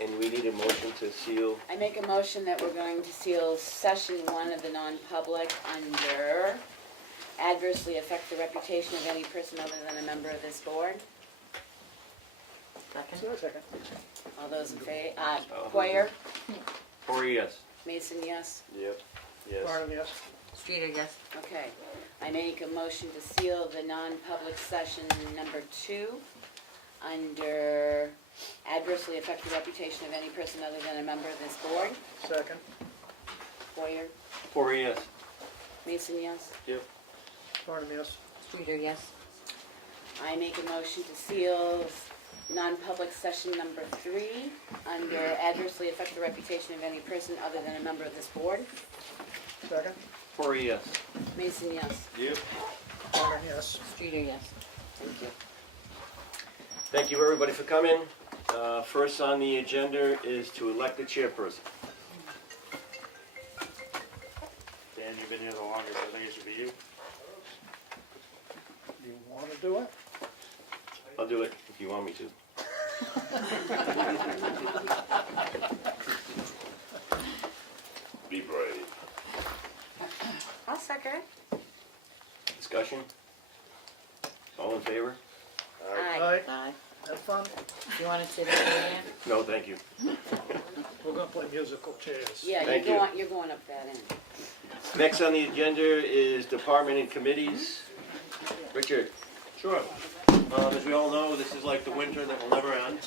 And we need a motion to seal. I make a motion that we're going to seal session 1 of the non-public under adversely affect the reputation of any person other than a member of this board. Second. All those in favor? Poirier? Poirier, yes. Mason, yes? Yep. Yes. Farnum, yes. Streeter, yes. Okay. I make a motion to seal the non-public session number 2 under adversely affect the reputation of any person other than a member of this board. Second. Poirier? Poirier, yes. Mason, yes? Yep. Farnum, yes. Streeter, yes. I make a motion to seal non-public session number 3 under adversely affect the reputation of any person other than a member of this board. Second. Poirier, yes. Mason, yes. Yep. Farnum, yes. Streeter, yes. Thank you. Thank you, everybody, for coming. First on the agenda is to elect the chairperson. Dan, you've been here the longest, I think it should be you. You want to do it? I'll do it if you want me to. Be brave. I'll second. Discussion? All in favor? Aye. Aye. Have fun. You want to sit in again? No, thank you. We're going to play musical chairs. Yeah, Thank you're going up that end. Next on the agenda is department and committees. Richard? Sure. As we all know, this is like the winter that will never end.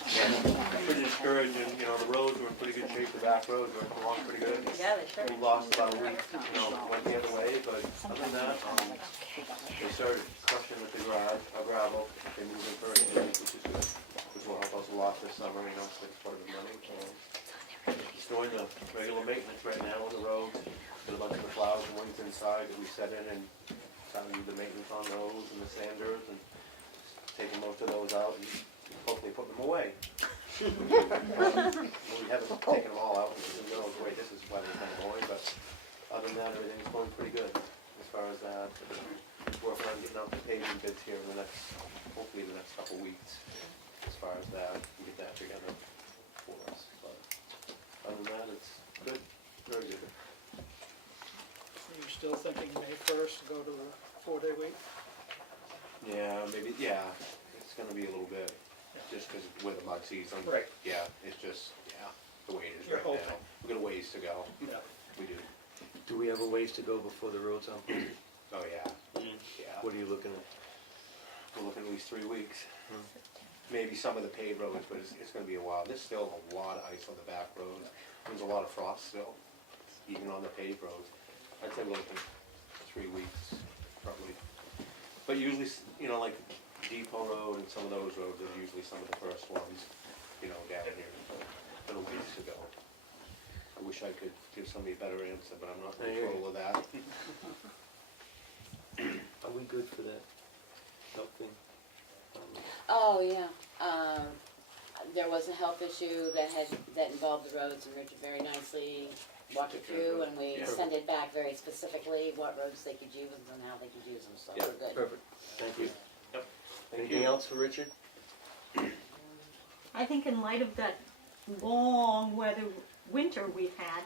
Pretty discouraging, you know, the roads were in pretty good shape, the back roads were coming along pretty good. Yeah, they should. We lost about a week, you know, went the other way, but other than that, they started crushing with the gravel. They moved in first, which is good, which will help us a lot this summer, you know, so it's part of the money. Just doing the regular maintenance right now on the roads, with a bunch of the plows and wings inside that we set in, and trying to do the maintenance on those and the sanders and taking most of those out and hopefully put them away. We haven't taken them all out because who knows the way this is why they're kind of going, but other than that, everything's going pretty good as far as that. Working on getting out the paving bids here in the next, hopefully the next couple weeks, as far as that, and get that together for us. But other than that, it's good, very good. Are you still thinking May 1st to go to the 4-day week? Yeah, maybe, yeah, it's gonna be a little bit, just because we're the mud season. Right. Yeah, it's just, yeah, the way it is You're right hoping. now. We've got a ways to go. Yeah. We do. Do we have a ways to go before the roads are completed? Oh, yeah, yeah. What are you looking at? We're looking at least 3 weeks. Maybe some of the paved roads, but it's gonna be a while. There's still a lot of ice on the back roads. There's a lot of frost still, even on the paved roads. I'd say we're looking 3 weeks, probably. But usually, you know, like Depot Road and some of those roads are usually some of the first ones, you know, down here. So, got a ways to go. I wish I could give somebody a better answer, but I'm not in control of that. Are we good for that health thing? Oh, yeah. There was a health issue that involved the roads, and Richard very nicely walked it through, and we Yeah. sent it back very specifically what roads they could use and how they could use them, so Yeah, we're good. perfect. Thank you. Thank Anything you. else for Richard? I think in light of that long winter we've had,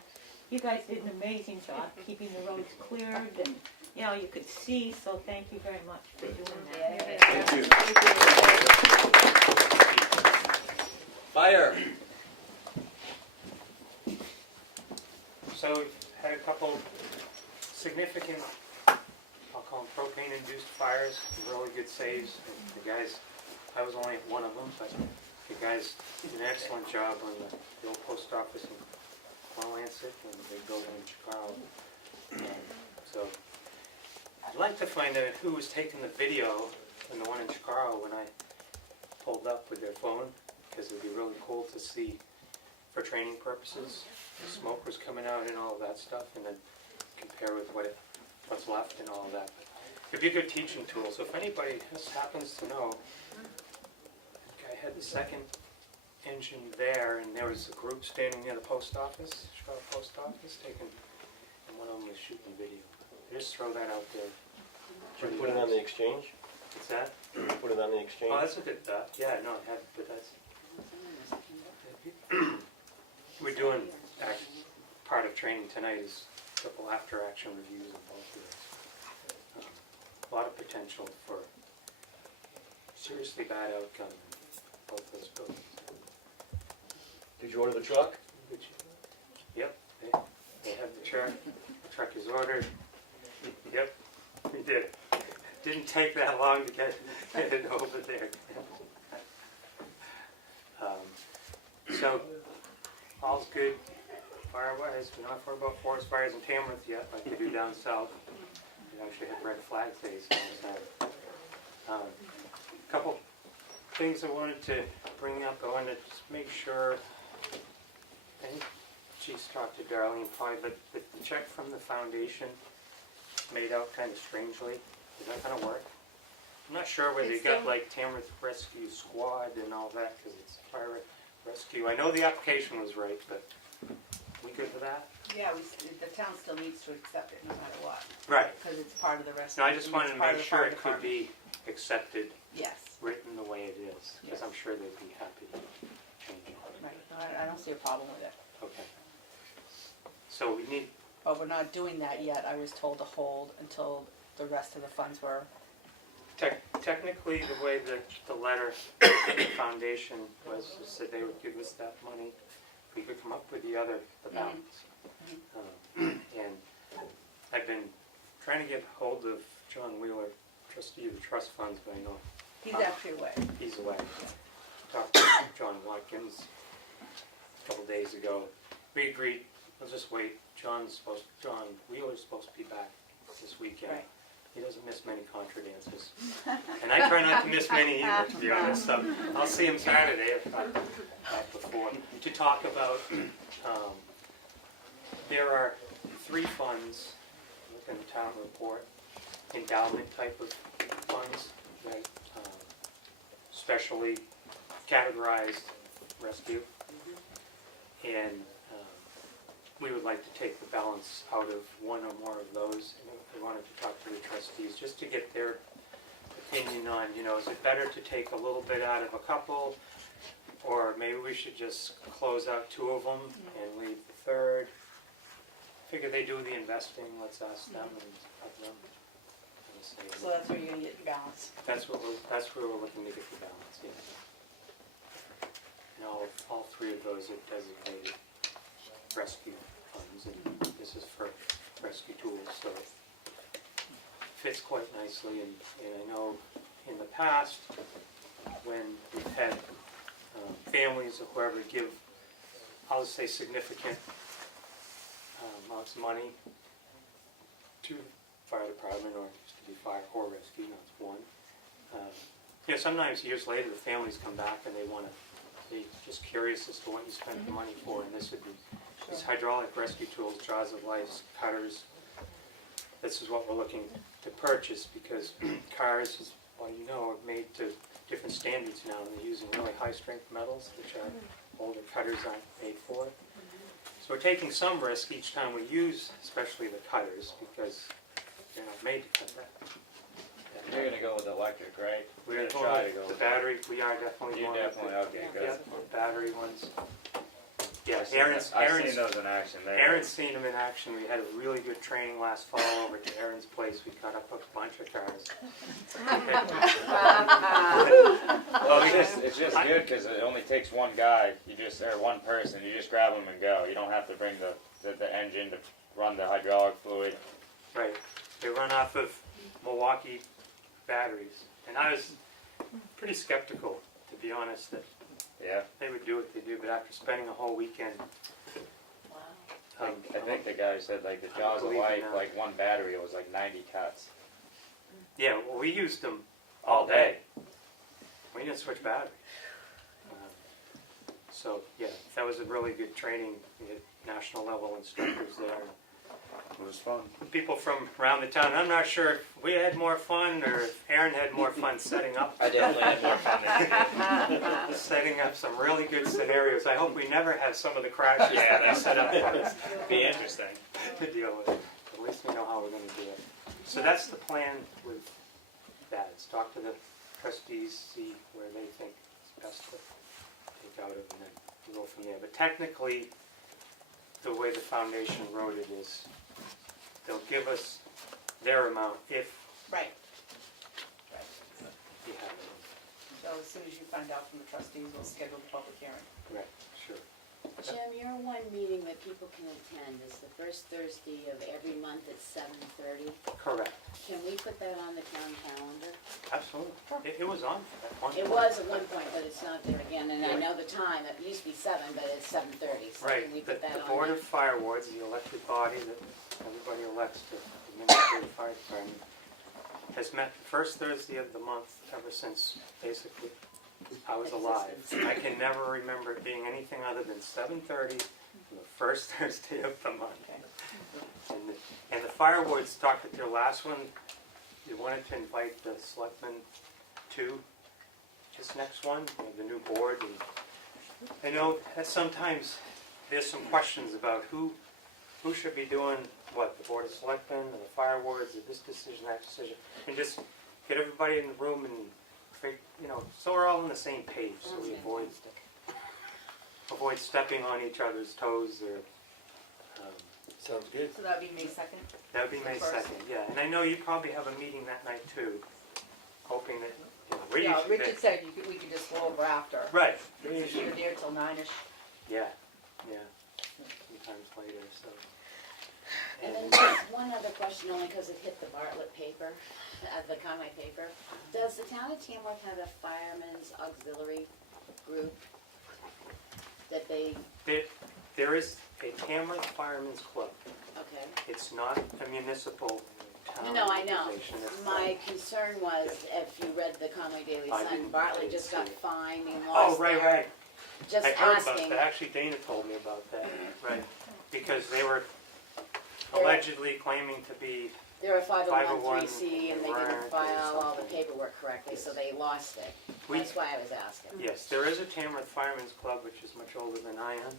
you guys did an amazing job keeping the roads cleared and, you know, you could see, so thank you very much for doing that. Thank you. Fire. So we've had a couple significant, I'll call them propane-induced fires, really good saves. And the guys, I was only at one of them, but the guys did an excellent job on the old post office in Lancet and the big building in Chicago. So I'd like to find out who was taking the video in the one in Chicago when I pulled up with their phone, because it'd be really cool to see for training purposes. The smoke was coming out and all of that stuff, and then compare with what's left and all of that. It'd be a good teaching tool, so if anybody else happens to know, I had the second engine there, and there was a group standing near the post office, Chicago Post Office, taking, and one of them was shooting video. Just throw that out there. Should we put it on the exchange? What's that? Put it on the exchange? Oh, that's a good, yeah, no, I had, but that's, doing, part of training tonight is triple after action reviews of both of those. A lot of potential for seriously bad outcome in both those buildings. Did you order the truck? Yep, they have the truck. The truck is ordered. Yep, we did. Didn't take that long to get it over there. So, all's good. Fire-wise, we don't have to worry about forest fires in Tamworth yet, like they do down south. We actually had red flag days down south. Couple things I wanted to bring up. I wanted to just make sure, I think she's talked to Darlene probably, but the check from the foundation made out kind of strangely. Is that going to work? I'm not sure whether you got like Tamworth Rescue Squad and all that, because it's fire rescue. I know the application was right, but we good with that? Yeah, the town still needs to accept it no matter what, Right. because it's part of the rest. No, I just wanted to make sure it could be accepted, Yes, written the way it is, because Yes. I'm sure they'd be happy to change it. right, no, I don't see a problem with it, Okay. So we need, but we're not doing that yet, I was told to hold until the rest of the funds were, technically, the way the letter from the foundation was, that they would give us that money if we could come up with the balance. And I've been trying to get hold of John Wheeler, trustee of the trust funds, but I know he's actually away. he's away. Talked to John Watkins a couple days ago. We agreed, let's just wait. John Wheeler's supposed to be back this weekend. Right. He doesn't miss many contra dances. And I try not to miss many either, to be honest. So I'll see him Saturday if not before, to talk about, there are 3 funds within the town report, endowment type of funds that specially categorized rescue. And we would like to take the balance out of one or more of those. And we wanted to talk to the trustees just to get their opinion on, is it better to take a little bit out of a couple, or maybe we should just close out 2 of them and leave the third. Figure they do the investing, let's ask them and have them. So that's where you're gonna get your balance. That's where we're looking to get the balance, yeah. And all 3 of those are designated rescue funds, and this is for rescue tools, so it fits quite nicely. And I know in the past, when we've had families or whoever give, I'll just say significant amounts of money to the fire department, or just to be fire or rescue, that's one. Sometimes years later, the families come back and they're just curious as to what you spent the money for, and this would be these hydraulic rescue tools, jaws of life, cutters. This is what we're looking to purchase, because cars, as well are made to different standards now, and they're using really high-strength metals, which our older cutters aren't made for. So we're taking some risk each time we use, especially the cutters, because they're not made to cut that. You're gonna go with electric, right? We're gonna going try with to go the with battery. We are definitely You're going definitely, okay, good. Yep, battery ones. Yeah, I've seen those in action. Aaron's seen them in action. We had a really good training last fall over to Aaron's place. We cut up a bunch of cars. Well, it's just good because it only takes one guy, or one person. You just grab them and go. You don't have to bring the engine to run the hydraulic fluid. Right. They run off of Milwaukee batteries, and I was pretty skeptical, to be honest, that Yeah. they would do what they do. But after spending a whole weekend, I think the guy said like the jaws of life, like one battery was like 90 cuts. yeah, well, we used them all day. We didn't switch batteries. So yeah, that was a really good training. We had national level instructors there. It was fun. People from around the town. I'm not sure if we had more fun or if Aaron had more fun setting up. I definitely had more fun than you did. Setting up some really good scenarios. I hope we never have some of the crashes that they set up for us Be interesting. to deal with. At least we know how we're going to do it. So that's the plan with that. Is talk to the trustees, see where they think it's best to take out of, and then we'll go from there. But technically, the way the foundation wrote it is, they'll give us their amount if Right. you have it. So as soon as you find out from the trustees, we'll schedule the public hearing. Right, sure. Jim, your one meeting that people can attend is the first Thursday of every month at 7:30. Correct. Can we put that on the town calendar? Absolutely. It was on at one point. It was at one point, but it's not there again, and I know the time, it used to be 7, but it's 7:30, so Right, can we the put that on Board there? of Fire Wards, the elected body that everybody elects to administer the fire department, has met the first Thursday of the month ever since basically I was alive. I can never remember it being anything other than 7:30 on the first Thursday of the month. And the fire wards talked at their last one, they wanted to invite the selectmen to this next one, the new board. And I know that sometimes there's some questions about who should be doing what, the Board of Selectmen, or the fire wards, or this decision, that decision. And just get everybody in the room and so we're all on the same page, so we avoid stepping on each other's toes or. Sounds good. So that'd be May 2nd? That would be May First. 2nd, yeah. And I know you probably have a meeting that night too, hoping that, we're Yeah, usually Richard said we could just go over after. right. Since you're there till 9-ish. Yeah, sometimes later, so. And then just one other question, only because it hit the Bartlett paper, the Conway paper. Does the town of Tamworth have a fireman's auxiliary group that they, There is a Tamworth Firemen's Club. okay? It's not a municipal town No, I know. organization. It's My concern was, if you read the Conway Daily I Sun, didn't- I Bartlett didn't just got see it. fined and Oh, lost right, their, right. just I heard about asking. that. Actually, Dana told me about that, right. Because they were allegedly claiming to be, They're a 501, 501(c) and they warrant didn't or file all the something. paperwork correctly, so they lost it. We- That's why I was asking. yes, there is a Tamworth Firemen's Club, which is much older than I am.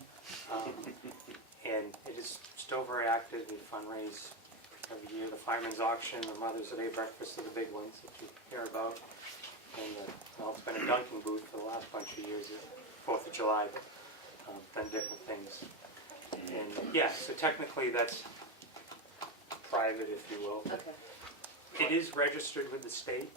And it is still very active. We fundraise every year. The Firemen's Auction, the Mother's Day Breakfast are the big ones that you hear about. And, it's been a dunking booth for the last bunch of years, 4th of July, done different things. And, yeah, so technically that's private, if you will. Okay. It is registered with the state.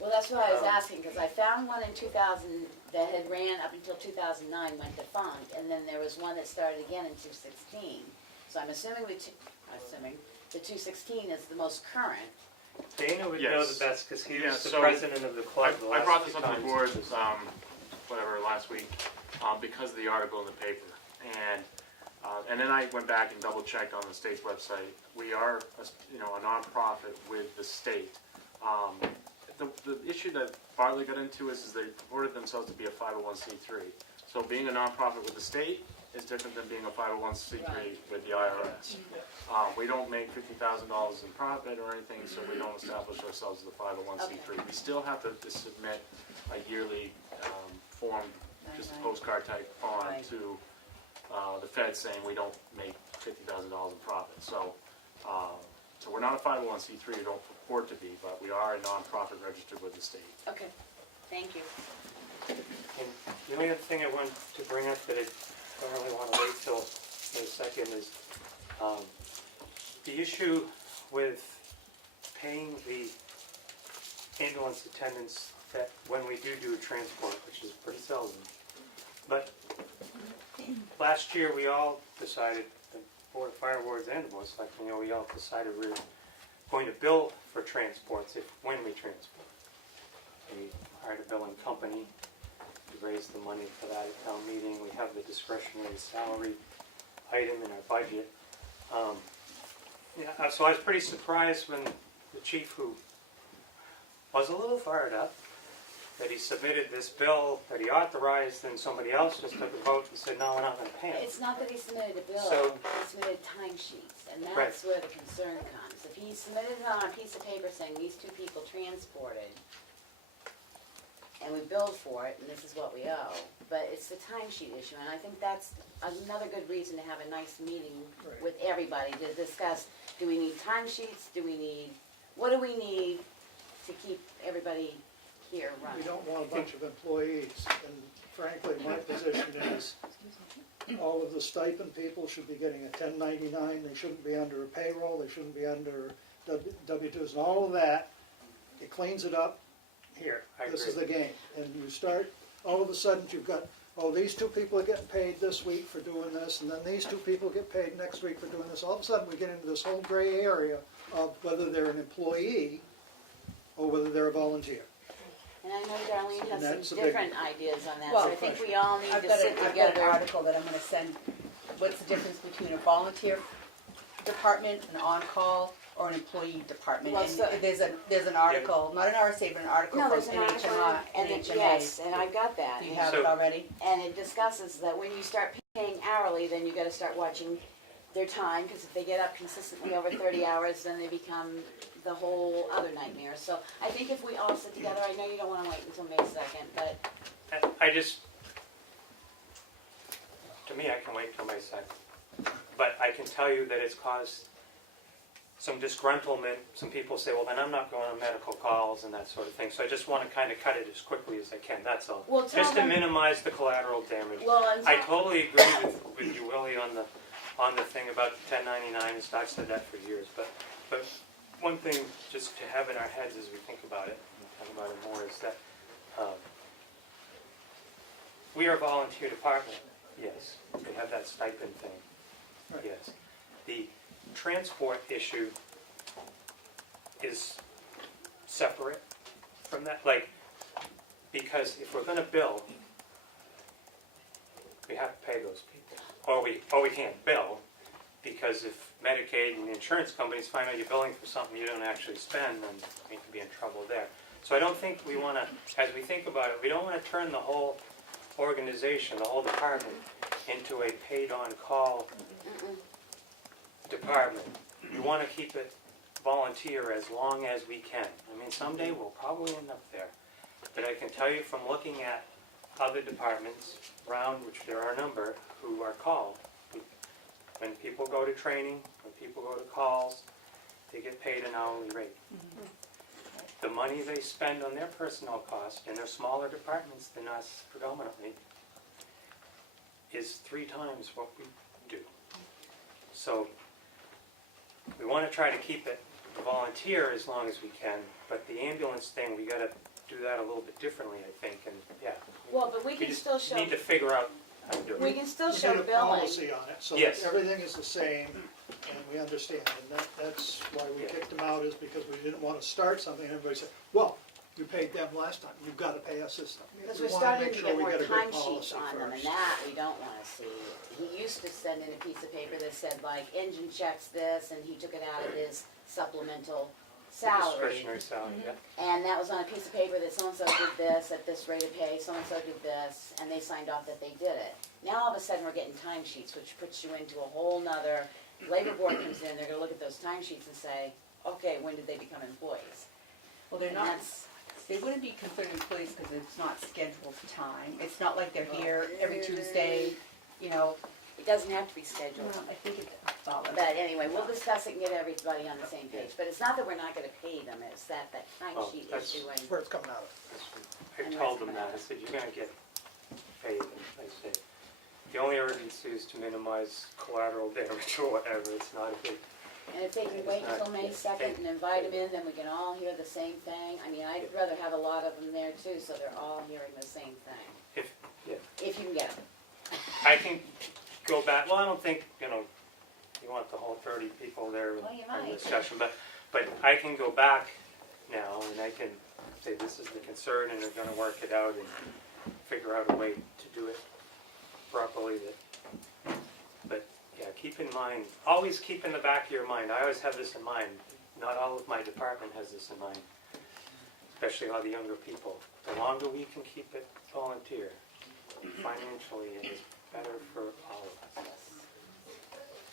Well, that's why I was asking, because I found one in 2000 that had ran up until 2009, went defunct, and then there was one that started again in 2016. So I'm assuming the 2016 is the most current. Dana would know Yes. the best, because he Yeah, was the so president of the club the I last brought two this up to the times. board, last week, because of the article in the paper. And then I went back and double checked on the state's website. We are, a nonprofit with the state. The issue that Bartlett got into is they purported themselves to be a 501c3. So being a nonprofit with the state is different than being a 501c3 Right. with the IRS. We don't make $50,000 in profit or anything, so we don't establish ourselves as a 501c3. We still have to submit a yearly form, just a Right. postcard type form Right. to the Fed saying we don't make $50,000 in profit. So we're not a 501c3, we don't purport to be, but we are a nonprofit registered with the state. Okay, thank you. And the only other thing I wanted to bring up that I don't really want to wait till in a second is the issue with paying the ambulance attendants that when we do a transport, which is pretty seldom. But last year we all decided, the Board of Fire Wards and the Board of Selectmen, we all decided we were going to bill for transports when we transport. We hired a billing company. We raised the money for that at town meeting. We have the discretionary salary item in our budget. So I was pretty surprised when the chief, who was a little fired up, that he submitted this bill that he authorized, and somebody else just took a vote and said, no, we're not going to pay it. It's not that he submitted a bill, So- he submitted timesheets, and Right. that's where the concern comes. If he submitted it on a piece of paper saying these two people transported, and we billed for it, and this is what we owe, but it's the timesheet issue, and I think that's another good reason to have a nice meeting Right. with everybody to discuss, do we need timesheets, what do we need to keep everybody here We running? don't want a bunch of employees, and frankly, my position is, all of the stipend people should be getting a 1099, they shouldn't be under a payroll, they shouldn't be under W-2s, and all of that. It cleans it up. Here, I this is agree. the game. And you start, all of a sudden, you've got, oh, these two people are getting paid this week for doing this, and then these two people get paid next week for doing this. All of a sudden, we get into this whole gray area of whether they're an employee or whether they're a volunteer. And I know Darlene And has that's some a big different ideas on that, Well, so I think we all need I've to got sit an together. article that I'm gonna send, what's the difference between a volunteer department, an on-call, or an employee department? Well, And so- there's an article, not an RSA, but an article No, from there's an article, and it, NHMA. yes, and I've got that. Do you have So- it already? And it discusses that when you start paying hourly, then you gotta start watching their time, because if they get up consistently over 30 hours, then they become the whole other nightmare. So I think if we all sit together, I know you don't wanna wait until May 2nd, but I just, to me, I can wait till May 2nd. But I can tell you that it's caused some disgruntlement. Some people say, well, then I'm not going on medical calls and that sort of thing. So I just want to kind of cut it as quickly as I can, that's all. Well, tell Just to them- minimize the collateral damage. well, and I totally agree with you, Willie, on the thing about 1099 and stuff. I've said that for years. But one thing just to have in our heads as we think about it, and talk about it more, is that we are a volunteer department, yes. We have that stipend thing, Right. yes. The transport issue is separate from that, like, because if we're gonna bill, we have to pay those people. Or we can't bill, because if Medicaid and insurance companies find out you're billing for something you don't actually spend, then we could be in trouble there. So I don't think we wanna, as we think about it, we don't wanna turn the whole organization, the whole department, into a paid-on-call department. We want to keep it volunteer as long as we can. I mean, someday we'll probably end up there. But I can tell you from looking at other departments around, which there are a number, who are called. When people go to training, when people go to calls, they get paid an hourly rate. The money they spend on their personnel costs in their smaller departments than us predominantly is 3 times what we do. So we want to try to keep it volunteer as long as we can, but the ambulance thing, we got to do that a little bit differently, I think, and yeah. well, but we We can just still show, need to figure out how to do we it. can still You show need a billing. policy on it, so that Yes. everything is the same, and we understand. And that's why we Yeah. kicked them out, is because we didn't want to start something, and everybody said, well, you paid them last time, you've got to pay us this time. Because We we're wanna starting make to sure get we more get a good timesheets policy on them, and first. that we don't wanna see. He used to send in a piece of paper that said like, engine checks this, and he took it out of his supplemental salary. Discretionary salary, yeah. And that was on a piece of paper that so-and-so did this at this rate of pay, so-and-so did this, and they signed off that they did it. Now all of a sudden, we're getting timesheets, which puts you into a whole nother, labor board comes in, they're gonna look at those timesheets and say, okay, when did they become employees? Well, they're And not, that's- they wouldn't be considered employees because it's not scheduled time. It's not like they're here every Tuesday, you know. It doesn't have to be scheduled. I think it's solid. But anyway, we'll discuss it and get everybody on the same page. But it's not that we're not gonna pay them, it's that timesheet that's- issue and, Where it's coming out of. I told them that, I said, you're gonna get paid, and I said, the only urgency is to minimize collateral damage or whatever, it's not a big, and if they can wait until May 2nd and invite them in, then we can all hear the same thing. I mean, I'd rather have a lot of them there too, so they're all hearing the same thing. If you can get them. I can go back, well, I don't think, you want the whole 30 people there Well, you in might. the discussion, but I can go back now and I can say this is the concern and they're gonna work it out and figure out a way to do it properly. But yeah, keep in mind, always keep in the back of your mind, I always have this in mind, not all of my department has this in mind, especially all the younger people. The longer we can keep it volunteer, financially, it is better for all of us.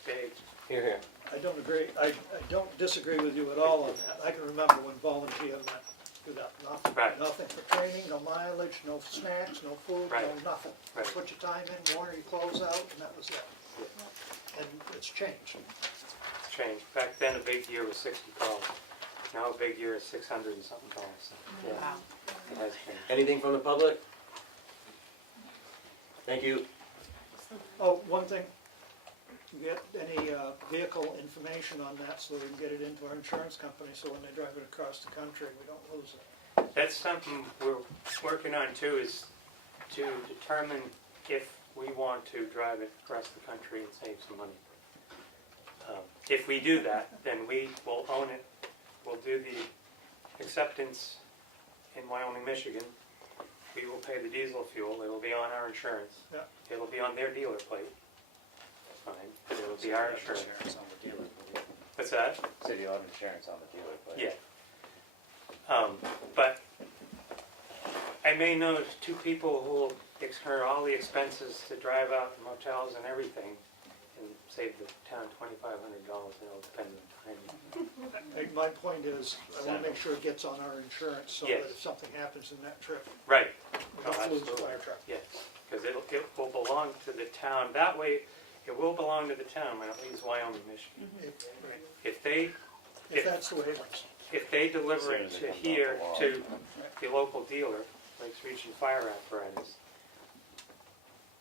Big. Here, here. I don't agree, I don't disagree with you at all on that. I can remember when volunteer meant without nothing. Right. Nothing for training, no mileage, no snacks, no food, Right. no nothing. Right. Put your time in, morning, you close out, and that was it. And it's changed. It's changed. Back then, a big year was 60 calls. Now a big year is 600 and something calls. So, yeah, Wow. it has changed. Anything from the public? Thank you. Oh, one thing, get any vehicle information on that so we can get it into our insurance company, so when they drive it across the country, we don't lose it. That's something we're working on too, is to determine if we want to drive it across the country and save some money. If we do that, then we will own it. We'll do the acceptance in Wyoming, Michigan. We will pay the diesel fuel. It will be on our insurance. Yeah. It'll be on their dealer plate. Fine. But it'll be our insurance. on the dealer plate. What's that? City will have insurance on the dealer plate. Yeah. But I may know two people who will incur all the expenses to drive out the motels and everything and save the town $2,500, and it'll depend on timing. My point is, I want to make sure it gets on our insurance so Yes. that if something happens in that trip, Right. we Oh, don't lose the absolutely. fire truck. Yes, because it will belong to the town. That way, it will belong to the town when it leaves Wyoming, Michigan. Right. If they, If that's the way it is. if they deliver it As soon as to it comes here, off to the local dealer, Lakes Region Fire Apparatus,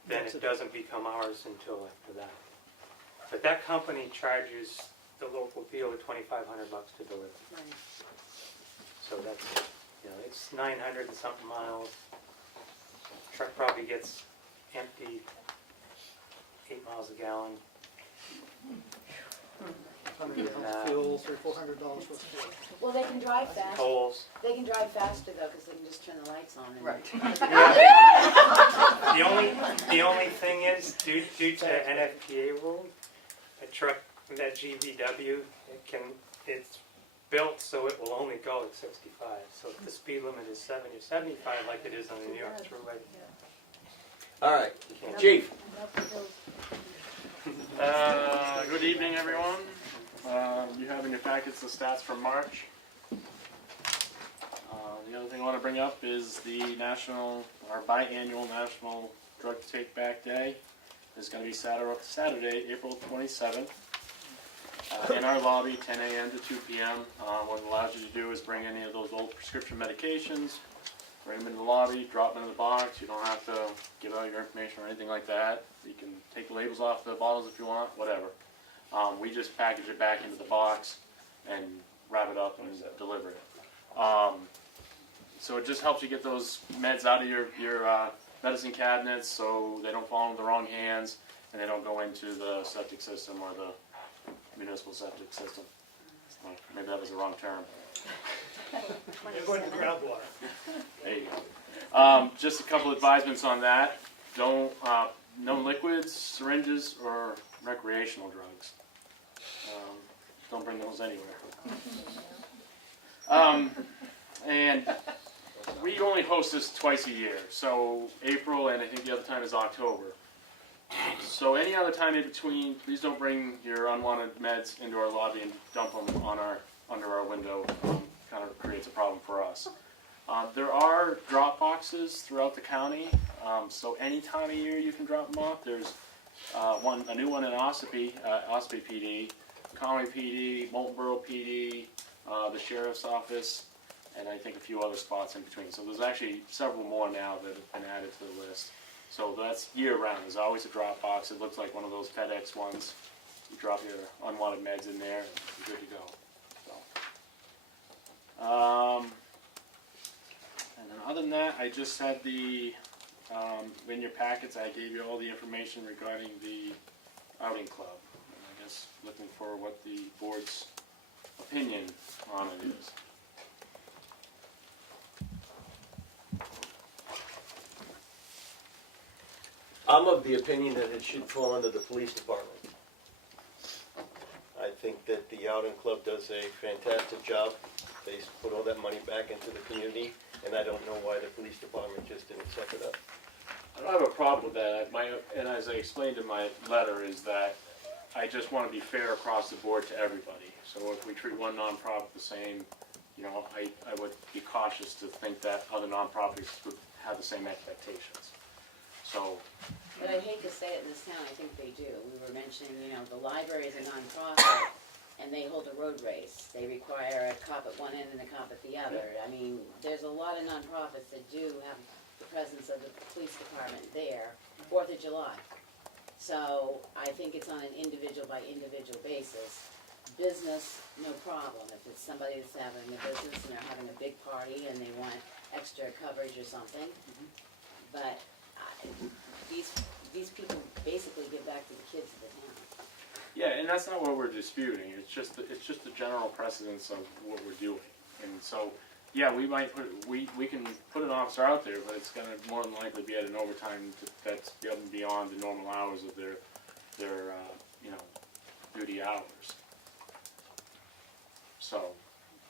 then That's it it. doesn't become ours until after that. But that company charges the local dealer $2,500 to deliver. Right. So that's, it's 900 and something miles. Truck probably gets empty 8 miles a gallon. Fuel, $300-400 worth of fuel. Well, they can drive fast. Tolls. They can drive faster though, because they can just turn the lights on. And Right. The only thing is, due to NFPA rule, a truck, that GVW, it's built so it will only go at 65. So if the speed limit is 70 or 75 like it is on the New York Thruway, All right, you can't. Chief. Good evening, everyone. You have in your packets the stats for March. The other thing I want to bring up is the our biannual National Drug Take Back Day. It's going to be Saturday, April 27th. In our lobby, 10 a.m. to 2 p.m. What it allows you to do is bring any of those old prescription medications, bring them in the lobby, drop them in the box. You don't have to give out your information or anything like that. You can take the labels off the bottles if you want, whatever. We just package it back into the box and wrap it up and deliver it. So it just helps you get those meds out of your medicine cabinets so they don't fall into the wrong hands and they don't go into the septic system or the municipal septic system. Maybe that was the wrong term. They're going to groundwater. There you go. Just a couple advisements on that. No liquids, syringes, or recreational drugs. Don't bring those anywhere. And we only host this twice a year. So April and I think the other time is October. So any other time in between, please don't bring your unwanted meds into our lobby and dump them on under our window. Kind of creates a problem for us. There are drop boxes throughout the county, so any time of year you can drop them off. There's a new one in Ossipee PD, Comeau PD, Molten Borough PD, the Sheriff's Office, and I think a few other spots in between. So there's actually several more now that have been added to the list. So that's year-round. There's always a drop box. It looks like one of those FedEx ones. You drop your unwanted meds in there, and you're good to go. So, and then other than that, I just had in your packets, I gave you all the information regarding the outing club. And I guess looking for what the board's opinion on it is. I'm of the opinion that it should fall under the police department. I think that the outing club does a fantastic job. They put all that money back into the community, and I don't know why the police department just didn't suck it up. I don't have a problem with that. And as I explained in my letter, is that I just want to be fair across the board to everybody. So if we treat one nonprofit the same, I would be cautious to think that other nonprofits would have the same expectations. So, But I hate to say it in this town, I think they do. We were mentioning, the library is a nonprofit, and they hold a road race. They require a cop at one end and a cop at the other. I mean, there's a lot of nonprofits that do have the presence of the police department there. 4th of July. So I think it's on an individual by individual basis. Business, no problem. If it's somebody that's having a business and they're having a big party and they want extra coverage or something. But these people basically give back to the kids of the town. Yeah, and that's not what we're disputing, it's just the general precedence of what we're doing. And so, yeah, we might we can put an officer out there, but it's gonna more than likely be at an overtime that's beyond the normal hours of their duty hours. So,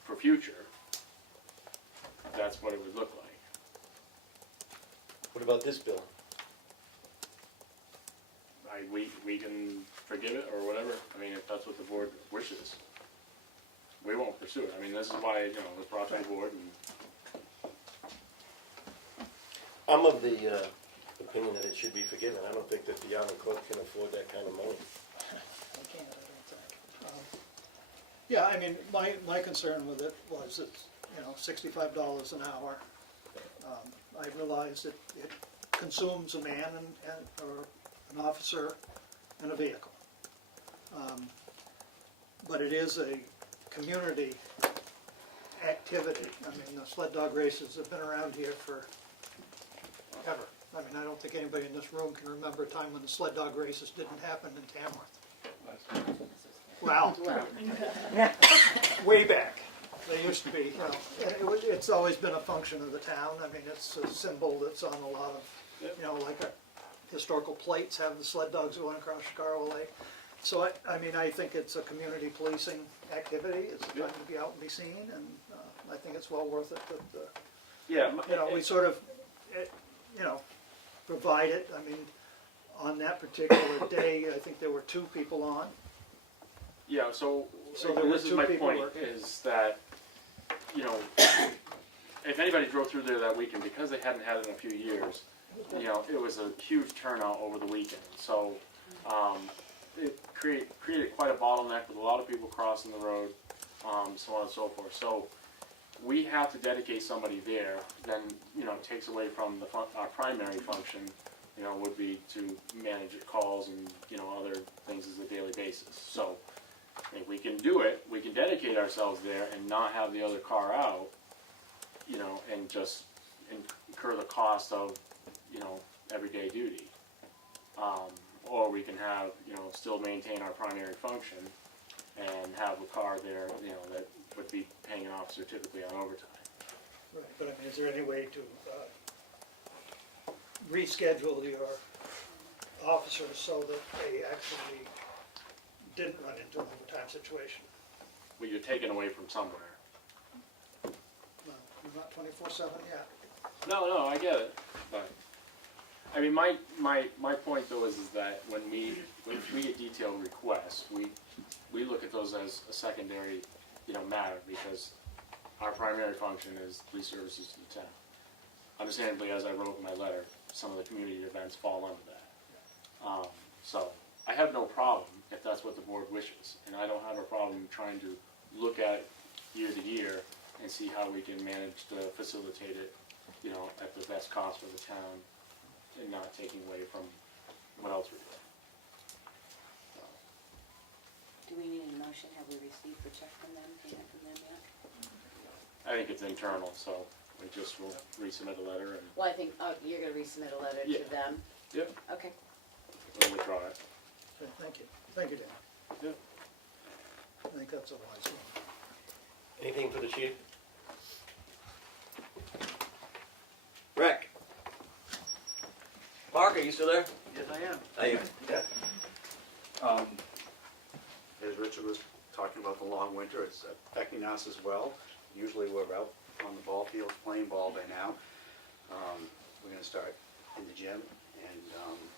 for future, that's what it would look like. What about this bill? We can forgive it or whatever, I mean, if that's what the board wishes. We won't pursue it, I mean, this is why, it was brought to the board and I'm of the opinion that it should be forgiven. I don't think that the Yarmouth Club can afford that kind of money. I can't, I don't think. Yeah, I mean, my concern with it was it's, $65 an hour. I realize that it consumes a man or an officer and a vehicle. But it is a community activity. I mean, the sled dog races have been around here for ever. I mean, I don't think anybody in this room can remember a time when the sled dog races didn't happen in Tamworth. Wow. Way back. They used to be, it's always been a function of the town. I mean, it's a symbol that's on a lot of, like historical plates have the sled dogs going across Chicago Lake. So, I think it's a community policing activity. It's trying to be out and be seen, and I think it's well worth it that, we sort of, provide it. I mean, on that particular day, I think there were 2 people on. yeah, so So there were this is 2 my people point, working. is that, if anybody drove through there that weekend, because they hadn't had it in a few years, it was a huge turnout over the weekend. So, it created quite a bottleneck with a lot of people crossing the road, so on and so forth. So, we have to dedicate somebody there, then, it takes away from our primary function, would be to manage calls and, other things as a daily basis. So, if we can do it, we can dedicate ourselves there and not have the other car out, and just incur the cost of, everyday duty. Or we can have, still maintain our primary function and have a car there, that would be paying an officer typically on overtime. Right, but I mean, is there any way to reschedule your officers so that they actually didn't run into an overtime situation? Well, you're taken away from somewhere. No, you're not 24/7 yet. No, I get it, but, I mean, my point though is that when we get detailed requests, we look at those as a secondary, matter, because our primary function is police services to the town. Understandably, as I wrote in my letter, some of the community events fall under that. So, I have no problem if that's what the board wishes, and I don't have a problem trying to look at it year to year and see how we can manage to facilitate it, at the best cost for the town and not taking away from what else we're doing. Do we need a motion? Have we received the check from them, payment from them yet? I think it's internal, so we just will resubmit a letter and Well, I think, you're gonna resubmit a letter Yeah. to them? Yep. Okay. we'll withdraw it. Okay, thank you. Thank you, Dan. Yep. I think that's a wise one. Anything for the chief? Rick? Mark, are you still there? Yes, I am. Are you? Yeah. As Richard was talking about the long winter, it's affecting us as well. Usually we're out on the ball field playing ball by now. We're going to start in the gym, and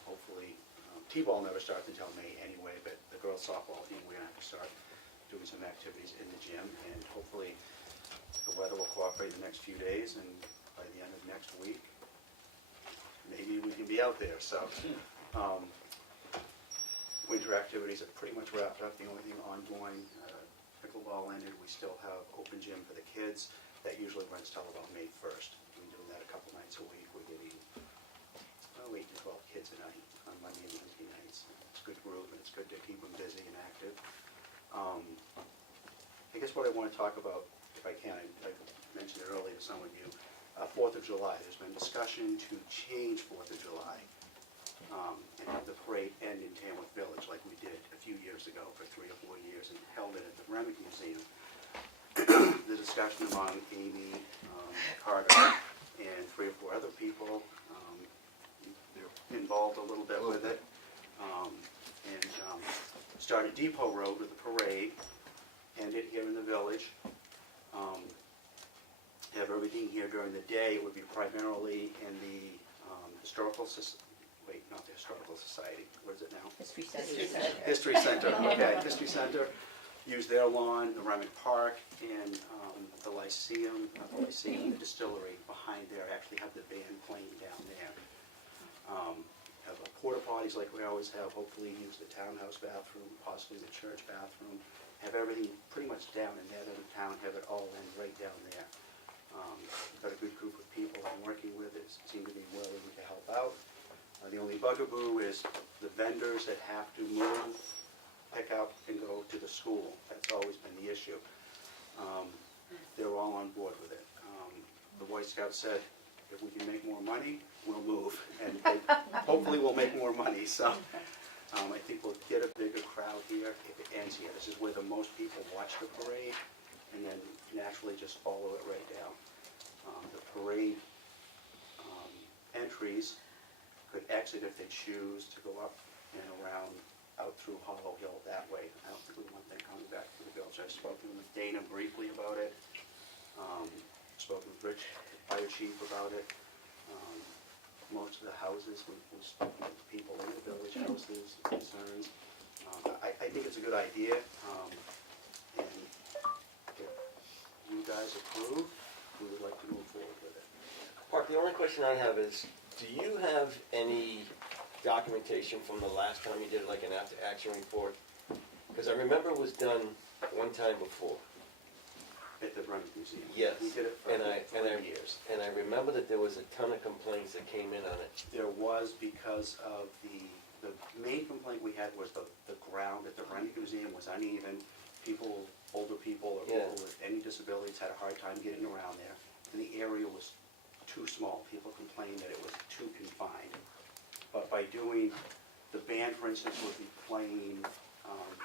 hopefully T-ball never starts until May anyway, but the girls softball team, we're going to have to start doing some activities in the gym, and hopefully the weather will cooperate the next few days, and by the end of next week, maybe we can be out there. So winter activities are pretty much wrapped up. The only thing ongoing, pickleball ended. We still have open gym for the kids. That usually runs till about May 1st. We're doing that a couple nights a week. We're getting 8 to 12 kids a night on Monday and Wednesday nights. good to keep them busy and active. I guess what I want to talk about, if I can, I mentioned it earlier to some of you, 4th of July. There's been discussion to change 4th of July and have the parade end in Tamworth Village like we did a few years ago for 3 or 4 years and held it at the Remick Museum. The discussion among Amy, Carter, and 3 or 4 other people, they're involved a little bit with it, and started Depot Road with the parade, ended here in the village. Have everything here during the day. It would be primarily in the Historical not the Historical Society, what is it now? History Center. History Center, okay, History Center. Use their lawn, the Remick Park, and the Lyceum, not the Lyceum, the distillery behind there, actually have the band playing down there. Have porta potties like we always have, hopefully use the townhouse bathroom, possibly the church bathroom. Have everything pretty much down in that end of town, have it all in right down there. Got a good group of people I'm working with that seem to be willing to help out. The only bugaboo is the vendors that have to move, pick up, and go to the school. That's always been the issue. They're all on board with it. The Boy Scouts said, if we can make more money, we'll move. And hopefully we'll make more money. So I think we'll get a bigger crowd here if it ends here. This is where the most people watch the parade and then naturally just follow it right down. The parade entries could exit if they choose to go up and around out through Hollow Hill that way. I don't think we want them coming back to the village. I've spoken with Dana briefly about it. Spoken with Rich, the fire chief, about it. Most of the houses, we've spoken with the people in the village houses, concerns. I think it's a good idea. And if you guys approve, we would like to move forward with it. Mark, the only question I have is, do you have any documentation from the last time you did like an after-action report? Because I remember it was done one time before. At the Remick Museum. Yes. We did it for 3 years. And I remember that there was a ton of complaints that came in on it. There was, because of the main complaint we had was the ground at the Remick Museum was uneven. People, older people or people with any disabilities had a hard time getting around there. And the area was too small. People complained that it was too confined. But by doing, the band, for instance, would be playing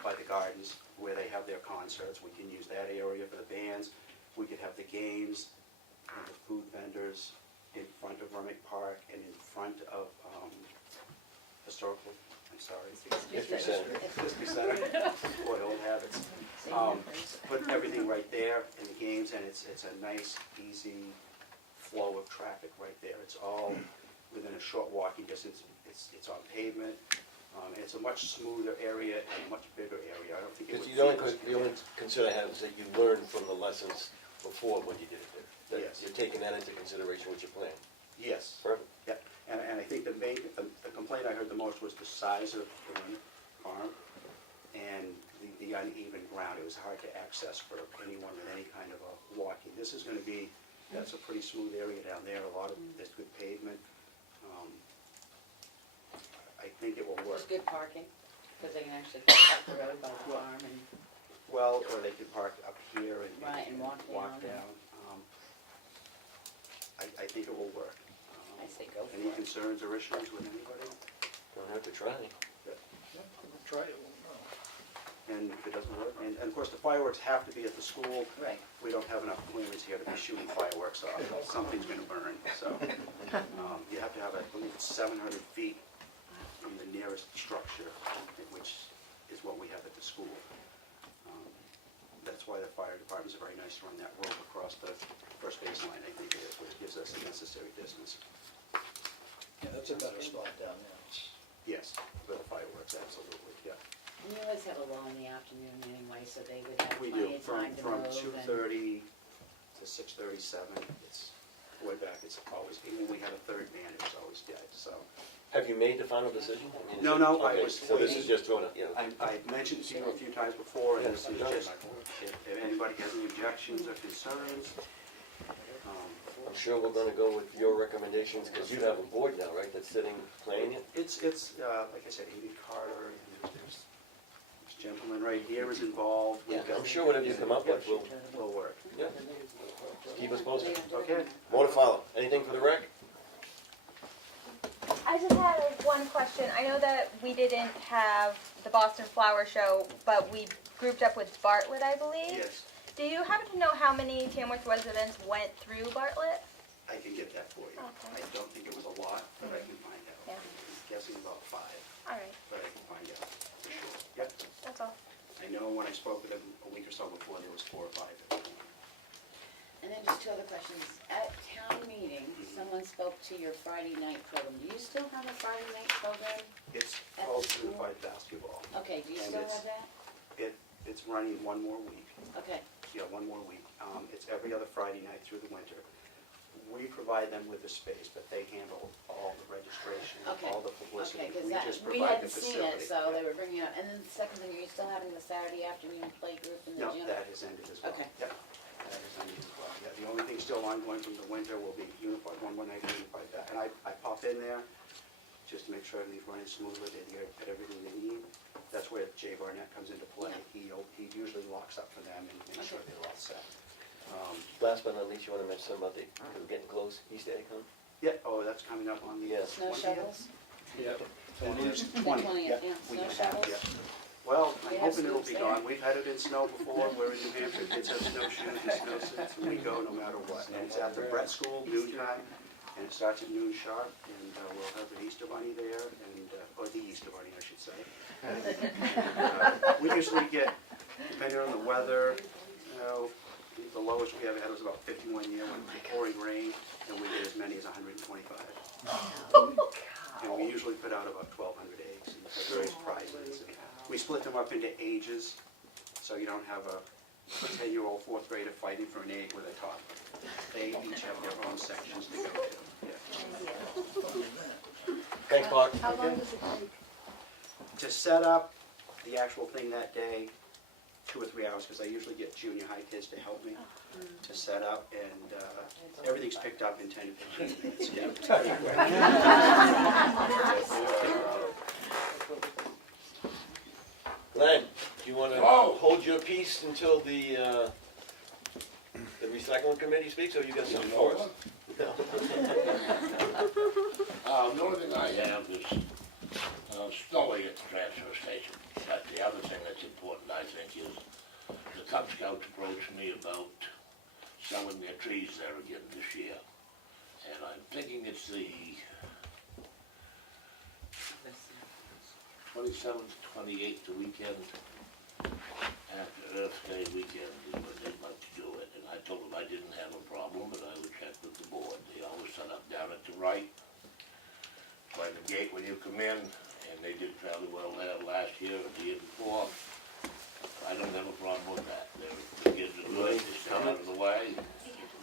by the gardens where they have their concerts. We can use that area for the bands. We could have the games and the food vendors in front of Remick Park and in front of historical, I'm sorry. History Center. History Center. Boy, old habits. Put everything right there in the games, and it's a nice, easy flow of traffic right there. It's all within a short walking distance. It's on pavement. And it's a much smoother area and a much bigger area. I don't think it would Because the only concern I have is that you learned from the lessons before when you did it there. That Yes. you're taking that into consideration with your plan. Yes. Perfect. Yeah, and I think the complaint I heard the most was the size of the farm and the uneven ground. It was hard to access for anyone with any kind of a walking. This is gonna be, that's a pretty smooth area down there. There's good pavement. I think it will work. There's good parking, because they can actually park up the road by the farm and, Well, or they could park up here and right, and walk down. down. I think it will work. I say go for Any it. concerns or issues with anybody? Don't have to try. Try it, we'll know. And if it doesn't work, and of course, the fireworks have to be at the school. Right. We don't have enough clearance here to be shooting fireworks off. Something's gonna burn, so. You have to have, I believe it's 700 feet from the nearest structure, which is what we have at the school. That's why the fire departments are very nice to run that rope across the first baseline, I think it is, which gives us the necessary distance. Yeah, that's a better spot down there. Yes, for the fireworks, absolutely, yeah. And you always have a lull in the afternoon anyway, so they would have We plenty do, of time to from move. 2:30 to 6:37, it's way back, it's always, even when we had a third band, it was always dead, so. Have you made the final decision? I mean, is No, it- no, I okay, was So this waiting. is just throwing it, you know. I've mentioned to you a few times before, and this is Yeah. just, if anybody has any objections or concerns, I'm sure we're gonna go with your recommendations, because you have a board now, right, that's sitting, playing it? it's, like I said, Amy Carter, and there's Poirier is involved. Yeah, I'm sure whatever you come up with Will work. yeah, keep us posted. Okay. More to follow. Anything for the rec? I just had one question. I know that we didn't have the Boston Flower Show, but we grouped up with Bartlett, I believe. Yes, Do you happen to know how many Tamworth residents went through Bartlett? I can get that for you. Okay. I don't think it was a lot, but I can find out. Yeah. I'm guessing about 5, All right, but I can find out for sure. Yep. that's all. I know when I spoke with him a week or so before, there was 4 or 5 at the point. And then just two other questions. At town meeting, someone spoke to your Friday night program. Do you still have a Friday night program? It's At called the school? Unified Basketball. Okay, do you And still it's- have that? It's running 1 more week. Okay, Yeah, 1 more week. It's every other Friday night through the winter. We provide them with the space, but they handle all the registration, Okay. all the publicity. okay, because We that, just we provide the hadn't seen it, facility. so they were bringing it up. And then the second thing, are you still having the Saturday afternoon play group in the No, gym? that has ended as well. Okay. Yep, that has ended as well. Yeah, the only thing still ongoing from the winter will be unified, one more night of unified, and I pop in there just to make sure everything's running smoothly, they get everything they need. That's where Jay Barnett comes into play. He usually locks up for them and makes sure they're all set. Last but not least, you want to mention something about we're getting close, Easter egg hunt? Yeah, oh, that's coming up on the Yes. Snow 20th? shovels? Yep. 20th, yeah. 20th, yeah. We Snow can have, shovels? yeah. Well, They I'm have hoping it'll scoops be there? gone. We've had it in snow before. We're in New Hampshire, kids have snowshoes and snowsuits, and we go no matter what. And it's at the Brett School, noon time, and it starts at noon sharp, and we'll have the Easter Bunny there, and, or the Easter Bunny, I should say. We usually get, depending on the weather, you know, the lowest we ever had was about 51 year when it was pouring rain, and we did as many as 125. And we usually put out about 1,200 eggs and have various prizes. We split them up into ages, so you don't have a 10-year-old fourth grader fighting for an egg with a toddler. They each have their own sections to go to. Yeah. Thanks, Mark. How long does it take? To set up the actual thing that day, 2 or 3 hours, because I usually get junior high kids to help me to set up, and everything's picked up in 10 to 15 minutes. Yeah, it's pretty quick. Glenn, do you want to hold your peace until the recycling committee speaks, or you got something for us? No. The only thing I have is snowing at the transfer station. But the other thing that's important, I think, is the Cub Scouts approached me about selling their trees there again this year. And I'm thinking it's the 27th, 28th, the weekend after Earth Day weekend is when they'd like to do it. And I told them I didn't have a problem, but I would check with the board. They always set up down at the right, by the gate when you come in, and they did fairly well there last year or the year before. I don't have a problem with that. The kids are good, they stay out of the way.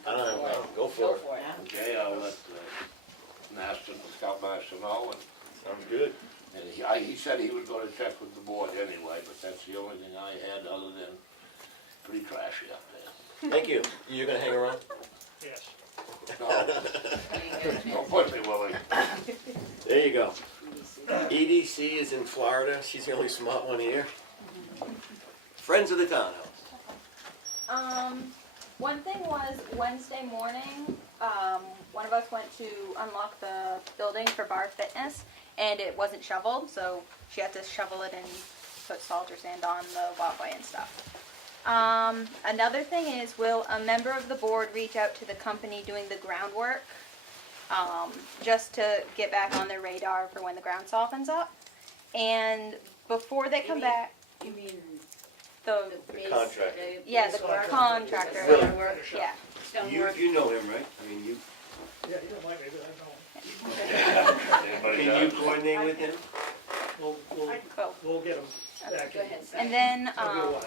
I don't know, go Go for it. for it. Okay, I'll let Master, the Scoutmaster know, and Sounds good. he said he was gonna check with the board anyway, but that's the only thing I had, other than pretty trashy up there. Thank you. You're gonna hang around? Yes. No, don't push me, Willie. There you go. EDC is in Florida. She's the only smart one here. Friends of the townhouse. One thing was Wednesday morning, one of us went to unlock the building for Bar Fitness, and it wasn't shoveled, so she had to shovel it and put salt or sand on the walkway and stuff. Another thing is, will a member of the board reach out to the company doing the groundwork, just to get back on their radar for when the ground softens up? And before they come back, You mean the, base- contractor. yeah, the contractor, Really? yeah. Stonework. You know him, right? I mean, you, Yeah, he don't like me, but I know him. Anybody can you does? coordinate with him? We'll get him back Go in. ahead, Sam. And then, It'll be a while,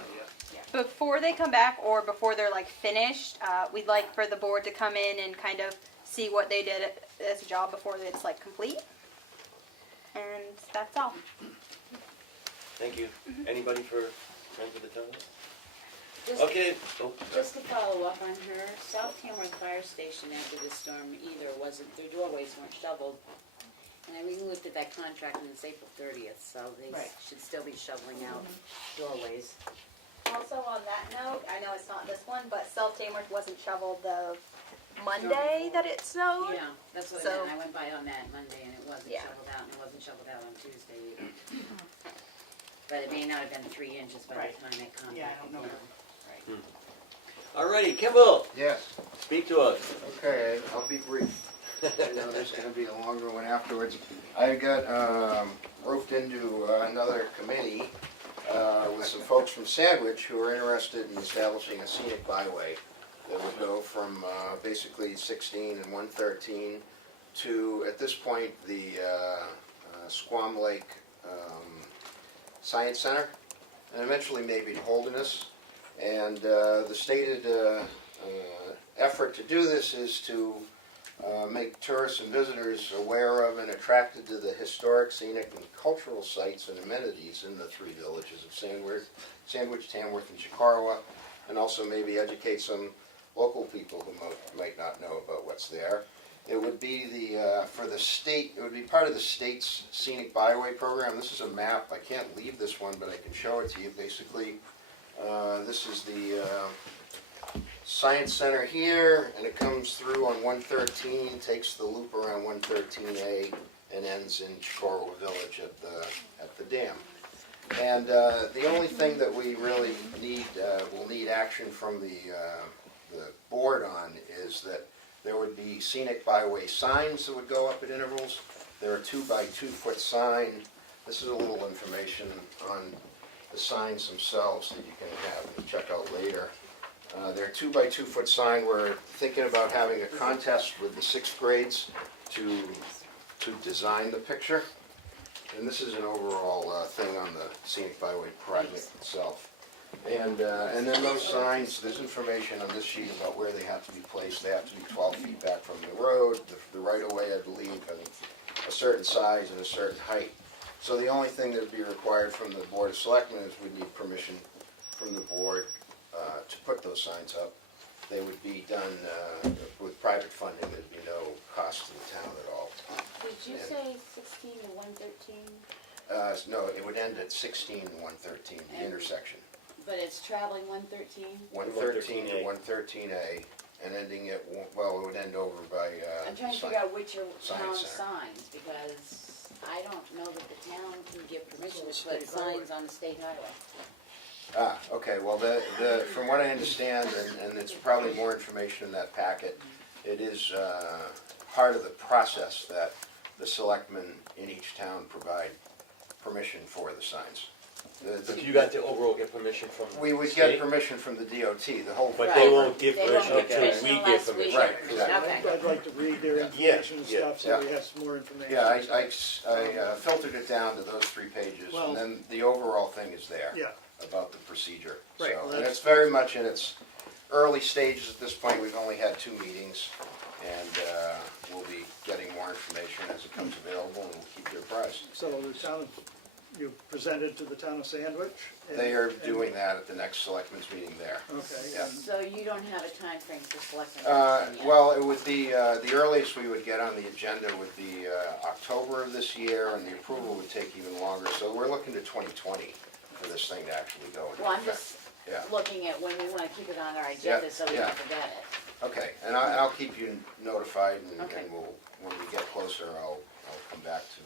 yeah. before they come back, or before they're like finished, we'd like for the board to come in and kind of see what they did as a job before it's like complete. And that's all. Thank you. Anybody for Friends of the Townhouse? Just- Okay. Oh, Just to follow up on her, South Tamworth Fire Station after the storm either wasn't, their doorways weren't shoveled. And I re-looked at that contract and it's April 30th, so they Right. should still be shoveling out doorways. Also on that note, I know it's not this one, but South Tamworth wasn't shoveled the Monday that it snowed. Yeah, that's what I So- meant. I went by on that Monday and it wasn't Yeah. shoveled out, and it wasn't shoveled out on Tuesday either. But it may not have been 3 inches by Right. the time it comes Yeah, I back don't know. again. Alrighty, Kimball, Yes, speak to us. okay, I'll be brief. I know there's gonna be a longer one afterwards. I got roped into another committee with some folks from Sandwich who are interested in establishing a scenic byway that would go from basically 16 and 113 to, at this point, the Squam Lake Science Center, and eventually maybe to Holderness. And the stated effort to do this is to make tourists and visitors aware of and attracted to the historic, scenic, and cultural sites and amenities in the 3 villages of Sandwich, Tamworth, and Chicarwa, and also maybe educate some local people who might not know about what's there. It would be for the state, it would be part of the state's scenic byway program. This is a map. I can't leave this one, but I can show it to you. Basically, this is the Science Center here, and it comes through on 113, takes the loop around 113A, and ends in Chicorwa Village at the dam. And the only thing that we really need, will need action from the board on is that there would be scenic byway signs that would go up at intervals. There are 2 by 2 foot sign. This is a little information on the signs themselves that you can have and check out later. They're 2 by 2 foot sign. We're thinking about having a contest with the 6th grades to design the picture. And this is an overall thing on the scenic byway project itself. And then those signs, there's information on this sheet about where they have to be placed. They have to be 12 feet back from the road, the right of way, I believe, and a certain size and a certain height. So the only thing that would be required from the Board of Selectmen is we'd need permission from the board to put those signs up. They would be done with private funding. There'd be no cost to the town at all. Did you say 16 to 113? No, it would end at 16 and 113, the And- intersection. But it's traveling 113? 113 to 113A, and ending at, well, it would end over by, I'm trying to figure out which are town Science Center. signs, because I don't know that the town can give permission to State put highway. signs on the state highway. Okay, well, from what I understand, and it's probably more information in that packet, it is part of the process that the selectmen in each town provide permission for the signs. But you got to overall get permission from the We would state? get permission from the DOT, the whole. But they won't give They won't permission give until permission we give unless we permission. give Right, permission. exactly. Okay. I'd like to read their Yeah. information and Yeah, stuff, so yeah. we have some more information. Yeah, I filtered it down to those 3 pages, Well- and then the overall thing is there. Yeah. About the procedure. Right, So, well, and that's- it's very much in its early stages at this point. We've only had 2 meetings, and we'll be getting more information as it comes available, and we'll keep you apprised. So the town, you presented to the town of Sandwich? and- They are and- doing that at the next selectmen's meeting there. Okay. Yeah. and- So you don't have a time frame for selecting Uh, anything yet? Well, it would be, the earliest we would get on the agenda would be October of this year, and the approval would take even longer. So we're looking to 2020 for this thing to actually go into Well, I'm effect. just Yeah. looking at when we want to keep it on our agenda, so we yeah. don't forget it. Okay, and I'll keep you notified, and Okay. we'll, when we get closer, I'll come back to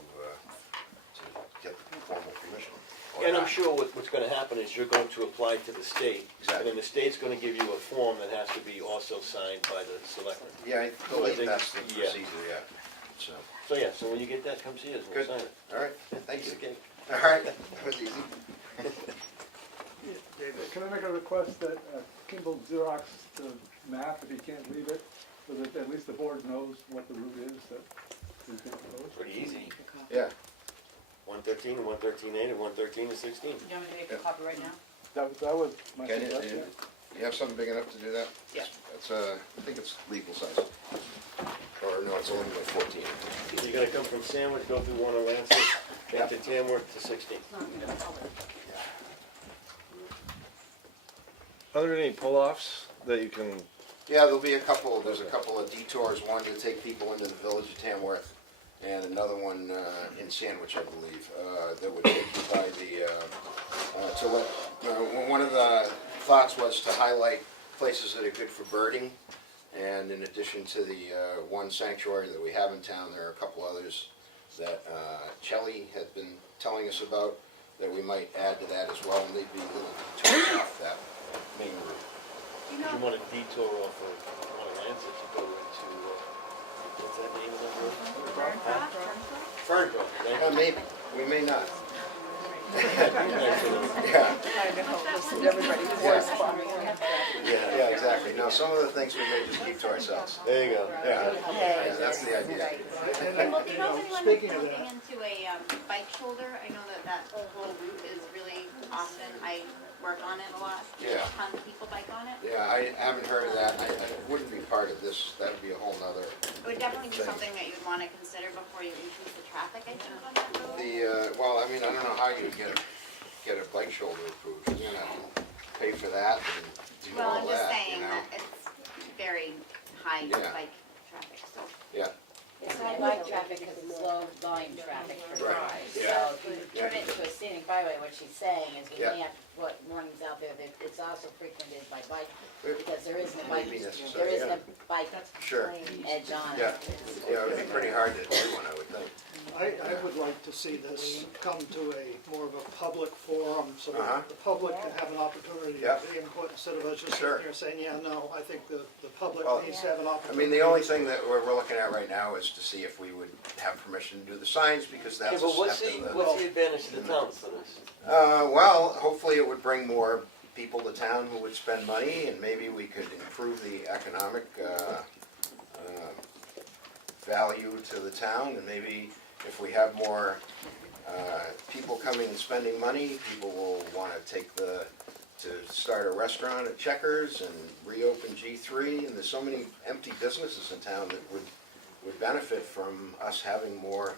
get the formal permission. Or And I'm not. sure what's gonna happen is you're going to apply to the state. Exactly. And then the state's gonna give you a form that has to be also signed by the selectmen. Yeah, I So I believe think- that's the yeah. procedure, yeah. So, So yeah, so when you get that, come see us, we'll good, sign it. all right, thank you. Okay. All right, that was easy. David, Can I make a request that Kimball Xerox the map, if he can't leave it, so that at least the board knows what the route is that we can propose? Pretty easy. Yeah, 113 and 113A and 113 and 16. You want me to make a copy right now? That was my can you, suggestion. you have something big enough to do that? Yeah. It's, I think it's legal size. Or no, it's only like 14. You're gonna come from Sandwich, go through one of Lancet, back to Tamworth to 16. Are there any pull-offs that you can, Yeah, there's a couple of detours, one to take people into the village of Tamworth, and another one in Sandwich, I believe, that would take you by the, to let, one of the thoughts was to highlight places that are good for birding, and in addition to the one sanctuary that we have in town, there are a couple others that Shelley had been telling us about that we might add to that as well, and they'd be little detours off that main route. If you want to detour off of one of Lancet, you go into, what's that name of the road? Fernbrook. Maybe, we may not. Yeah. I know, listen to everybody, voice farming. Yeah, exactly. No, some of the things we may just keep to ourselves. There you go. Yeah, yeah, that's the idea. And, Well, do you know if anyone's speaking of looking that, into a bike shoulder? I know that whole route is really often, I work on it a lot. Yeah. A ton of people bike on it. Yeah, I haven't heard of that. It wouldn't be part of this. That would be a whole nother. It would definitely be Thing. something that you'd want to consider before you increase the traffic, I think, on that road. Well, I mean, I don't know how you would get a bike shoulder approved. You're gonna have to pay for that and do Well, all I'm just that, saying you know? that it's very high Yeah. bike traffic, so. Yeah, It's high bike traffic because it's low volume traffic for Right. cars. Yeah. So if you turn it into a scenic byway, what she's saying is we Yeah. may have to put warnings out there that it's also frequented by bike, because there isn't a May bike, be there necessary, isn't yeah. a bike sure. edge on Yeah, it. yeah, it would be pretty hard to do one, I would think. I would like to see this come to a more of a public forum, so Uh-huh. that the public can have an opportunity Yeah. to input, instead of us just Sure. sitting here saying, yeah, no, I think the public Well, needs to have an I opportunity. mean, the only thing that we're looking at right now is to see if we would have permission to do the signs, because Okay, that's a but what's step in the... what's the advantage to the town for this? Well, hopefully it would bring more people to town who would spend money, and maybe we could improve the economic value to the town, and maybe if we have more people coming and spending money, people will want to start a restaurant at Checkers and reopen G3, and there's so many empty businesses in town that would benefit from us having more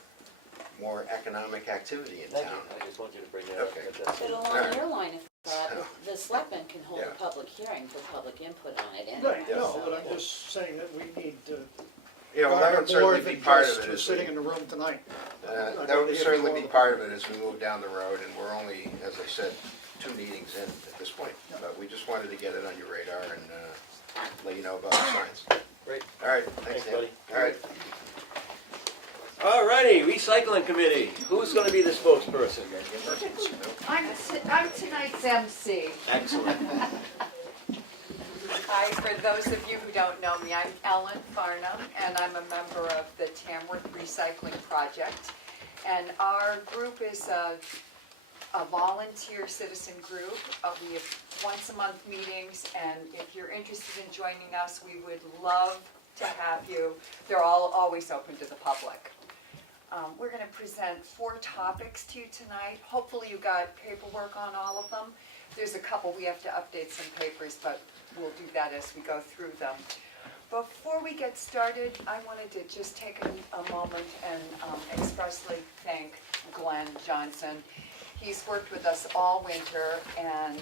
economic activity in Thank you. town. I just want you to bring that up. Okay. That's But it. along your line of thought, the selectmen can hold a Yeah. public hearing for public input on it Right, anyway. no, so- but I'm just saying that we need to Yeah, well, that garner would certainly more be than part just of it who's as sitting we, in the room tonight. that would certainly be part of it as we move down the road, and we're only, as I said, 2 meetings in at this point. But we just wanted to get it on your radar and let you know about the signs. Great. All right, Thanks, thanks, Dan. buddy. All right. Alrighty, recycling committee. Who's gonna be the spokesperson? I'm tonight's MC. Excellent. Hi, for those of you who don't know me, I'm Ellen Farnum, and I'm a member of the Tamworth Recycling Project. And our group is a volunteer citizen group. We have once-a-month meetings, and if you're interested in joining us, we would love to have you. They're all always open to the public. We're going to present 4 topics to you tonight. Hopefully you got paperwork on all of them. There's a couple we have to update some papers, but we'll do that as we go through them. Before we get started, I wanted to just take a moment and expressly thank Glenn Johnson. He's worked with us all winter, and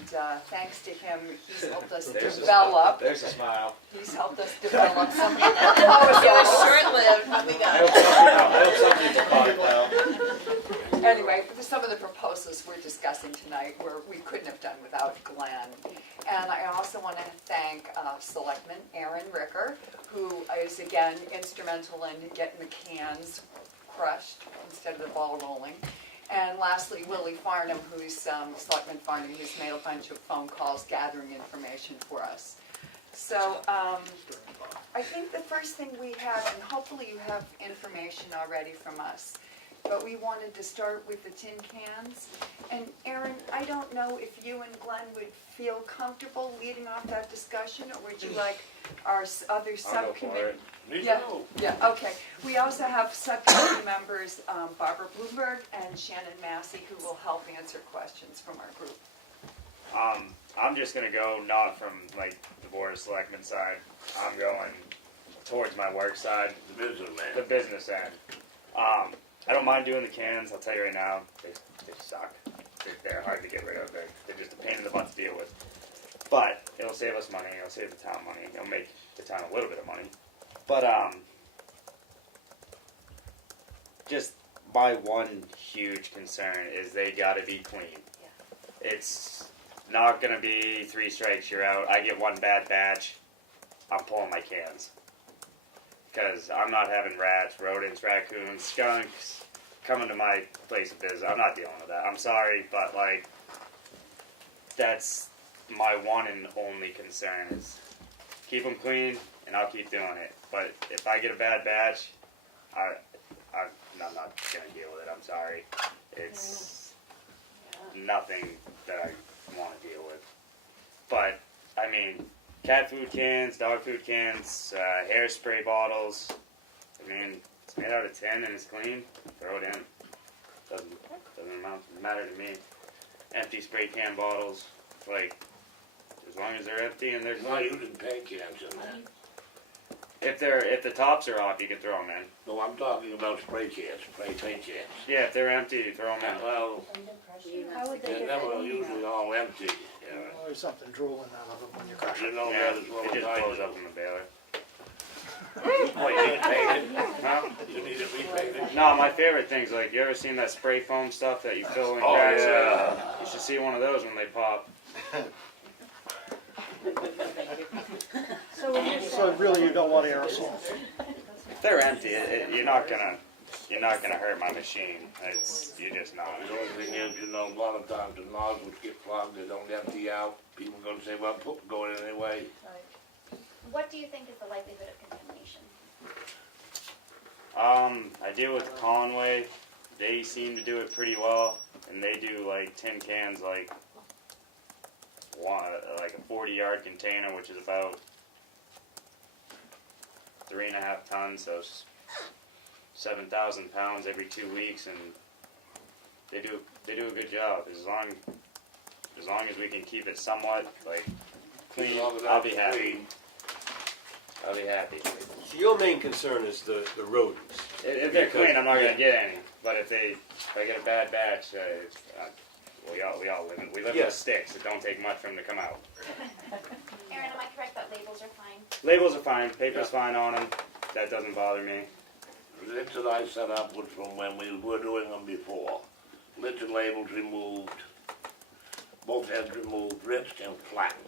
thanks to him, he's helped us develop. There's a smile. He's helped us develop some proposals. It was short-lived, but we got it. I hope some people caught it though. Anyway, some of the proposals we're discussing tonight we couldn't have done without Glenn. And I also want to thank Selectman Aaron Ricker, who is again instrumental in getting the cans crushed instead of the ball rolling. And lastly, Willie Farnum, who's Selectman Farnum, who's made a bunch of phone calls gathering information for us. So I think the first thing we have, and hopefully you have information already from us, but we wanted to start with the tin cans. And Aaron, I don't know if you and Glenn would feel comfortable leading off that discussion, or would you like our other subcommittee? Yeah, okay. We also have subcommittee members, Barbara Bloomberg and Shannon Massey, who will help answer questions from our group. I'm just gonna go not from like the board of selectmen side. I'm going towards my work side, The businessman. the business end. I don't mind doing the cans. I'll tell you right now, they suck. They're hard to get rid of. They're just a pain in the butt to deal with. But it'll save us money. It'll save the town money. It'll make the town a little bit of money. But just my one huge concern is they gotta be clean. It's not gonna be 3 strikes, you're out. I get one bad batch, I'm pulling my cans. Because I'm not having rats, rodents, raccoons, skunks coming to my place of business. I'm not dealing with that. I'm sorry, but like, that's my one and only concern is keep them clean and I'll keep doing it. But if I get a bad batch, I'm not gonna deal with it. I'm sorry. It's nothing that I want to deal with. But I mean, cat food cans, dog food cans, hairspray bottles. I mean, it's made out of tin and it's clean. Throw it in. Doesn't matter to me. Empty spray can bottles, like as long as they're empty and they're Not using paint cans in there. if the tops are off, you can throw them in. No, I'm talking about spray cans, spray paint cans. Yeah, if they're empty, you throw them in. Well, How would they they're get never that? usually all empty. Oh, there's something drooling out of them when you crush You it. know Yeah, that as well it as just I blows do. up in the baler. Well, you need it painted. Huh? You need it repainted. No, my favorite thing's like, you ever seen that spray foam stuff that you fill in Oh, cracks? yeah. You should see one of those when they pop. So when you're So really, you don't want aerosols. If they're empty, you're not gonna hurt my machine. You're just not. The only thing is, you know, a lot of times the nozzles get clogged, they don't empty out. People are gonna say, well, go in anyway. What do you think is the likelihood of contamination? I deal with Conway. They seem to do it pretty well, and they do like tin cans, like a 40-yard container, which is about 3.5 tons, so it's 7,000 pounds every 2 weeks, and they do a good job. As long as we can keep it somewhat like clean, I'll be happy. I'll be happy. So your main concern is the rodents. If they're clean, I'm not gonna get any. But if I get a bad batch, we all live in with Yes. sticks. It don't take much for them to come out. Aaron, am I correct that labels are fine? Labels are fine. Paper's fine on them. That doesn't bother me. The lids that I set up was from when we were doing them before. Lids and labels removed, both heads removed, rinsed and flattened.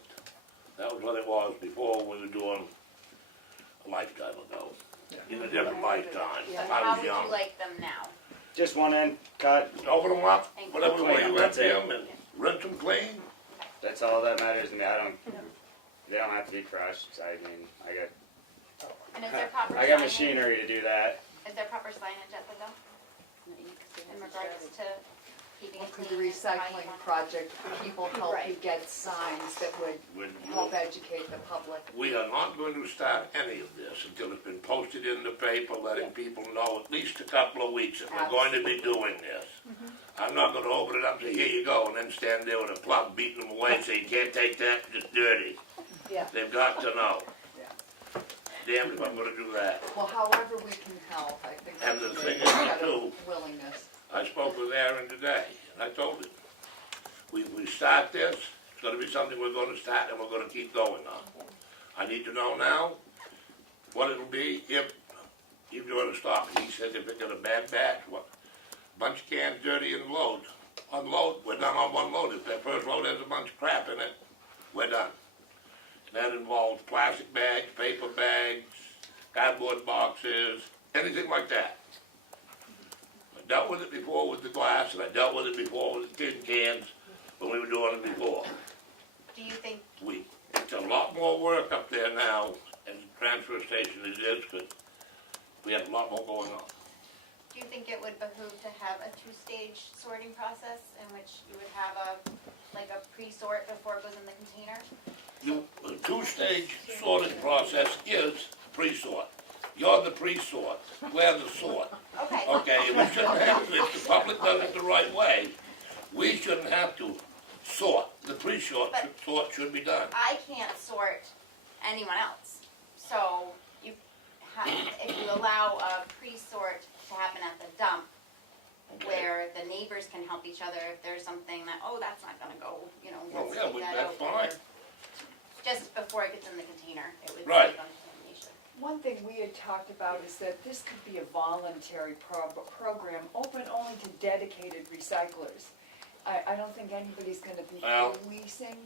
That was what it was before we were doing a lifetime ago. In a different lifetime. So I how was would young. you like them now? Just one end cut. Open them up, And whatever clean way them, you that's empty it. them and rinse them clean. That's all that matters to me. They don't have to be crushed. I mean, And is there proper I got signage? machinery to do that. Is there proper signage at the dump in regards to keeping it For clean? the and how you recycling want it? project, people help you Right. get signs that would help educate the public. We are not going to start any of this until it's been posted in the paper, letting people know at least a couple of weeks that we're going to be doing this. I'm not gonna open it up and say, here you go, and then stand there with a plug beating them away and say, you can't take that, it's dirty. Yeah. They've got to know. Damned if I'm gonna do that. Well, however we can help, I think And that's the a thing good is, kind too, of willingness. I spoke with Aaron today, and I told him, we start this, it's gonna be something we're gonna start and we're gonna keep going on. I need to know now what it'll be if you're gonna stop. He said if it got a bad batch, what, bunch of cans dirty and unload, we're done on one load. If that first load has a bunch of crap in it, we're done. That involves plastic bags, paper bags, cardboard boxes, anything like that. I dealt with it before with the glass, and I dealt with it before with the tin cans when we were doing it before. Do you think, It's a lot more work up there now at the transfer station as it is, because we have a lot more going on. do you think it would behoove to have a two-stage sorting process in which you would have a pre-sort before it goes in the container? The two-stage sorting process is pre-sort. You're the pre-sort, we're the sort. Okay. Okay, we shouldn't have to, if the public does it the right way, we shouldn't have to sort. The pre-sort sort should be done. I can't sort anyone else. So if you allow a pre-sort to happen at the dump, where the neighbors can help each other if there's something that, oh, that's not gonna go, Well, let's yeah, take that that's out. fine. Just before it gets in the container, it would Right. save on contamination. One thing we had talked talked about is that this could be a voluntary program, open only to dedicated recyclers. I don't think anybody's gonna be Well, policing,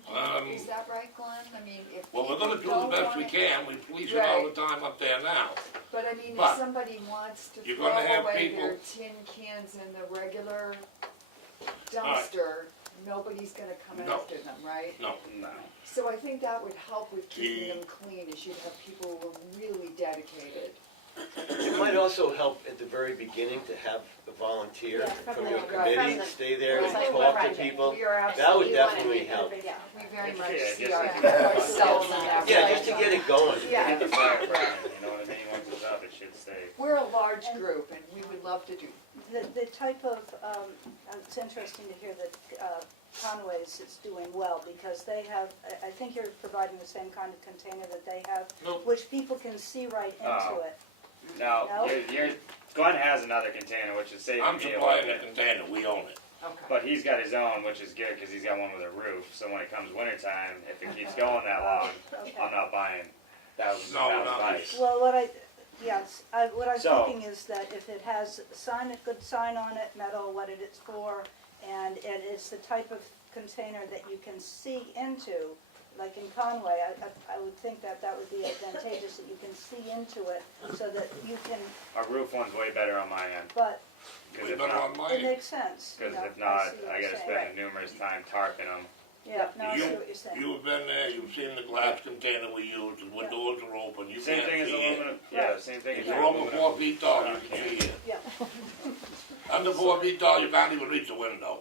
is that right, Glenn? I mean, if Well, we're people gonna do the don't best we wanna- can, we police it all the time up there now. But I mean, But if somebody wants to you're throw gonna have away people- their tin cans in the regular dumpster, nobody's gonna come No. after them, right? No. No. So I think that would help with keeping The- them clean, is you'd have people who are really dedicated. It might also help at the very beginning to have a volunteer Yeah, from the- your from committee the- stay there and Right. talk to Right. people. We are That would absolutely, definitely help. yeah, we very much Yeah, see just- ourselves in that. Yeah, just to get it going. Yeah. Get the fire burning, you know what I mean? Once it's up, it should stay. We're a large group and we would love to do. The type of, it's interesting to hear that Conway's is doing well, because they have, I think you're providing the same kind of container that they have, Nope. which people can see right into Oh. it. No, No? Glenn has another container, which is saving I'm me a supplying little the bit. container, we own it. Okay. But he's got his own, which is good, because he's got one with a roof, so when it comes wintertime, if it keeps going that long, Okay. I'm not buying thousands No, and no. thousands of Well, what I'm So- thinking is that if it has a good sign on it, metal, what it is for, and it is the type of container that you can see into, like in Conway, I would think that that would be advantageous, that you can see into it, so that you can, A roof one's way better on my end, but because We if better on not, mine. it makes sense. you know, if not, see what I you're gotta saying. spend numerous time tarping them. Yeah, no, I see what You, you're saying. you've been there, you've seen the glass container we use, the windows are open, you Same can't thing as see it. aluminum, yeah, same thing If as you're over aluminum. 4 feet tall, No, you can see it. Yeah. Under 4 feet tall, you can't even reach the window.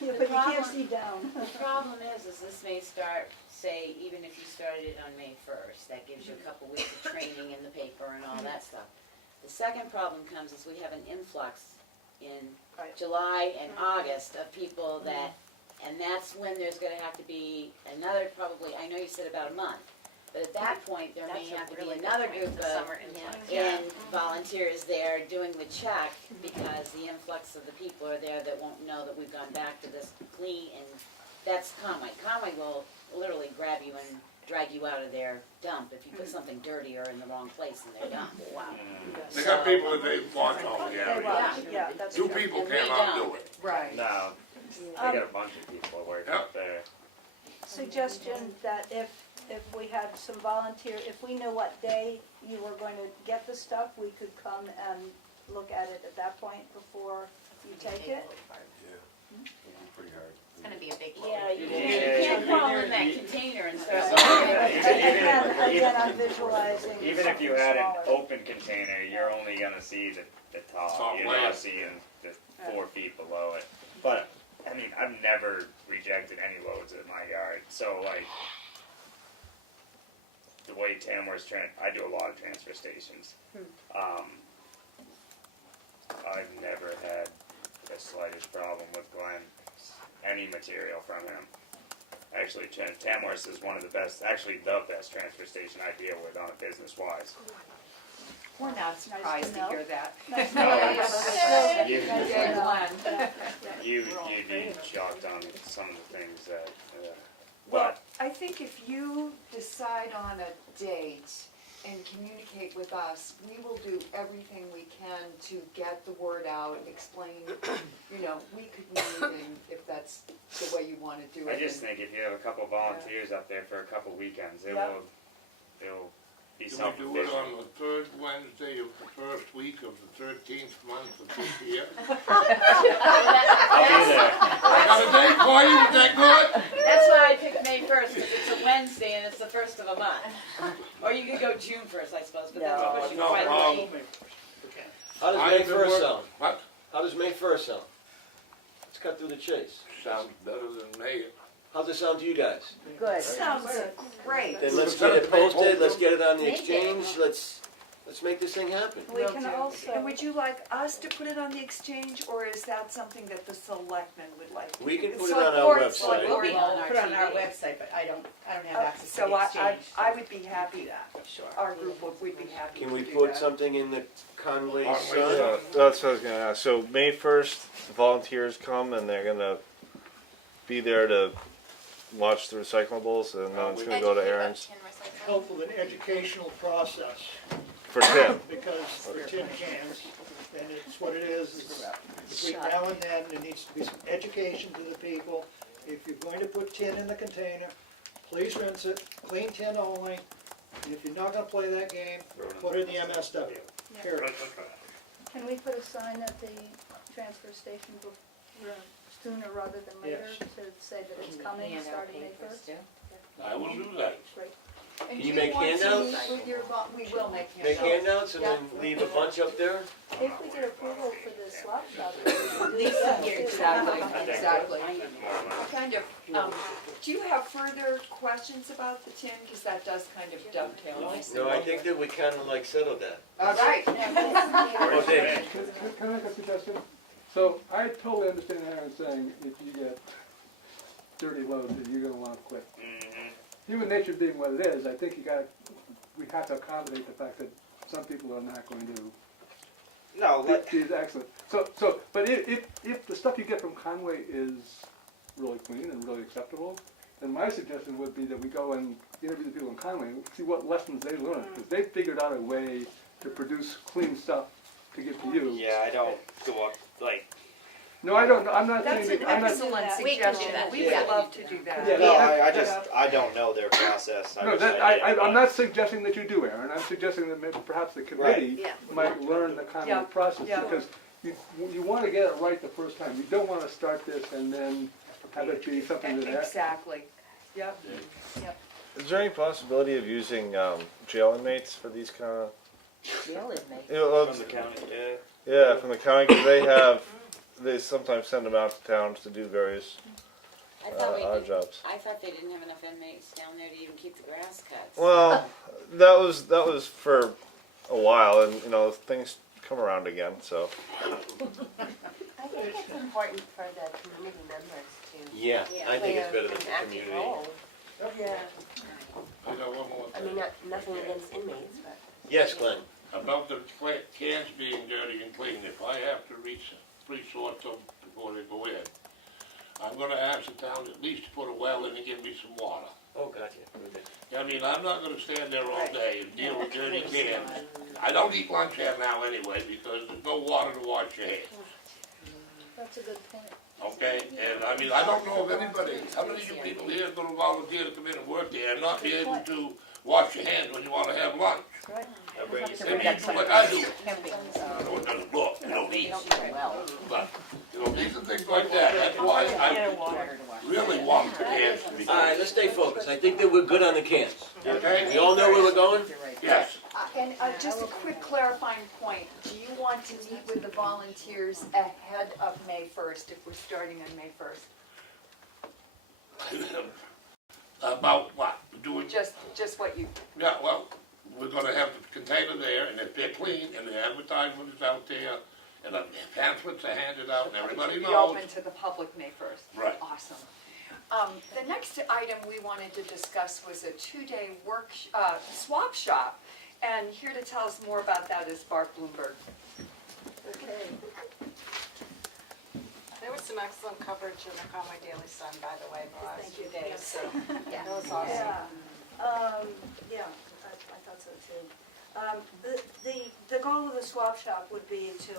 Yeah, but you can't see down. The problem is this may start, say, even if you started it on May 1st, that gives you a couple weeks of training in the paper and all that stuff. The second problem comes is we have an influx in Right. July and August of people that, and that's when there's gonna have to be another, probably, I know you said about a month, but at that point, there may That's a have to be really good another point, group the of summer influx. volunteers there doing the check, because the influx of the people are there that won't know that we've gone back to this clean, and that's Conway. Conway will literally grab you and drag you out of their dump if you put something dirtier in the wrong place in their dump. Wow. They got people that they watch all the They area. watch, yeah, that's Two true. people And we cannot don't. do it. Right. No, they got a bunch of people working up there. Suggestion that if we had some volunteer, if we knew what day you were going to get the stuff, we could come and look at it at that point before you take it. Pretty hard. It's gonna be a big load. Yeah, you Yeah. can't crawl in that container and start. Again, I'm visualizing. Even if you something had an smaller. open container, you're only gonna see the top. Top You're layer. not seeing the 4 feet below it. But I mean, I've never rejected any loads at my yard. So like the way Tamworth's I do a lot of transfer stations. I've never had the slightest problem with Glenn, any material from him. Actually, Tamworth is one of the best, actually the best transfer station I deal with on a business-wise. We're not surprised to know. hear that. Nice to No, know. it's- Yeah, Nice to yeah, know. yeah. You'd be shocked on some of the things that, Well, but I think if you decide on a date and communicate with us, we will do everything we can to get the word out, explain, we could meet and if that's the way you wanna do it. I just think if you have a couple volunteers up there for a couple weekends, it'll be Can we do it self-efficient. on the 3rd Wednesday of the first week of the 13th month of this year? I'll be there. I got a date for you, is that good? That's why I picked May 1st, because it's a Wednesday and it's the first of a month. Or you could go June 1st, I suppose, but that's No, pushing no, quite late. How does I May have been 1st work- sound? What? How does May 1st sound? Let's cut through the chase. Sounds better than May. How's it sound to you guys? Good. Sounds great. Then let's get it posted, let's get it on the Make it. exchange, let's make this thing happen. We can also. And would you like us to put it on the exchange, or is that something that the selectmen would like to do? We can The put it on select our board- website. select We'll board- be on our Put it on our TV. website, but I don't have access to So the exchange. I would be happy, Sure. our group would be happy Can to we do put that. something in the Conway Conway Sun? Sun. That's what I was gonna ask. So May 1st, volunteers come and they're gonna be there to watch the recyclables, and then it's gonna go to Aaron's. Help with an educational process. For tin. Because for tin cans, and it's what it is between now and then, there needs to be some education to the people. If you're going to put tin in the container, please rinse it, clean tin only, and if you're not gonna play that game, put it in the MSW, period. Can we put a sign at the transfer station sooner rather than later Yes. to say that it's coming starting May 1st? I will do that. Great. And Can do you make want to handouts? meet with your we will make handouts. Make handouts and Yeah. then leave a bunch up there? If we get approval for the swap shop. Lisa, exactly. Kind of, do you have further questions about the tin? Because that does kind of dovetail nicely. No, I think that we kind of like settled that. All right. Oh, David. Can I make a suggestion? So I totally understand Aaron saying if you get dirty loads that you're gonna wanna quit. Human nature being what it is, I think we have to accommodate the fact that some people are not going to. No, Is excellent. So, but if the stuff you get from Conway is really clean and really acceptable, then my suggestion would be that we go and interview the people in Conway and see what lessons they learned, because they figured out a way to produce clean stuff to give to you. Yeah, I don't go up, like, No, I don't know, I'm not That's saying, an I'm not. excellent We can do suggestion. that. We Yeah. would love to do that. Yeah, no, that- I don't know their process. No, I'm not suggesting that you do, Aaron, I'm suggesting that maybe perhaps the committee Yeah. might learn the Conway Yeah. process, Yeah. because you want to get it right the first time. You don't want to start this and then have it be something that. Exactly. Yep. Is there any possibility of using jail inmates for these kind of? Jail inmates. From the county, yeah. Yeah, from the county, because they sometimes send them out to towns to do various I thought we odd did, jobs. I thought they didn't have enough inmates down there to even keep the grass cuts. Well, that was for a while, and things come around again. So I think it's important for the community members to Yeah, I think it's better than play the an active community. role. Yeah. I got one more I thing. mean, nothing against inmates, but. Yes, Glenn. About the cans being dirty and clean, if I have to pre-sort them before they go in, I'm gonna ask the town at least to put a well in and give me some water. Oh, gotcha. I mean, I'm not gonna stand there all day and deal with dirty cans. I don't eat lunch here now anyway, because there's no water to wash your hands, That's a good point. okay? And I mean, I don't know if anybody, how many of you people here are gonna volunteer to come in and work there and not be able to wash your hands when you wanna have lunch? Right. Maybe you do like I do. I know it doesn't look, you don't eat, but, these are things like that. That's why I really want the cans to be All right, clean. let's stay focused. I think that we're good on the cans. Okay? We all know where we're going? Yes. And just a quick clarifying point, do you want to meet with the volunteers ahead of May 1st, if we're starting on May 1st? About what? Doing, Just what you, yeah, well, we're gonna have the container there, and if they're clean, and the advertisement is out there, and the pamphlets are handed out, and everybody be knows. open to the public May 1st? Right. Awesome. The next item we wanted to discuss was a 2-day swap shop, and here to tell us more about that is Bart Bloomberg. Okay. There was some excellent coverage in the Conway Daily Sun, by the way, the last Thank few you. days, Yes. so that was awesome. Yeah, I thought so too. The goal of the swap shop would be to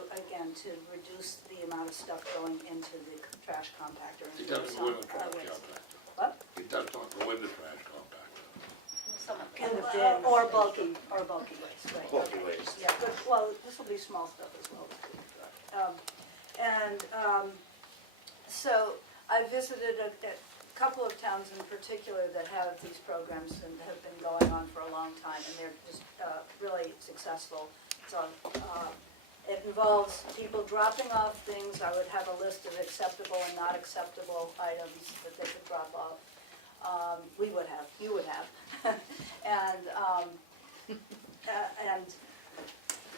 reduce the amount of stuff going into the trash compactor. It doesn't go in the trash compactor. What? It does not go in the trash compactor. In the bin. Or bulky waste, right. Bulky waste. Yeah, but, well, this will be small stuff as well. So I visited a couple of towns in particular that have these programs and have been going on for a long time, and they're just really successful. So it involves people dropping off things. I would have a list of acceptable and not acceptable items that they could drop off. We would have, you would have. And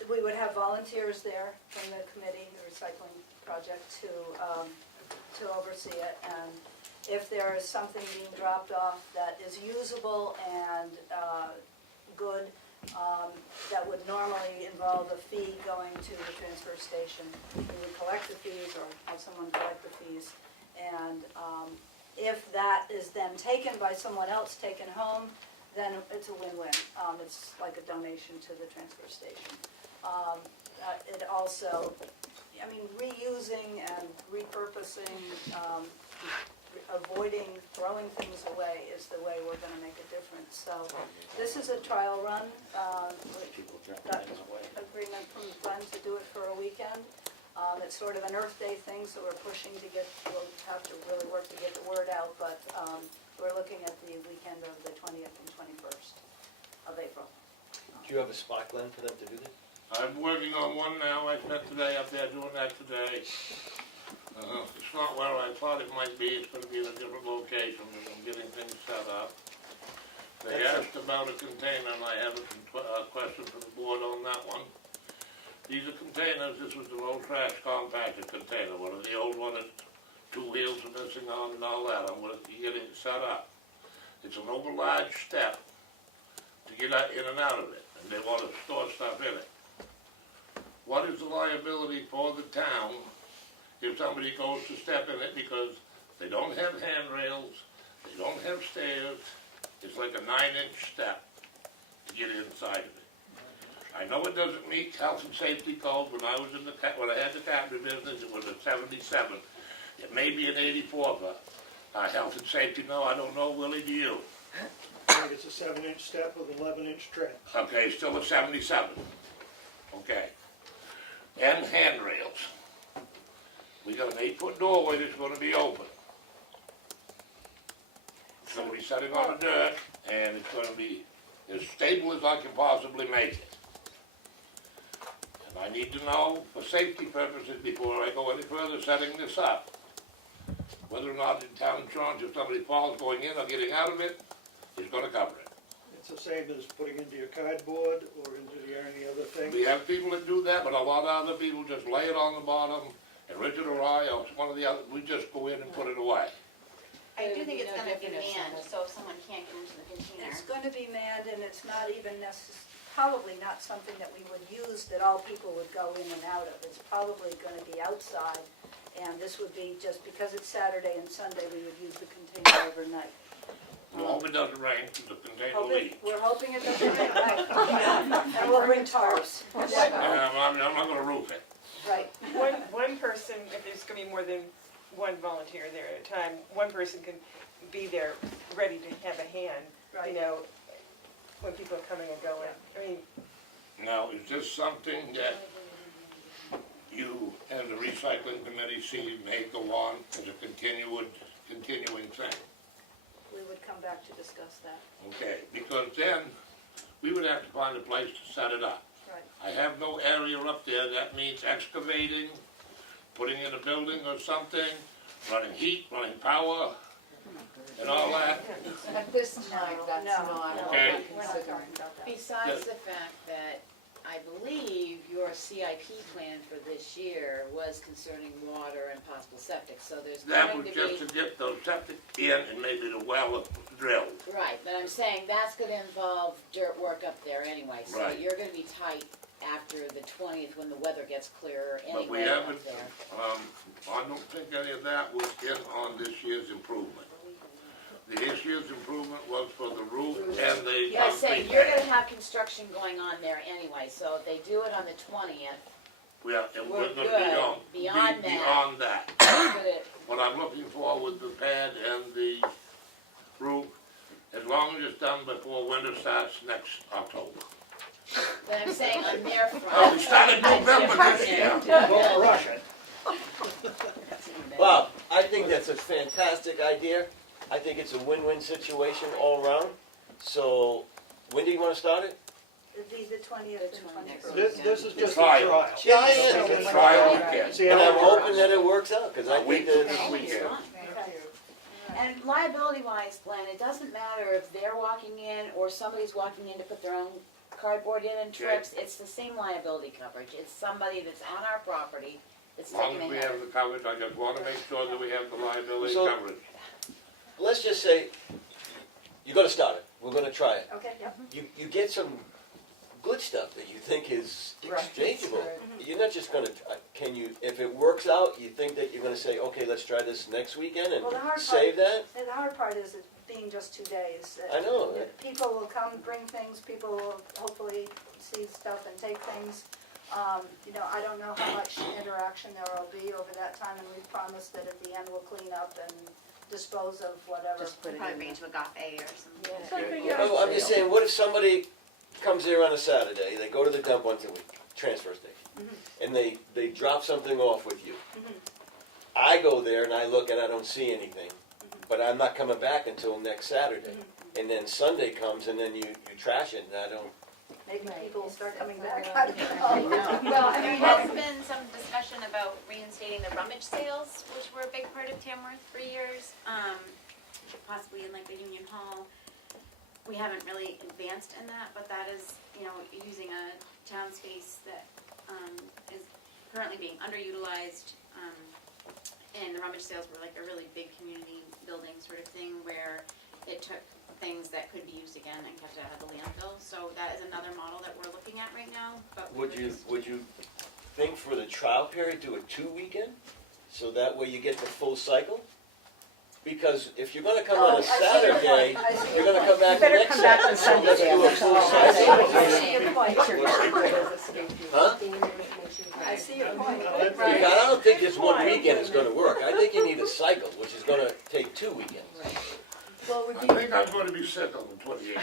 we would have volunteers there from the committee, the recycling project, to oversee it. And if there is something being dropped off that is usable and good, that would normally involve a fee going to the transfer station, we would collect the fees or have someone collect the fees. And if that is then taken by someone else, taken home, then it's a win-win. It's like a donation to the transfer station. It also, I mean, reusing and repurposing, avoiding throwing things away is the way we're gonna make a difference. So this is a trial run. Got agreement from Glenn to do it for a weekend. It's sort of an Earth Day thing, so we're pushing to get, we'll have to really work to get the word out, but we're looking at the weekend of the 20th and 21st of April. Do you have a spot, Glenn, for them to do this? I'm working on one now. I spent today up there doing that today. It's not where I thought it might be. It's going to be in a different location, and I'm getting things set up. They asked about a container, and I have a question for the board on that one. These are containers. This was the old trash compactor container, one of the old ones that 2 wheels are missing on and all that. I'm getting it set up. It's an overlarge step to get in and out of it, and they want to store stuff in it. What is the liability for the town if somebody goes to step in it because they don't have handrails, they don't have stairs, it's like a 9-inch step to get inside of it. I know it doesn't meet health and safety code. When I was in when I had the carpenter business, it was a 77. It may be an 84 for health and safety. No, I don't know, Willie, do you? I think it's a 7-inch step with 11-inch tread. Okay, still a 77. Okay. And handrails. We got an 8-foot doorway that's going to be open. It's going to be sitting on the dirt, and it's going to be as stable as I can possibly make it. And I need to know, for safety purposes, before I go any further setting this up, whether or not in town insurance, if somebody falls going in or getting out of it, is going to cover it. It's the same as putting into your cardboard or into any other thing. We have people that do that, but a lot of other people just lay it on the bottom, and Richard or I, or one of the others, we just go in and put it away. I do think it's gonna be manned, so if someone can't get into the container. It's going to be manned, and it's not even probably not something that we would use that all people would go in and out of. It's probably going to be outside, and this would be just because it's Saturday and Sunday, we would use the container overnight. We hope it doesn't rain, because the container leaks. We're hoping it doesn't rain, right? And we'll bring tarps. I'm not going to roof it. Right. One person, if there's going to be more than one volunteer there at a time, one person can be there ready to have a hand, you know, when people are coming and going. I mean, Now, is this something that you, as a recycling committee, see may go on as a continuing thing? We would come back to discuss that. Okay, because then we would have to find a place to set it up. Right. I have no area up there. That means excavating, putting in a building or something, running heat, running power, and all that. At this time, that's not what Okay. we're considering. Besides the fact that I believe your CIP plan for this year was concerning water and possible septic, so there's That going was to be. just to get those septic in and maybe the well drilled. Right, but I'm saying that's gonna involve dirt work up there anyway, so Right. you're gonna be tight after the 20th when the weather gets clearer But we anyway up haven't, there. I don't think any of that was in on this year's improvement. This year's improvement was for the roof and the Yeah, I'm saying, concrete you're pad. gonna have construction going on there anyway, so if they do it on the 20th, Yeah, and we're we're gonna good. be Beyond that. beyond that. that's gonna, What I'm looking for with the pad and the roof, as long as it's done before winter starts next October. but I'm saying on their front. Oh, we started November this year. Don't rush it. Well, I think that's a fantastic idea. I think it's a win-win situation all around. So, when do you want to start it? It'd be the 20th and 21st. This is just a Trial. trial. Yeah, I am. It's a trial weekend. See And how I'm it hoping works. that it works out, because I A week think to that. this weekend. And liability-wise, Glenn, it doesn't matter if they're walking in or somebody's walking in to put their own cardboard in and trips, it's the same liability coverage. It's somebody that's on our property that's As long taking as a we hit. have the coverage, I just wanna make sure that we have the liability So- coverage. Let's just say, you're gonna start it, we're gonna try it. Okay, yep. You get some good stuff that you think is Right, exchangeable. right. You're not just gonna, can you, if it works out, you think that you're gonna say, okay, let's try this next weekend and Well, the hard part- save that? And the hard part is it being just 2 days. I know. People will come, bring things, people will hopefully see stuff and take things. You know, I don't know how much interaction there will be over that time, and we've promised that at the end we'll clean up and dispose of whatever. Just put it Probably in bring there. it to Agape or something. It's like a Oh, yard I'm just sale. saying, what if somebody comes there on a Saturday, they go to the dump once a week, transfer station, and they drop something off with you. I go there and I look and I don't see anything, but I'm not coming back until next Saturday. And then Sunday comes and then you trash it and I don't, Maybe people will start coming back. I know. Well, there has been some discussion about reinstating the rummage sales, which were a big part of Tamworth for years, possibly in like the Union Hall. We haven't really advanced in that, but that is, you know, using a town space that is currently being underutilized. And the rummage sales were like a really big community building sort of thing where it took things that could be used again and kept it out of the landfill. So that is another model that we're looking at right now. But we would you think for the trial period, do a 2 weekend? So that way you get the full cycle? Because if you're gonna come on a Saturday, you're gonna come back the better next come back on Saturday. So let's Sunday, do a that's full all. cycle. I see your point. Huh? I see your point. Because I don't think this one weekend is gonna work. I think you need a cycle, which is gonna take 2 weekends. Well, I think I'm going to be sick on the 28th.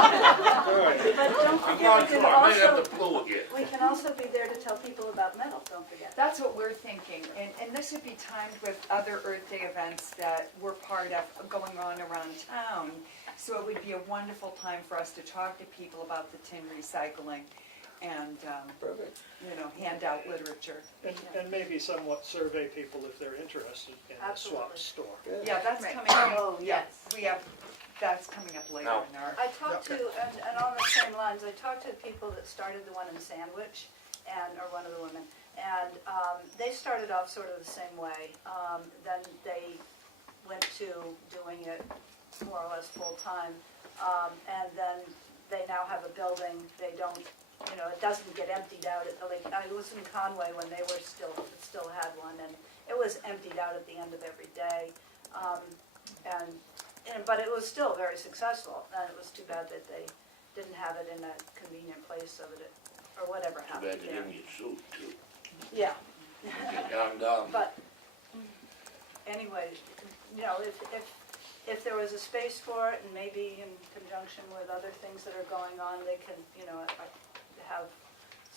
But don't I'm forget, not we sure, can I may have also, the flu again. we can also be there to tell people about metal, don't forget. That's what we're thinking, and this would be timed with other Earth Day events that we're part of going on around town. So it would be a wonderful time for us to talk to people about the tin recycling and, you know, hand out literature. And maybe somewhat survey people if they're interested in the swap store. Yeah, that's Right. coming up. Oh, Yeah, yes. we have, that's coming up later No. in our. I talked to, and on the same lines, I talked to people that started the one in Sandwich, or one of the women, and they started off sort of the same way. Then they went to doing it more or less full-time, and then they now have a building, they don't, you know, it doesn't get emptied out at the lake. I was in Conway when they were still had one, and it was emptied out at the end of every day. But it was still very successful, and it was too bad that they didn't have it in a convenient place so that it, or whatever Too happened bad they there. didn't get sued too. Yeah. And, But, anyway, you know, if there was a space for it, and maybe in conjunction with other things that are going on, they can, you know, have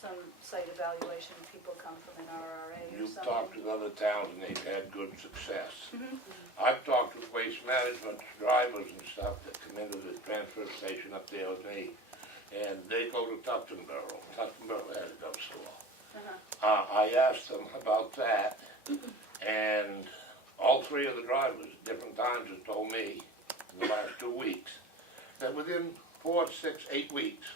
some site evaluation, people come from an RRA or you've something. talked with other towns and they've had good success. Mhm. I've talked with waste management drivers and stuff that come into the transfer station up there with me, and they go to Tuftonboro. Tuftonboro has a dump store. I asked them about that, and all three of the drivers, at different times, have told me in the last 2 weeks, that within 4, 6, 8 weeks,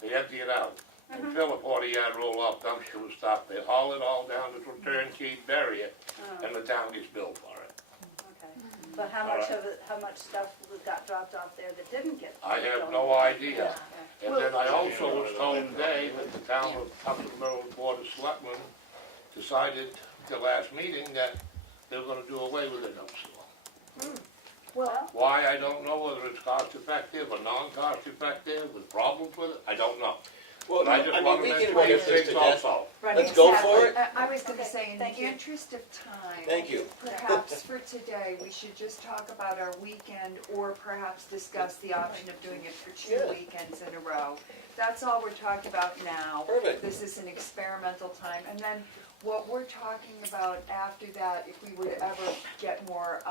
they empty it out. And fill a 40-yard roll-off dumpster with stuff. They haul it all down to Turnkey, bury it, and the town gets billed for it. Okay, but how much of it, how much stuff got dropped off there that didn't get? I have filled? no idea. Yeah. And then I also was told today that the town of Tuftonboro Board of Selectmen decided at the last meeting that they were gonna do away with the dump store. Well, Why, I don't know, whether it's cost effective or non-cost effective, with problems with it, I don't know. Well, But I just I mean, wanna we make can sure reduce this things to death. also. Let's go for it. I was gonna say, in thank the you. interest of time. Thank you. Perhaps for today, we should just talk about our weekend, or perhaps discuss the option of doing it for 2 Yeah. weekends in a row. That's all we're talking about now. Perfect. This is an experimental time, and then what we're talking about after that, if we were to ever get more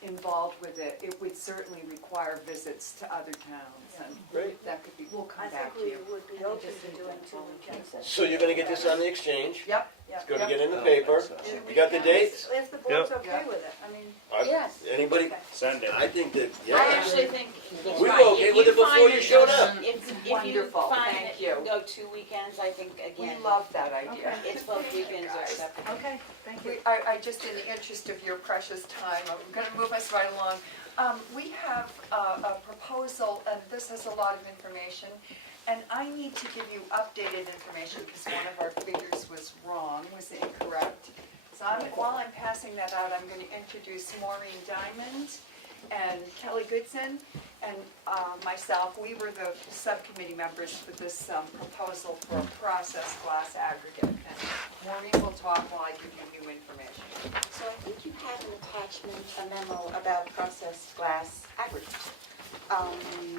involved with it, it would certainly require visits to other towns, and Great. that could be, we'll I come back think to we you. would be open to doing 2 weekends. So you're gonna get this on the exchange, Yep. it's gonna get in the paper, you got the dates? If the board's Yep. okay with it, I mean. Yes. Anybody? Okay. Send it. I think that, yeah. I actually think it's We were fine. okay If with you it before find you it- showed up. If you Wonderful, find thank it you. go 2 weekends, I think, We again, love that idea. it's both weekends are acceptable. Okay, thank you. I just, in the interest of your precious time, I'm going to move us right along. We have a proposal, and this has a lot of information, and I need to give you updated information because one of our figures was wrong, was incorrect. So while I'm passing that out, I'm going to introduce Maureen Diamond and Kelly Goodson and myself. We were the subcommittee members for this proposal for a processed glass aggregate. And Maureen will talk while I give you new information. So I think you have an attachment, a memo about processed glass aggregate.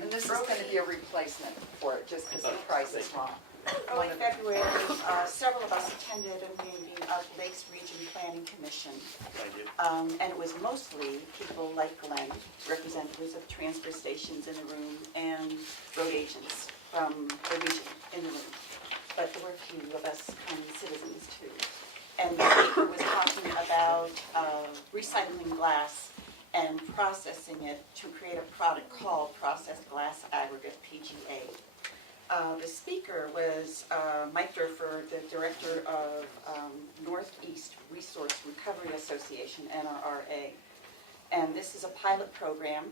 And this is going to be a replacement for it, just because the price is wrong. Early February, several of us attended a meeting of Lakes Region Planning Commission. And it was mostly people like Glenn, representatives of transfer stations in the room, and road agents from the region in the room. But there were a few of us common citizens too. And the paper was talking about recycling glass and processing it to create a product called Processed Glass Aggregate, PGA. The speaker was Mike Durford, the director of Northeast Resource Recovery Association, NRRA. And this is a pilot program.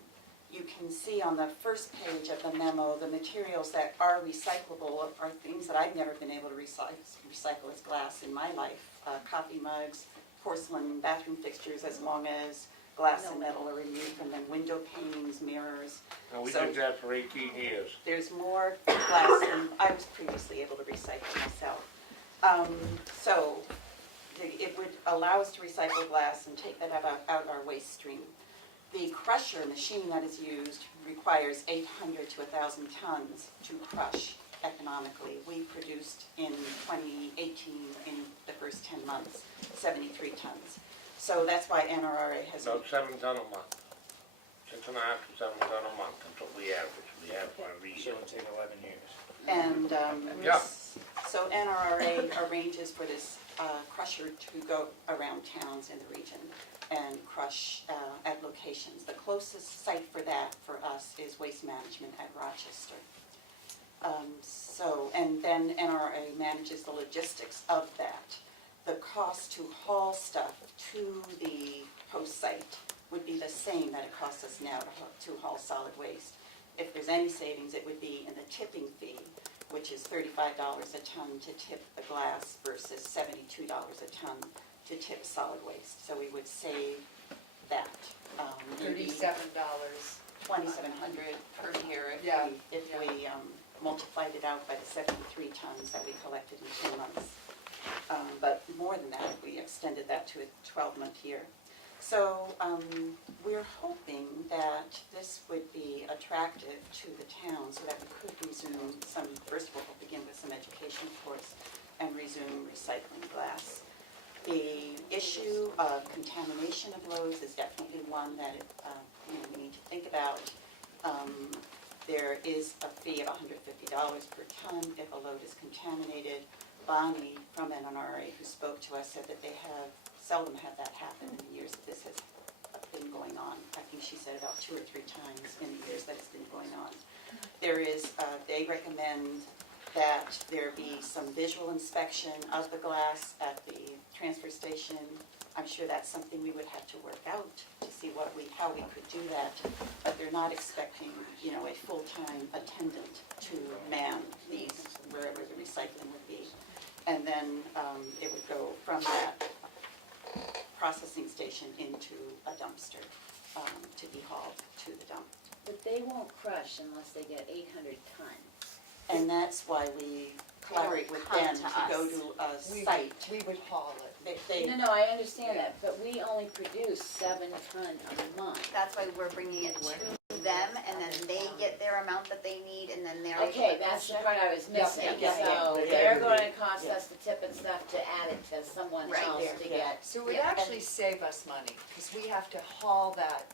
You can see on the first page of the memo, the materials that are recyclable are things that I've never been able to recycle as glass in my life. Coffee mugs, porcelain bathroom fixtures, as long as glass and metal are removed from them, window panes, mirrors. And we did that for 18 years. There's more glass than I was previously able to recycle myself. So it would allow us to recycle glass and take that out our waste stream. The crusher machine that is used requires 800 to 1,000 tons to crush economically. We produced in 2018, in the first 10 months, 73 tons. So that's why NRRA has... About 7 ton a month. 6.5 to 7 ton a month, that's what we average. We have for every year. So it'll take 11 years. And Yeah. so NRRA arranges for this crusher to go around towns in the region and crush at locations. The closest site for that for us is Waste Management at Rochester. And then NRA manages the logistics of that. The cost to haul stuff to the host site would be the same that it costs us now to haul solid waste. If there's any savings, it would be in the tipping fee, which is $35 a ton to tip the glass versus $72 a ton to tip solid waste. So we would save that. $37. $2,700 per year if we multiplied it out by the 73 tons that we collected in 2 months. But more than that, we extended that to a 12-month year. So we're hoping that this would be attractive to the town so that we could resume some, first of all, we'll begin with some education, of course, and resume recycling glass. The issue of contamination of loads is definitely one that we need to think about. There is a fee of $150 per ton if a load is contaminated. Bonnie from NRRA, who spoke to us, said that they have seldom had that happen in the years that this has been going on. I think she said about 2 or 3 times in the years that it's been going on. There is, they recommend that there be some visual inspection of the glass at the transfer station. I'm sure that's something we would have to work out to see how we could do that. But they're not expecting, a full-time attendant to man these wherever the recycling would be. And then it would go from that processing station into a dumpster to be hauled to the dump. But they won't crush unless they get 800 tons. And that's why we collaborate with them to go to a site. We would haul it. No, I understand that, but we only produce 7 tons a month. That's why we're bringing it to them, and then they get their amount that they need, and then they're Okay, that's the part I was missing. Yeah. So they're going to cost us the tip and stuff to add it to someone else to get. So it would actually save us money, because we have to haul that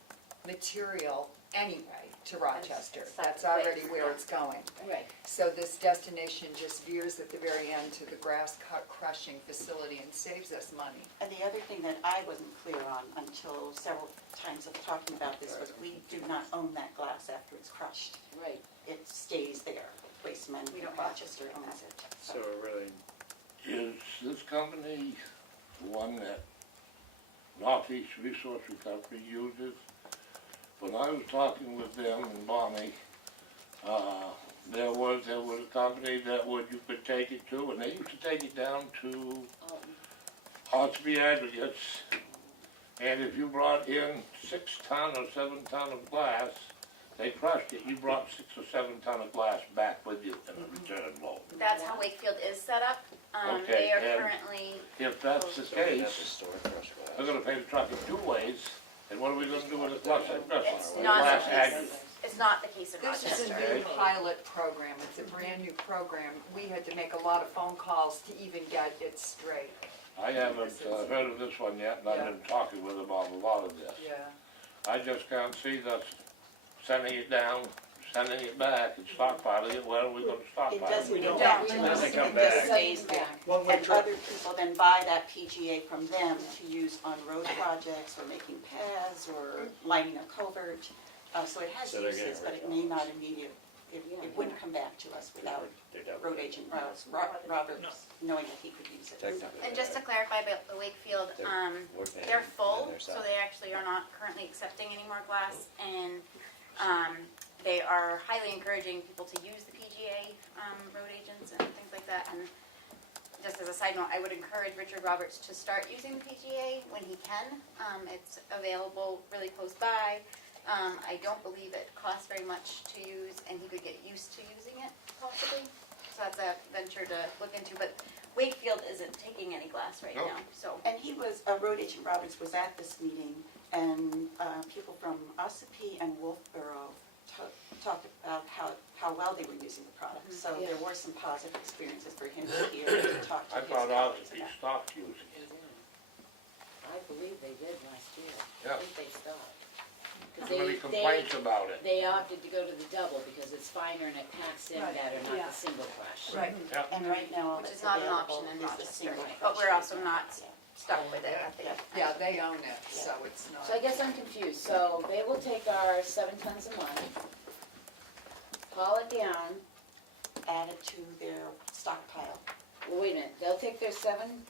material anyway to Rochester. it's That's separate already waste, where yeah. it's going. Right. So this destination just veers at the very end to the grass crushing facility and saves us money. And the other thing that I wasn't clear on until several times of talking about this was we do not own that glass after it's crushed. Right. It stays there. Waste Management of Rochester owns it. So really, Is this company the one that Northeast Resource Recovery uses? When I was talking with them and Bonnie, there was a company that you could take it to, and they used to take it down to Hosby Aggregates, and if you brought in 6 ton or 7 ton of glass, they crushed it, you brought 6 or 7 ton of glass back with you in a return load. That's how Wakefield is set up. Okay, They are and currently. If that's the case, we're gonna pay the truck in 2 ways, and what are we gonna do with the glass? It's With not glass the case. aggregate? It's not the case in This Rochester. is a new pilot program. It's a brand new program. We had to make a lot of phone calls to even get it straight. I haven't heard of this one yet, and I've been talking with them on a lot of this. Yeah. I just can't see us sending it down, sending it back, and stockpiling it. Where are we gonna It stockpile doesn't it? go back to It us. doesn't come It back. just stays there. One-way And trip. other people then buy that PGA from them to use on road projects or making paths or lining a culvert. So it has So they're getting uses, but rid it of may it. not immediately, it wouldn't come back to us without They're double. road agent Roberts knowing that he could use it. And just to clarify about the Wakefield, We're paying they're full, on their so side. they actually are not currently accepting any more glass, and they are highly encouraging people to use the PGA road agents and things like that. And just as a side note, I would encourage Richard Roberts to start using the PGA when he can. It's available really close by. I don't believe it costs very much to use, and he could get used to using it possibly. So that's a venture to look into. But Wakefield isn't taking any glass right now, so. And he was, road agent Roberts was at this meeting, and people from Ossipee and Wolfboro talked about how well they were using the product. So there were some positive experiences for him to hear and to talk to I his thought colleagues Ossipee about. stopped using it. I believe they did last year. Yeah. I think they stopped. 'Cause Too many they- complaints about it. They opted to go to the double because it's finer and it packs in Right, better, not yeah. the single crush. Right. Yep. And right now, all Which that's is not an available option in is the Rochester, single but we're crusher. also not stuck with it at the end. Yeah, they own it, so it's not. So I guess I'm confused, so they will take our 7 tons a month, haul it down, Add it to their stockpile. well, wait a minute, they'll take our 7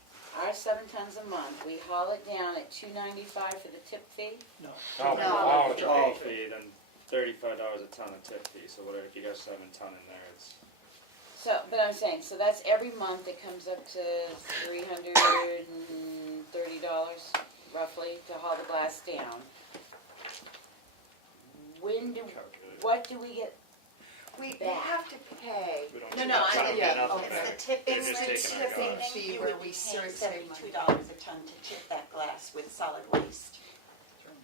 tons a month, we haul it down at $2.95 for the tip fee? No. No, No. all of All it. fee, then $35 a ton of tip fee, so whatever, if you got 7 ton in there, it's, So, but I'm saying, so that's every month, it comes up to $330 roughly to haul the glass down. What do we get? We back? have to pay. we don't. No, do no, that. I It's get not it. nothing It's back. the tipping. They're It's just the taking our tipping glass. fee You where would we be serve paying save money. $72 a ton to tip that glass with solid waste.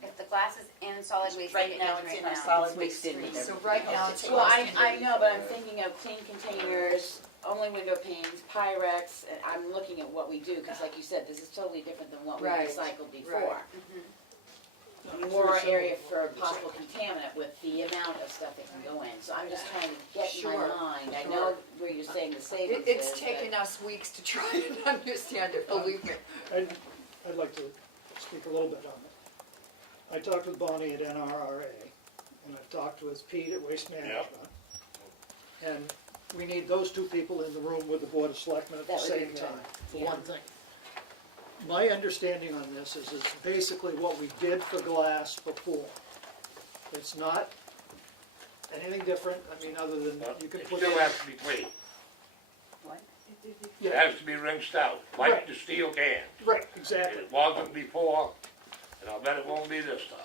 If the glass is in solid waste. Right like it now, is it's right in our now. solid waste mixed in stream. with So right now, it's Well, costing. I know, but I'm thinking of clean containers, only window panes, Pyrex, and I'm looking at what we do, because like you said, this is totally different than what we Right, recycled before. right. More area for possible contaminant with the amount of stuff that can go in, so I'm just trying to get in my Sure, mind, I sure. know where you're saying the savings is, It's but- taken us weeks to try and understand it, believe me. I'd like to speak a little bit on it. I talked with Bonnie at NRRA, and I've talked with Pete at Waste Management. And we need those two people in the room with the Board of Selectmen at the That would be same good. time, for Yeah. one thing. My understanding on this is it's basically what we did for glass before. It's not anything different, I mean, other than you can It put still in. has to be clean. What? It Yeah, has to be rinsed out, like Right. the steel can. right, exactly. It wasn't before, and I'll bet it won't be this time.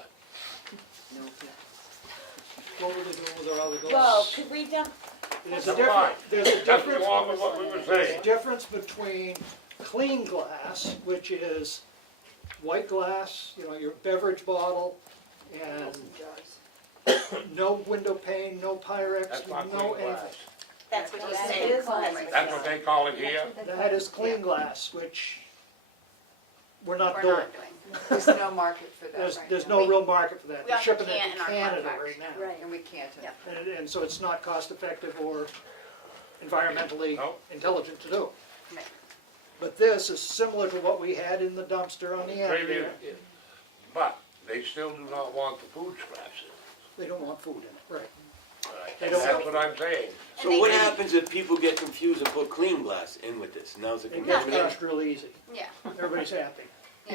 What were they doing with our other glass? Well, could we dump, There's a That's difference, fine. there's a That's difference. along with what we were There's saying. a difference between clean glass, which is white glass, you know, your beverage bottle, and no window pane, no Pyrex, That's not no clean glass. anything. That's what he's That saying. is clean. That's what they call it here. That is clean glass, which we're not we're doing. not doing. There's no market for that right There's now. no real market for that. We They're also shipping can't it in to our Canada contract. right now. Right. And we can't. Yep. And so it's not cost effective or environmentally intelligent to do. Right. But this is similar to what we had in the dumpster on the end Previous- there. But they still do not want the food scraps in. They don't want food in it, right. Right. They don't That's want- what I'm saying. So what happens if people get confused and put clean glass in with this? Now's the It gets contamination. crushed real easy. Yeah. Everybody's happy.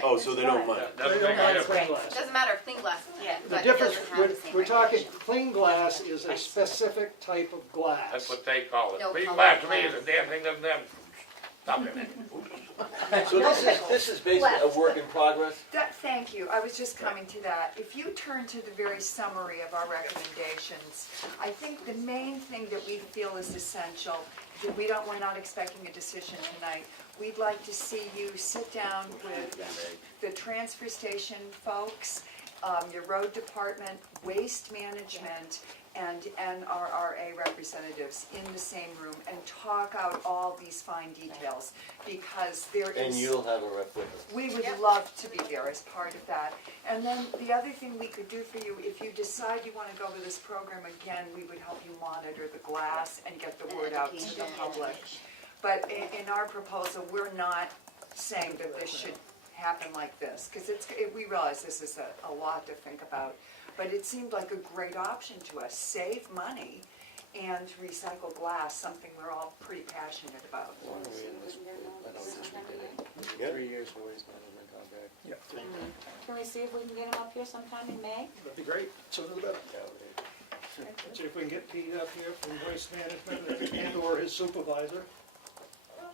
Oh, so they don't mind. They don't mind clean glass. Doesn't matter if clean glass is in, The but it difference, doesn't have the same we're talking, regulation. clean glass is a specific type of glass. That's what they call it. No Clean color glass to me glass. is a damn thing doesn't have stuff in it. So this is basically a work in progress? Thank you, I was just coming to that. If you turn to the very summary of our recommendations, I think the main thing that we feel is essential, that we're not expecting a decision tonight. We'd like to see you sit down with the transfer station folks, your road department, waste management, and NRRA representatives in the same room and talk out all these fine details, because there is... And you'll have a rep with her. We would love to be there as part of that. And then the other thing we could do for you, if you decide you want to go with this program again, we would help you monitor the glass and get the word out to the public. But in our proposal, we're not saying that this should happen like this, because we realize this is a lot to think about. But it seemed like a great option to us, save money and recycle glass, something we're all pretty passionate about. Yeah. 3 years for waste management contract. Yeah, Can we see if we can get him up here sometime in May? that'd be great, sooner the better. Let's see if we can get Pete up here from Waste Management and or his supervisor.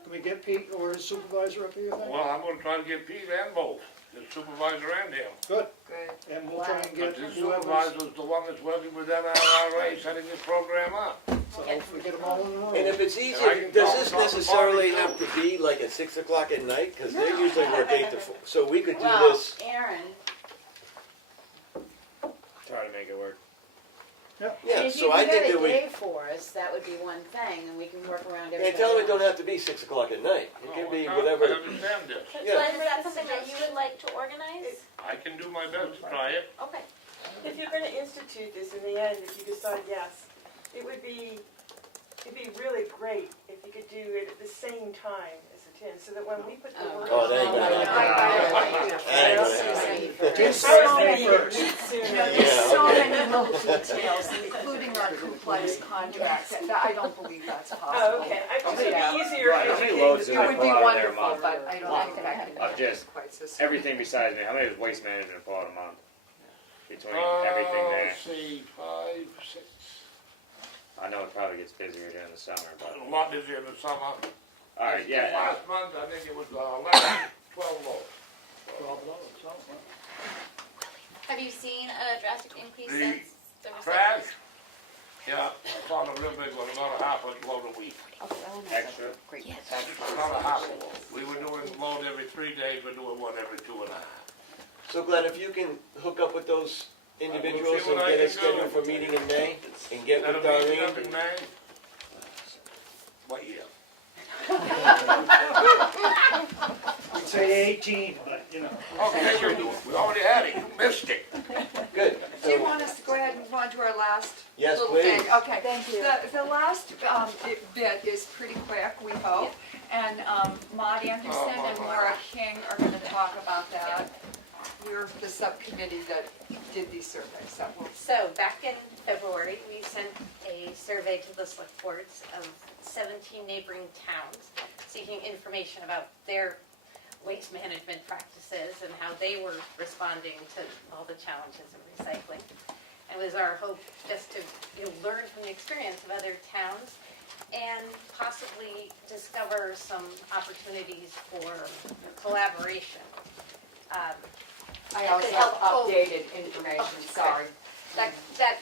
Can we get Pete or his supervisor up here, you think? Well, I'm gonna try to get Pete and both, the supervisor and him. Good, Good. and we'll try and get But this whoever's, supervisor's the one that's working with NRRA, setting this program up. so hopefully get them all in the room. And if it's easy, And I can does call this Dr. necessarily Barney, have to be like at 6 o'clock at night? Because they usually work 8 to 4. So we could do Well, this. Aaron, Try to make it work. Yeah, if you so I can think get that a we. day for us, that would be one thing, and we can work around everybody And tell them it don't else. have to be 6 o'clock at night. It can be I whatever. understand this. Yeah. Glenn, is that something that you would like to organize? I can do my best to try it. Okay. If you're gonna institute this in the end, if you decide yes, it'd be really great if you could do it at the same time as the 10, so that when we put the word. Oh, that ain't gonna happen. That ain't gonna happen. The kids I was say thinking first. There's so many little details, including our complex contract, that I don't believe that's possible. Oh, okay, I just would Yeah. be easier Right, if if you you load could. Zoom, It would be pull out of there a wonderful, month. but I don't think that can Of just quite so soon. everything besides me. How many does waste management pull out a month? Between everything there. Let's see, 5, 6. I know it probably gets busier during the summer, but. A lot busier in the summer. Alright, yeah. Last month, I think it was 11, 12 loads. 12 loads, oh, well. Have you seen a drastic increase The since the Trash? Yeah, I found a real big one, about a half a load a week. Extra. About a half a load. We were doing load every 3 days, we're doing one every 2.5. So Glenn, if you can hook up with those individuals see and what I get it can do. scheduled for meeting in May and get with That'll be up Darlene. in May? What year? We'd say 18, but, you know. Okay, we already had it, you missed it. Good. Do you want us to go ahead and move on to our last Yes, little please. thing? Okay. Thank you. The last bit is pretty quick, we hope. And Maud Anderson and Maura King are going to talk about that. You're the subcommittee that did these surveys, so we'll... So, back in February, we sent a survey to the select boards of 17 neighboring towns, seeking information about their waste management practices and how they were responding to all the challenges of recycling. And it was our hope just to learn from the experience of other towns and possibly discover some opportunities for collaboration. I also have updated information, sorry. That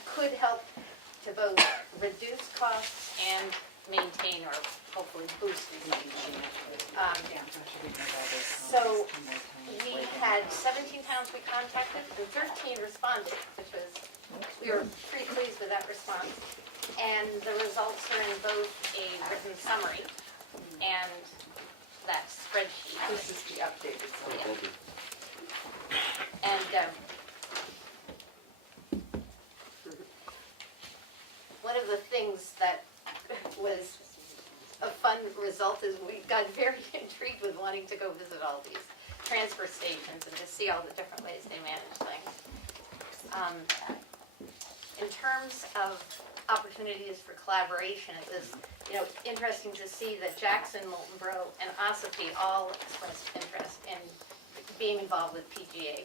could help to both reduce costs and maintain or hopefully boost recycling. So we had 17 towns we contacted and 13 responded, which was, we were pretty pleased with that response. And the results are in both a written summary and that spreadsheet. This is the updated one. Thank you. And one of the things that was a fun result is we got very intrigued with wanting to go visit all these transfer stations and to see all the different ways they manage things. In terms of opportunities for collaboration, it was, interesting to see that Jackson, Moltenboro, and Ossipee all expressed interest in being involved with PGA.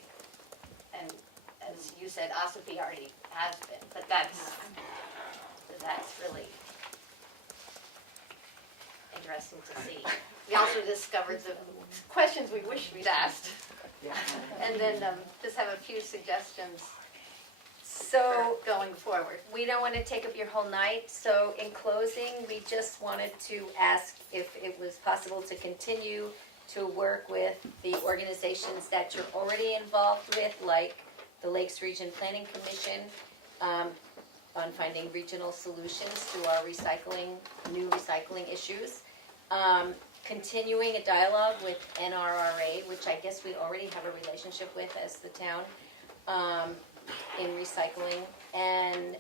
And as you said, Ossipee already has been, but that's really interesting to see. We also discovered the questions we wish we'd asked. And then just have a few suggestions So, going forward. we don't want to take up your whole night, so in closing, we just wanted to ask if it was possible to continue to work with the organizations that you're already involved with, like the Lakes Region Planning Commission, on finding regional solutions to our new recycling issues. Continuing a dialogue with NRRA, which I guess we already have a relationship with as the town, in recycling. And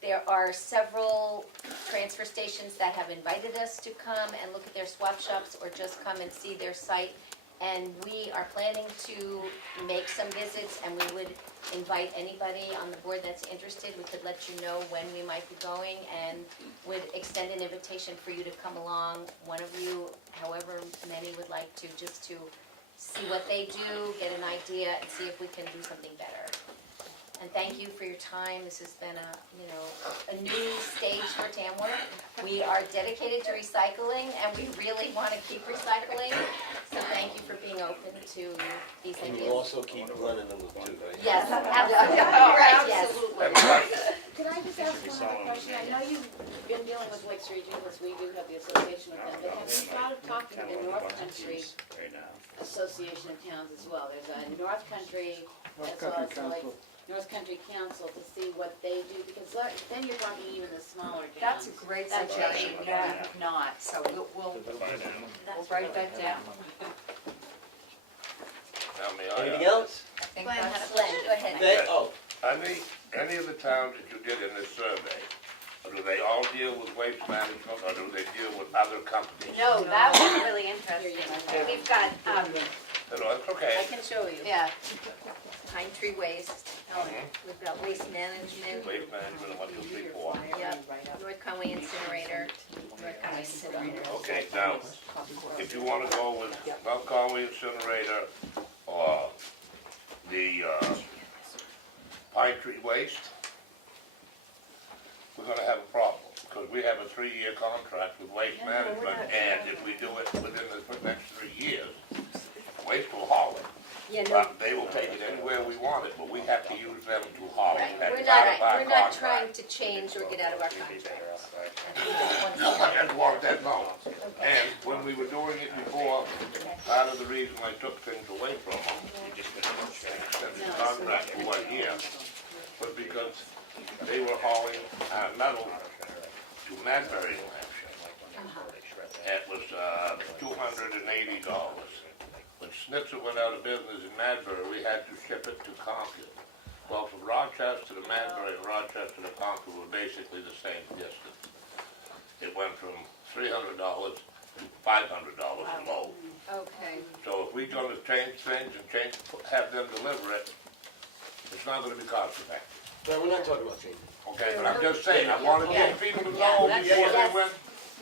there are several transfer stations that have invited us to come and look at their swap shops or just come and see their site. And we are planning to make some visits, and we would invite anybody on the board that's interested. We could let you know when we might be going, and would extend an invitation for you to come along, one of you, however many would like to, just to see what they do, get an idea, and see if we can do something better. And thank you for your time. This has been a new stage for Tamworth. We are dedicated to recycling, and we really want to keep recycling. So thank you for being open to these And ideas. you also keep running the loop too, right? Yes, absolutely. Right, yes. Can I just ask one other question? I know you've been dealing with Lakes Region, because we do have the association with them, but have you thought of talking to the North Country Association of Towns as well? There's a North Country, as well as like North Country Council, to see what they do, because then you're talking even the smaller towns. That's a great That's suggestion, right. we have not, so we'll write that down. Now, may Anything else? I think Glenn that's- had a question. Go ahead. Any of the towns that you did in this survey, do they all deal with waste management, or do they deal with other companies? No, that was really interesting. We've got, No, that's okay. I can show you. Yeah. Pine Tree Waste, we've got Waste Management, Waste management, 1, 2, 3, 4. yep, North Conway Incinerator, North Conway Incinerator. Okay, now, if you wanna go with Mount Conway Incinerator, or the, Pine Tree Waste, we're gonna have a problem, because we have a 3-year contract with Waste Management, and if we do it within the next 3 years, Waste will haul it. Yeah, no, But they will take it anywhere we want it, but we have to use them to haul it. right, That's we're part of our not contract. trying to change or get out of our contracts. I just want that known. And when we were doing it before, part of the reason I took things away from them, extended the contract for 1 year, was because they were hauling metal to Madbury, New Hampshire. It was $280. When Schnitzer went out of business in Madbury, we had to ship it to Concord. Well, from Rochester to Madbury and Rochester to Concord were basically the same distance. It went from $300 to $500 a load. Okay. So if we're gonna change things and have them deliver it, it's not gonna be cost effective. No, we're not talking about changing. Okay, but I'm just saying, I wanna get people to know before they went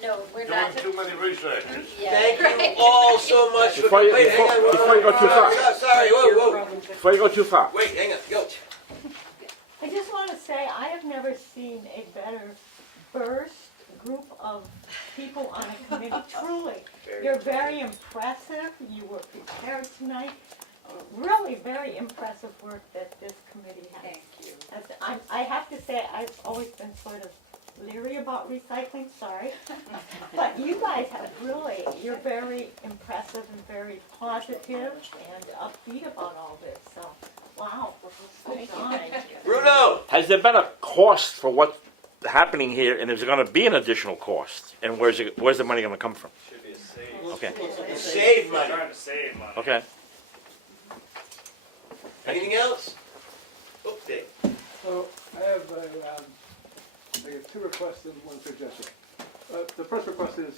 No, we're doing not. too many researches. Thank you all so much for, Before you- wait, hang on. before you go too far. Sorry, whoa. Before you go too far, Wait, hang on, go. I just want to say, I have never seen a better burst group of people on a committee, truly. You're very impressive, you were prepared tonight. Really very impressive work that this committee has. Thank you. I have to say, I've always been sort of leery about recycling, sorry. But you guys have really, you're very impressive and very positive and upbeat about all this, so, wow, good job. Bruno! Has there been a cost for what's happening here, and is there going to be an additional cost? And where's the money going to come from? Should be a Okay. Save money. Trying to save money. Okay. Anything else? Okay. So I have two requests and one suggestion. The first request is,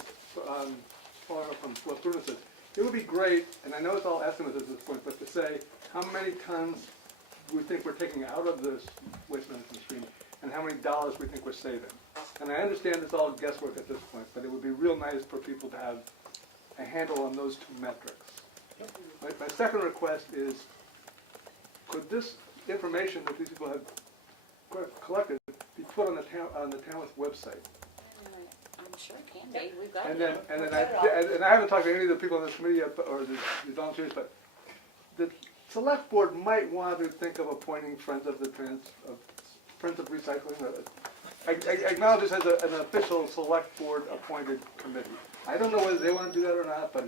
following up on what Bruno said. It would be great, and I know it's all estimates at this point, but to say how many tons we think we're taking out of this waste management stream and how many dollars we think we're saving. And I understand it's all guesswork at this point, but it would be real nice for people to have a handle on those two metrics. My second request is, could this information that these people have collected be put on the Tamworth website? I'm sure it can be, we've got And it. then I haven't talked to any of the people on this committee yet, or the volunteers, but the select board might want to think of appointing Friends of Recycling. I acknowledge this as an official select board appointed committee. I don't know whether they want to do that or not, but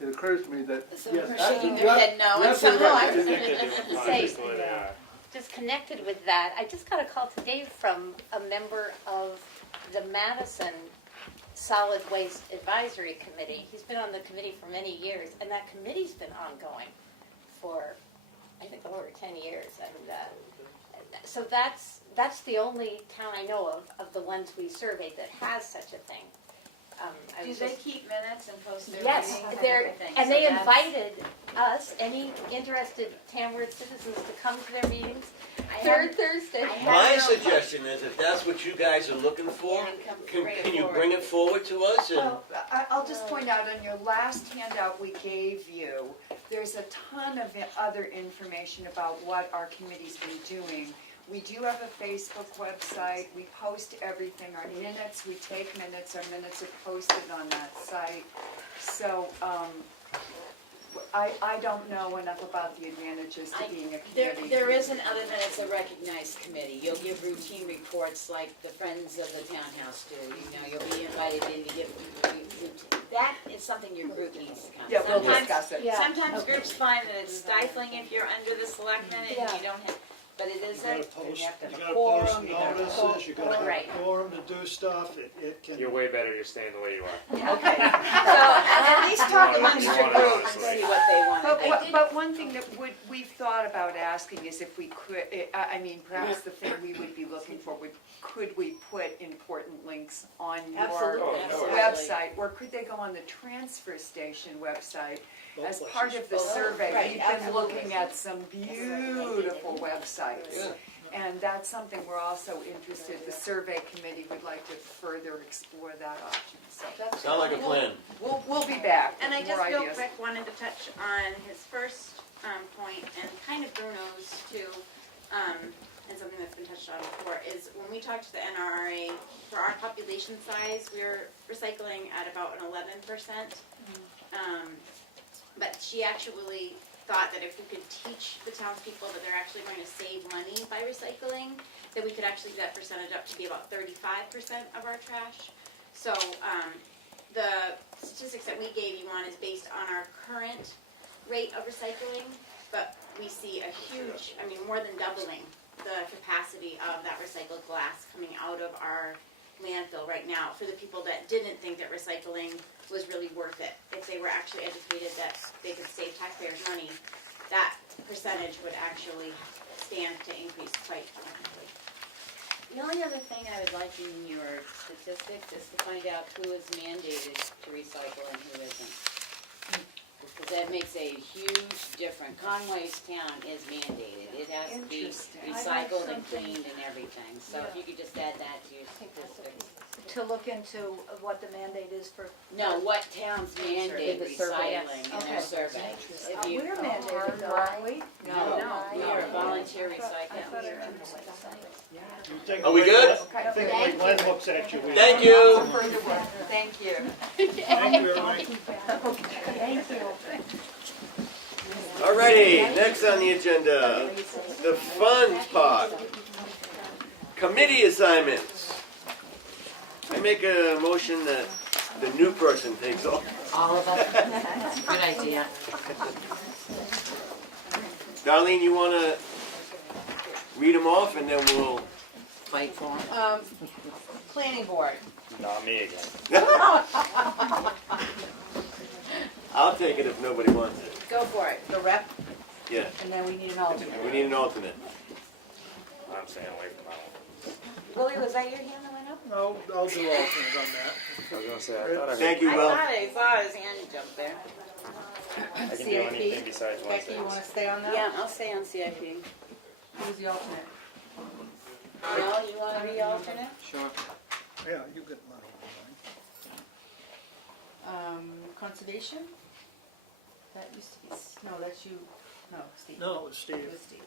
it occurs to me that Some yes, are shaking their head no, and some absolutely no. right. I was going to say, just connected with that, I just got a call today from a member of the Madison Solid Waste Advisory Committee. He's been on the committee for many years, and that committee's been ongoing for, I think, over 10 years. And so that's the only town I know of the ones we surveyed that has such a thing. Do they keep minutes and post their Yes, meetings and they're, everything? and So they that's- invited us, any interested Tamworth citizens, to come to their meetings. I Third have- Thursday. I have My no- suggestion is if that's what you guys are looking for, can you bring it forward to us? And Well, I'll just point out on your last handout we gave you, there's a ton of other information about what our committee's been doing. We do have a Facebook website, we post everything, our minutes, we take minutes, our minutes are posted on that site. So, I don't know enough about the advantages to being a committee. There isn't, other than it's a recognized committee. You'll give routine reports like the Friends of the Townhouse do. You know, you'll be invited in to give, that is something your group needs to come. Yeah, we'll Sometimes- discuss it. Yeah. Sometimes groups find that it's stifling if you're under the selectmen and Yeah. you don't have, but it You isn't. gotta post, You have to you have a gotta quorum, post you gotta have a notices, you gotta have Right. a quorum to do stuff, it can. You're way better. You're staying the way you are. Okay, so at least talk amongst your You want it, groups and see what they want to do. But one thing that we've thought about asking is if we could, I mean, perhaps the thing we would be looking for would, could we put important links on your Absolutely, absolutely. website? Or could they go on the transfer station website? As part of the survey, Right, we've been absolutely. looking at some beautiful websites. And that's something we're also interested, the survey committee would like to further explore that option. So that's. sound like a plan. We'll be back And I with more just real ideas. quick wanted to touch on his first point and kind of Bruno's too, and something that's been touched on before, is when we talked to the NRA, for our population size, we're recycling at about an 11%. But she actually thought that if we could teach the townspeople that they're actually going to save money by recycling, that we could actually get that percentage up to be about 35% of our trash. So the statistics that we gave you on is based on our current rate of recycling, but we see a huge, I mean, more than doubling the capacity of that recycled glass coming out of our landfill right now for the people that didn't think that recycling was really worth it. If they were actually educated that they could save taxpayers money, that percentage would actually stand to increase quite dramatically. The only other thing I would like in your statistics is to find out who is mandated to recycle and who isn't. Because that makes a huge difference. Conway's town is mandated. It has to be Interesting. recycled and cleaned and everything. So if you could just add that to your statistics. To look into what the mandate is for. No, what towns mandate The survey. recycling in their survey. If you- We're mandated though, aren't we? No, we are a volunteer recycling. Are we good? I think when Glenn looks at you. we- Thank you. Further work. Thank you. Thank you, everybody. Thank you. Alrighty, next on the agenda, the fun part. Committee assignments. I make a motion that the new person takes off. All of us? Good idea. Darlene, you wanna read them off and then we'll... Fight for them. Planning board. Not me again. I'll take it if nobody wants it. Go for it. The rep, Yeah, and then we need an alternate. we need an alternate. I'm staying away from that one. Willie, was that your hand that went up? No, I'll do alternate on that. I was gonna say, I thought I heard. Thank you, I Will. thought I saw his hand jump there. I can do CIP? anything besides Becky, Wednesdays. you wanna stay on that? Yeah, I'll stay on CIP. Who's the alternate? Mel, you wanna be alternate? Sure. Yeah, you get money. Conservation? That used to be, no, that's you, no, Steve. No, it was Steve. It was Steve.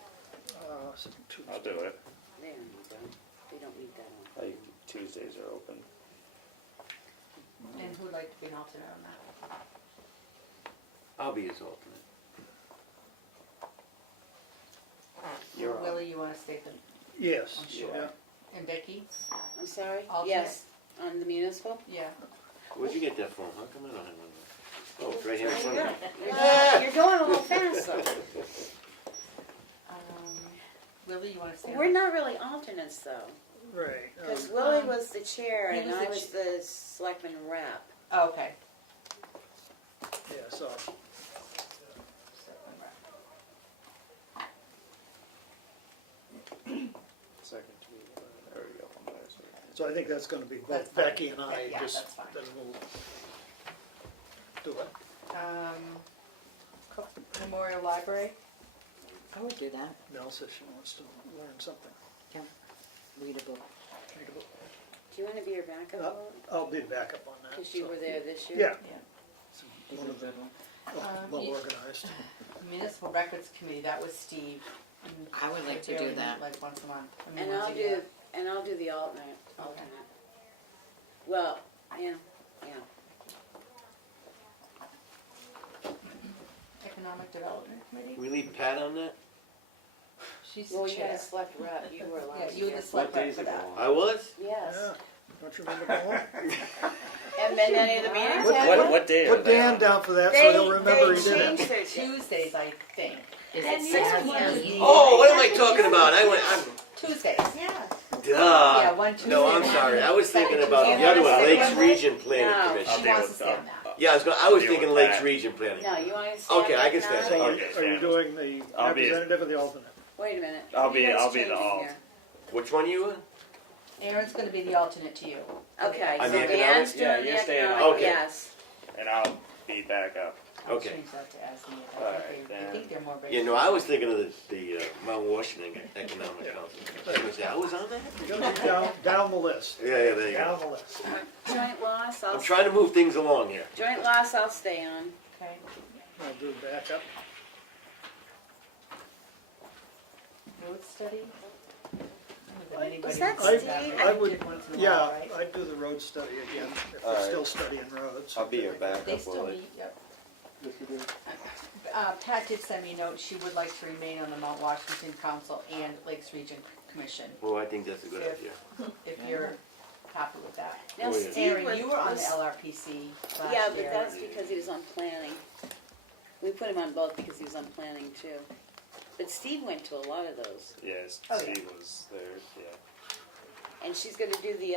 Tuesday. I'll do it. There, we don't need that one. Tuesdays are open. And who'd like to be an alternate on that? I'll be his alternate. You're on. Willie, you wanna stay the, Yes. I'm sure. Yeah. And Becky? I'm sorry? Alternate? Yes, on the municipal? Yeah. Where'd you get that from? How come I don't have one? Oh, it's right here in There front you of go. me. You're going a little fast though. Willie, you wanna stay on? We're not really alternates though, Right. because Willie was the chair he and was I the was the selectman rep. Oh, okay. Yeah, so, Second Tuesday. There we go. I'm there, so- so I think that's gonna be That's both fine. Becky and I, Yeah, just, that's fine. then we'll do it. Memorial Library? I would do that. Mel says she wants to learn something. Read a book. Read a book. Do you wanna be your backup? Willie? I'll be the backup on that. Because you so- were there this year? Yeah. Yeah. One of them, well yeah. organized. Municipal Records Committee, that was Steve. I would like to do Barely that. Like once a month. I mean, And once I'll a year. do the alternate. Well, yeah. Economic Development Committee? We leave Pat on that? She's the Well, you had chair. a select rep, you were Yeah, last you were year. the select What rep days for ago? that. I was? Yes. Yeah, don't you remember that? Haven't been to any of the meetings? What- have you? What day are Put they Dan on? down for that so he'll remember he did changed it. their Tuesdays, I think. Is And it you 6 have p.m.? Oh, what am I talking about? Tuesdays. Yeah. Yeah, Duh. one Tuesday. No, I'm sorry. I was thinking about the other one, Lakes Region Planning No. Commission. She wants to stay on that. Yeah, I was Deal thinking with Lakes that. Region Planning. No, you want to stay on Okay, I can stay. economic? So Okay, are you doing the I'll be- representative or the alternate? Wait a minute. I'll be You guys the changing alt. here. Which one are you in? Aaron's gonna be the alternate to you. Okay, On so the Dan's economic? Yeah, doing you're the staying on. economic, Okay. yes. And I'll be back up. I'll Okay. change that to as needed. All I right, think then. I think they're more. Yeah, no, I was thinking of the Mount Washington Economic Council. I was on that? You gotta go down the list. Yeah, there you Down go. the list. Joint loss, I'm trying to move things along here. joint loss I'll stay on. Okay. I'll do backup. Road study? Was that I- Steve? I would, did once in a yeah, while, right? I'd do the road study again, if All we're right. still studying roads. I'll be your They backup, still Willie. meet, yep. Yes, we do. Pat did send me a note, she would like to remain on the Mount Washington Council and Lakes Region Commission, Well, I think that's a good idea. if you're happy with that. Now, Oh, yeah. Steve Aaron, you were on the was- LRPC last Yeah, year. but that's because he was on planning. We put him on both because he was on planning too. But Steve went to a lot of those. Yes, Oh, yeah. Steve was there, yeah. And she's gonna do the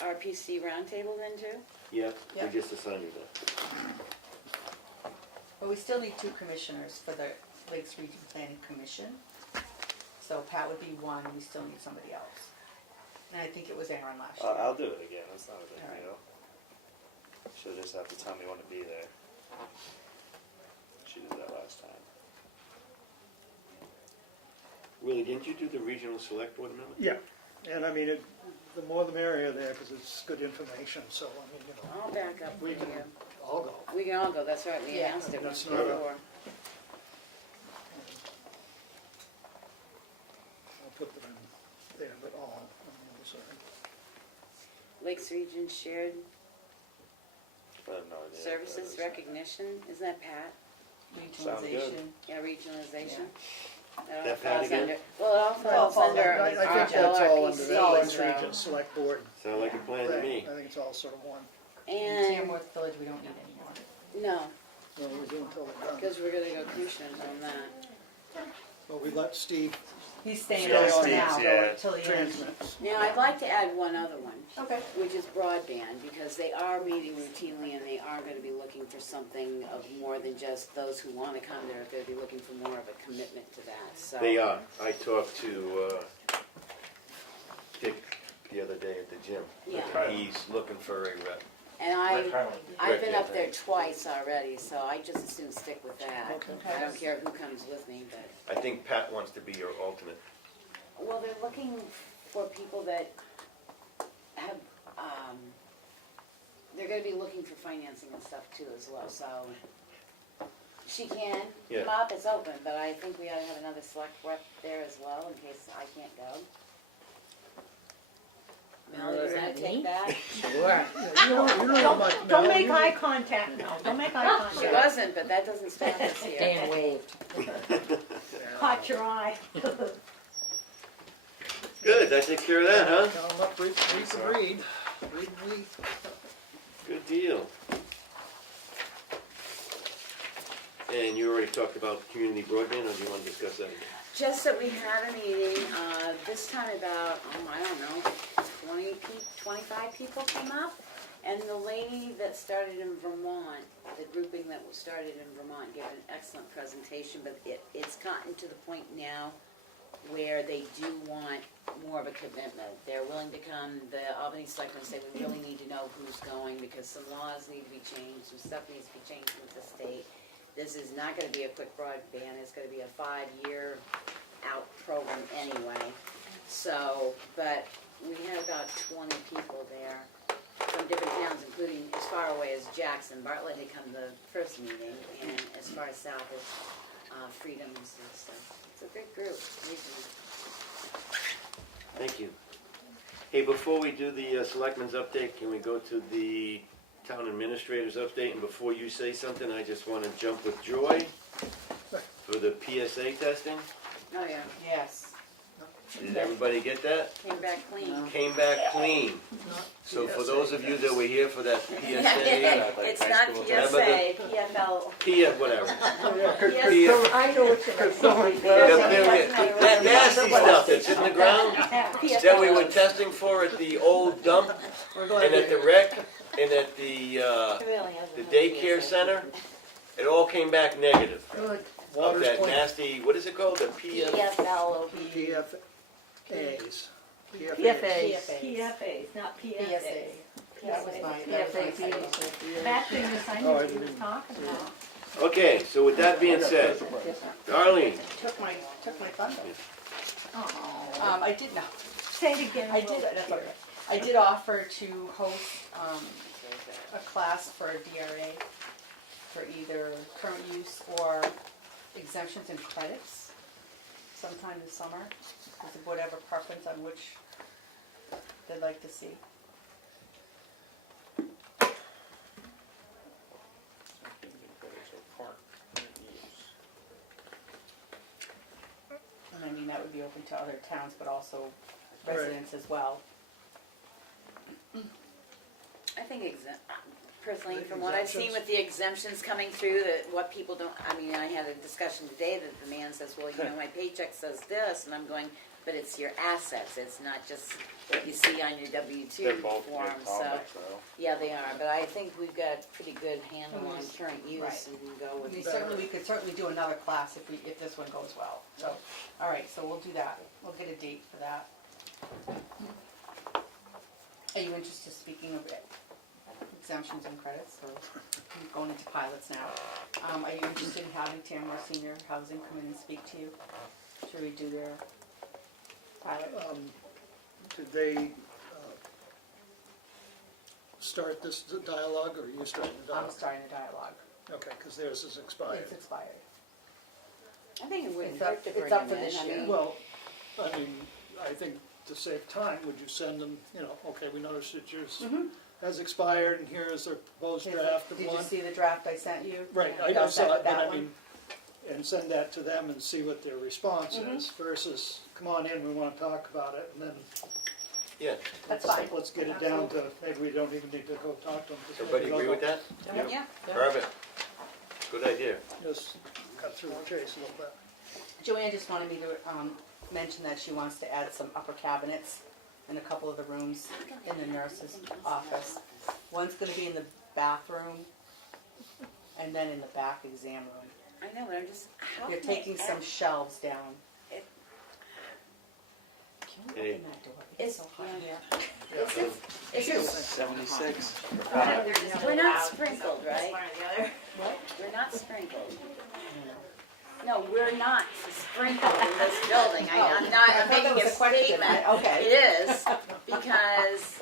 LRPC roundtable then too? Yeah, Yeah. we just assigned you that. But we still need 2 commissioners for the Lakes Region Planning Commission. So Pat would be one, we still need somebody else. And I think it was Aaron last year. I'll do it again, that's not a big All right. deal. She'll just have to tell me when to be there. She did that last time. Willie, didn't you do the regional select board member? Yeah, and I mean, the more the merrier there, because it's good information, so, I mean, you know, I'll back up for we you. can all go. We can all go, that's right, we Yeah. announced it once That's not a- before. I'll put them in there, but all, on the other side. Lakes Region Shared I have no idea. what that Services is. Recognition, isn't that Pat? Sound good. Regionalization. Yeah, regionalization. That all That Pat falls again? under, well, it all falls under I think that's all under the LRPC, Lakes so. Region Select Board. Sound like a plan to thing. me. I think it's all sort of one. And, Tamworth Village, we don't need anymore. no, Well, we do until they're done. because we're gonna go commissioners on that. Well, we let Steve He's staying Yeah, on for Steve's, now, yeah. until the end. Transmits. Now, I'd like to add one other one. Okay. Which is broadband, because they are meeting routinely and they are gonna be looking for something of more than just those who wanna come, they're gonna be looking for more of a commitment to that, so. They are. I talked to Dick the other day at the gym. Yeah. He's looking for a rep. And I've been Rick, up I there think. twice already, so I just as soon stick with that. Okay. I don't care who comes with me, but, I think Pat wants to be your alternate. well, they're looking for people that have, they're gonna be looking for financing and stuff too as well, so. She can Yeah. come up, it's open, but I think we ought to have another select rep there as well, in case I can't go. Mel, you gonna take that? You don't know much now. Don't make eye contact now, don't make eye She contact. wasn't, but that doesn't stop us here. Dan waved. Caught your eye. Good, that takes care of that, huh? Tell them up, read and read. Read and read. Good deal. And you already talked about community broadband, or do you want to discuss that again? Just that we had a meeting, this time about, I don't know, 25 people came up. And the lady that started in Vermont, the grouping that was started in Vermont, gave an excellent presentation, but it's gotten to the point now where they do want more of a commitment. They're willing to come, the Albany Selectmen say, we really need to know who's going, because some laws need to be changed, some stuff needs to be changed with the state. This is not gonna be a quick broadband, it's gonna be a 5-year out program anyway. So, but we had about 20 people there from different towns, including as far away as Jackson. Bartlett had come to the first meeting, and as far south as Freedoms and stuff. It's a good group, regional. Thank you. Hey, before we do the selectmen's update, can we go to the town administrator's update? And before you say something, I just want to jump with joy for the PSA testing. Oh, yeah. Yes. Did everybody get that? Came back clean. Came back clean. So for those of you that were here for that PSA, It's not PSA, PFL. P, whatever. I know what you're That nasty stuff that's in the ground that we were testing for at the old dump and at the rec and at the daycare center, it all came back negative. Good. Of Water's that clean. nasty, what is it called? The PFL. PFAs. PFAs, not PSAs. That was my, That thing is, I knew what he was talking about. Okay, so with that being said, Darlene, took my thunder. Oh, I did not. say it again. I did, that's okay. I did offer to host, a class for a DRA for either current use or exemptions and credits sometime this summer. Is it whatever preference on which they'd like to see. And I mean, that would be open to other towns, but also residents as well. I think personally, from what I've seen with the exemptions coming through, that what people don't, I mean, I had a discussion today that the man says, well, you know, my paycheck says this, and I'm going, but it's your assets, it's not just what you see on your W-2 form, so. Yeah, they are, but I think we've got a pretty good handle on current use and we can go with. We could certainly do another class if this one goes well, so, all right, so we'll do that, we'll get a date for that. Are you interested, speaking of exemptions and credits, so I'm going into pilots now. Are you interested in having Tamworth Senior Housing come in and speak to you? Should we do their pilot? Did they start this dialogue, or are you starting the dialogue? I'm starting the dialogue. Okay, because theirs is expired. It's expired. I think it wouldn't It's hurt up- to it's bring up them for in. this I year. mean, Well, I mean, I think to save time, would you send them, you know, okay, we noticed that yours has expired, and here is their proposed draft of Did one. you see the draft I sent you? Right, You all I set saw with it, but that I one? mean, and send that to them and see what their response is, versus, come on in, we wanna talk about it, and then yeah, That's fine. let's get it down to, maybe we don't even need to go talk to them. 'cause everybody maybe agree they'll with that? Yeah. Perfect. Good idea. Just cut through the chase a little bit. Joanne just wanted me to, mention that she wants to add some upper cabinets in a couple of the rooms in the nurse's office. One's gonna be in the bathroom, and then in the back exam room. I know, but I'm just, how They're can I taking some add- shelves down. It- Can you Hey. open that door? It's, so hot. is this, is this, 76. we're not sprinkled, right? One or the other. What? We're not sprinkled. No, we're not sprinkled in this building. I'm not, I I'm thought that making was a a question. statement. Okay. It is, because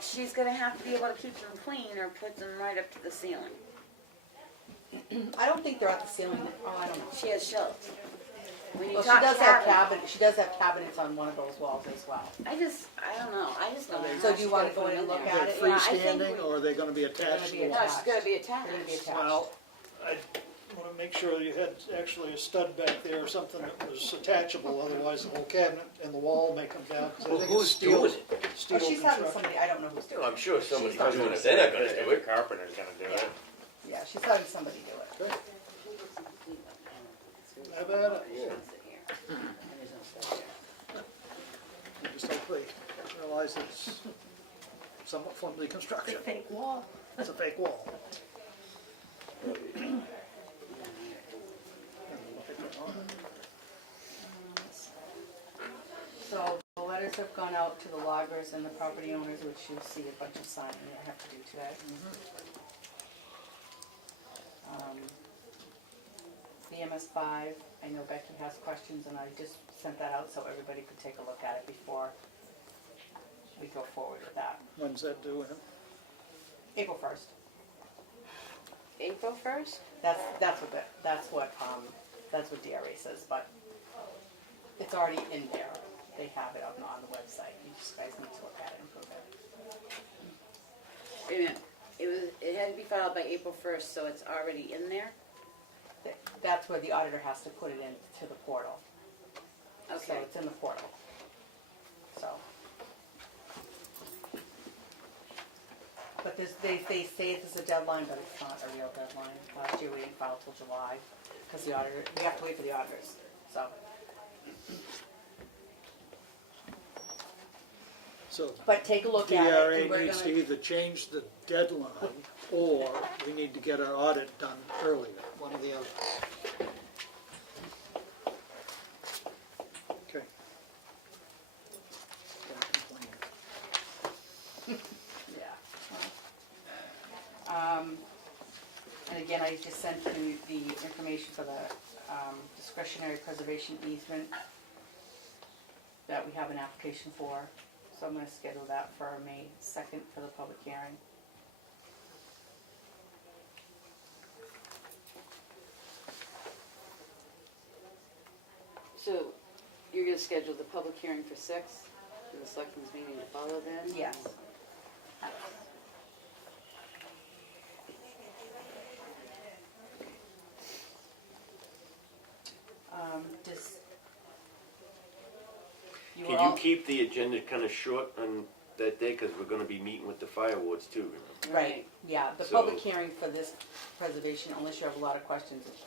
she's gonna have to be able to keep them clean or put them right up to the ceiling. I don't think they're at the ceiling, oh, I don't know. She has shelves. When you Well, she talk does have cabinet, she does have cabinets on one of those walls as well. I don't know, I just don't know. So how do you she's wanna gonna go put in and them look there. at it? Yeah, I think Freestanding, or are they gonna be attached to the be wall? No, she's gonna be They're gonna be attached. attached. Well, I wanna make sure you had actually a stud back there or something that was attachable, otherwise the whole cabinet and the wall may come down, 'cause I Well, think who's it's steel. doing it? Steel Oh, she's having construction. somebody, I don't know who's doing Well, it. I'm sure somebody's She's doing not it, they're not gonna If do the it. carpenter's gonna do it. Yeah, she's having somebody do it. Okay. How about it? Yeah. You just hopefully realize it's somewhat flimsy It's a construction. fake wall. It's a fake wall. So the letters have gone out to the loggers and the property owners, which you'll see a bunch of signing I have to do today. The MS5, I know Becky has questions and I just sent that out so everybody could take a look at it before we go forward with that. When's that due? April 1st. April 1st? That's what DRA says, but it's already in there. They have it on the website. You just guys need to look at it and prove it. Wait a minute, it had to be filed by April 1st, so it's already in there? That's where the auditor has to put it into the portal. So Okay. it's in the portal. So. But they say there's a deadline, but it's not a real deadline. Last year we didn't file till July, because the auditor, we have to wait for the auditors, so. So But take a look at it, DRA and we're needs to gonna, either change the deadline, or we need to get our audit done earlier, one or the other. Okay. Can't complain. yeah. And again, I just sent you the information for the discretionary preservation easement that we have an application for. So I'm gonna schedule that for May 2nd for the public hearing. So, you're gonna schedule the public hearing for 6, for the selectmen's meeting to follow then? Yes. Does. Can were you all- keep the agenda kinda short on that day, cause we're gonna be meeting with the fire wards too, remember? Right, yeah, the So- public hearing for this preservation, unless you have a lot of questions, is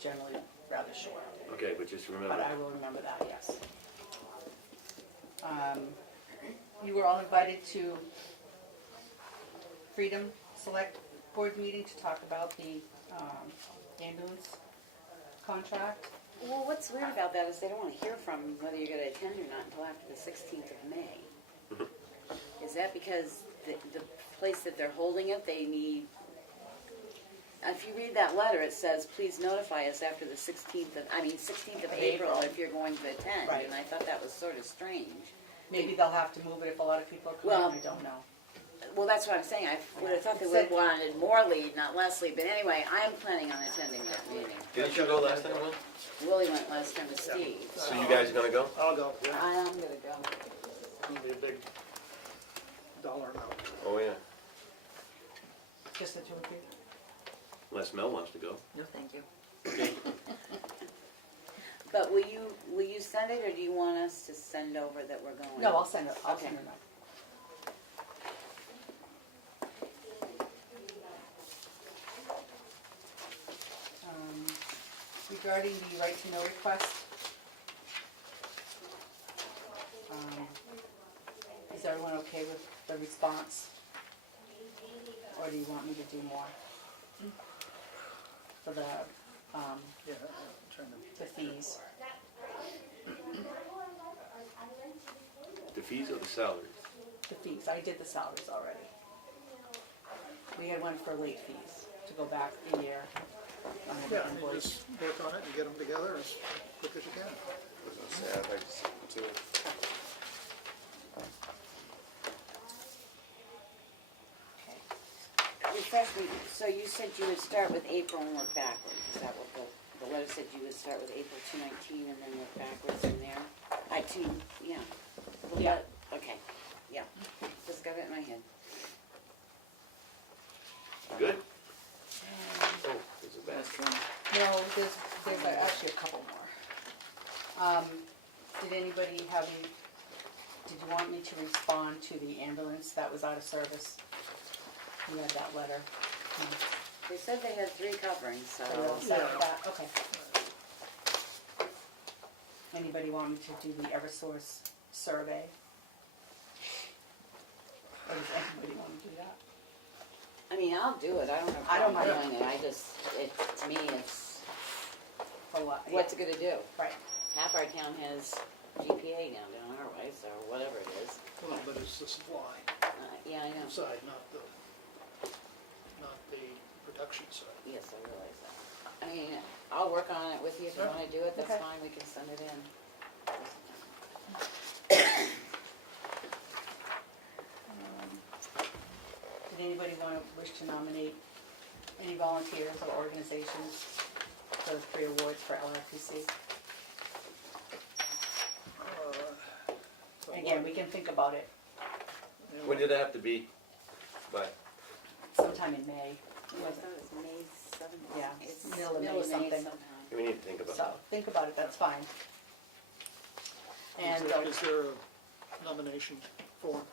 generally rather short. Okay, but just But remember, I will remember that, yes. You were all invited to Freedom Select Board meeting to talk about the ambulance contract. Well, what's weird about that is they don't wanna hear from whether you're gonna attend or not until after the 16th of May. Is that because the place that they're holding it, they need, if you read that letter, it says, please notify us after the 16th of April if you're going to attend. Right. And I thought that was sort of strange. Maybe they'll have to move it if a lot of people are coming, Well- I don't know. Well, that's what I'm saying, I would have thought they It would have said- wanted more lead, not less lead, but anyway, I'm planning on attending that meeting. didn't you go last time, Will? Willie went last time with Steve. So you guys gonna go? I'll go, yeah. I am gonna go. It'll be a big dollar amount. Oh, yeah, Just the two of you? unless Mel wants to go. No, thank you. But will you send it, or do you want us to send over that we're going? No, I'll send it, I'll Okay. send it out. regarding the right to know request, is everyone okay with the response? Or do you want me to do more? For the, Yeah, I'm trying to. the fees? The fees or the salaries? The fees, I did the salaries already. We had one for late fees, to go back a year on the Yeah, you invoice. just work on it and get them together as quick as you can. I'd like to see it too. Refresh me, so you said you would start with April and work backwards, is that what the letter said? You would start with April 2019 and then work backwards from there? Yeah. Yeah. Okay, yeah, just got it in my head. Good? Oh, there's a basket. No, there's actually a couple more. Did anybody have any, did you want me to respond to the ambulance that was out of service? You had that letter. They said they had 3 coverings, so. Are you all set with that? Okay. Anybody want me to do the Eversource survey? Or does anybody want to do that? I mean, I'll do it, I don't have I a don't problem mind. doing it, to me, it's, For what? what's it gonna do? Right. Half our town has GPA now down our way, so whatever it is. Well, but it's the supply Yeah, I know. side, not the production side. Yes, I realize that. I mean, I'll work on it with you. If you Yeah. wanna do it, that's Okay. fine, we can send it in. Did anybody wish to nominate any volunteers or organizations for the 3 awards for LRPC? Again, we can think about it When did it have to be? By? sometime in May. I thought it was May 7th. Yeah, It's middle of May something. sometime. We need to think about So, it. think about it, that's fine. And, Is there a nomination form?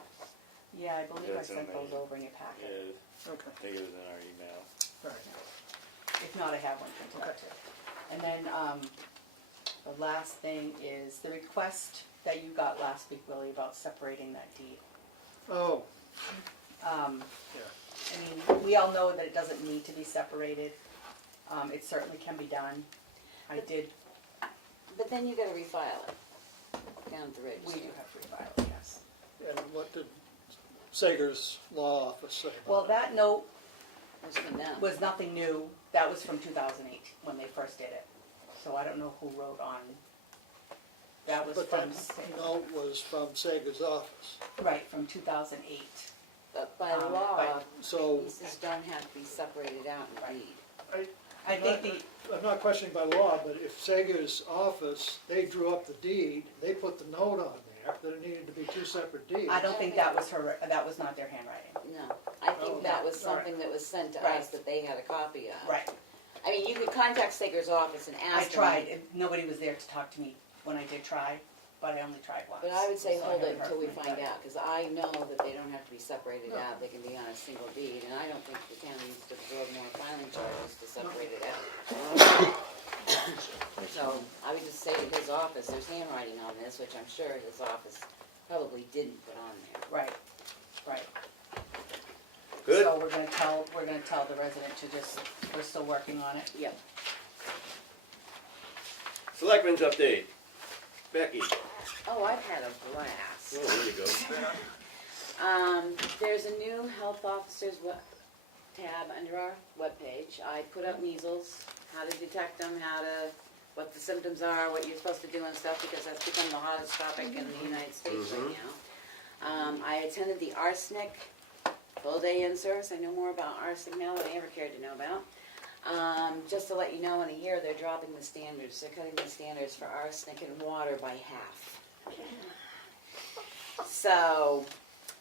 yeah, I believe I It's in sent the- those over in your packet. Okay, I think it was in our email. all right. If not, I have one printed out too. And then, the last thing is the request that you got last week, Willie, about separating that deed. Oh, Um, yeah. I mean, we all know that it doesn't need to be separated. It certainly can be done. I did, But then you gotta refile it down at the register. we do have to refile it, yes. And what did Sager's law office say about it? Well, that note It's from them. was nothing new. That was from 2008, when they first did it. So I don't know who wrote on, that was But from, that note was from Sager's office. right, from 2008. But by Um, law, So pieces don't have to be separated out in deed. I think the, I'm not questioning by law, but if Sager's office, they drew up the deed, they put the note on there that it needed to be 2 separate deeds. I don't think that was her, that was not their handwriting. No, I Oh, think that was all right. something that was sent to Right. us that they had a copy of. Right. I mean, you could contact Sager's office and I ask them. tried, nobody was there to talk to me when I did try, but I only tried once. But I would say so hold it haven't heard until we from find anybody. out, because I know that they don't have to be separated out, they can be on a single deed, and I don't think the town needs to absorb more filing charges to separate it out. So, I would just say to his office, there's handwriting on this, which I'm sure his office probably didn't put on there. Right, right. Good? So we're gonna tell the resident to just, we're still working on it. Yep. Selectmen's update. Becky. Oh, I've had a blast. Oh, there you go. There's a new health officers tab under our webpage. I put up measles, how to detect them, what the symptoms are, what you're supposed to do and stuff, because that's become the hottest topic in the United States right now. I attended the arsenic full-day in-service. I know more about arsenic now than I ever cared to know about. Just to let you know, in a year, they're dropping the standards. They're cutting the standards for arsenic and water by half. So,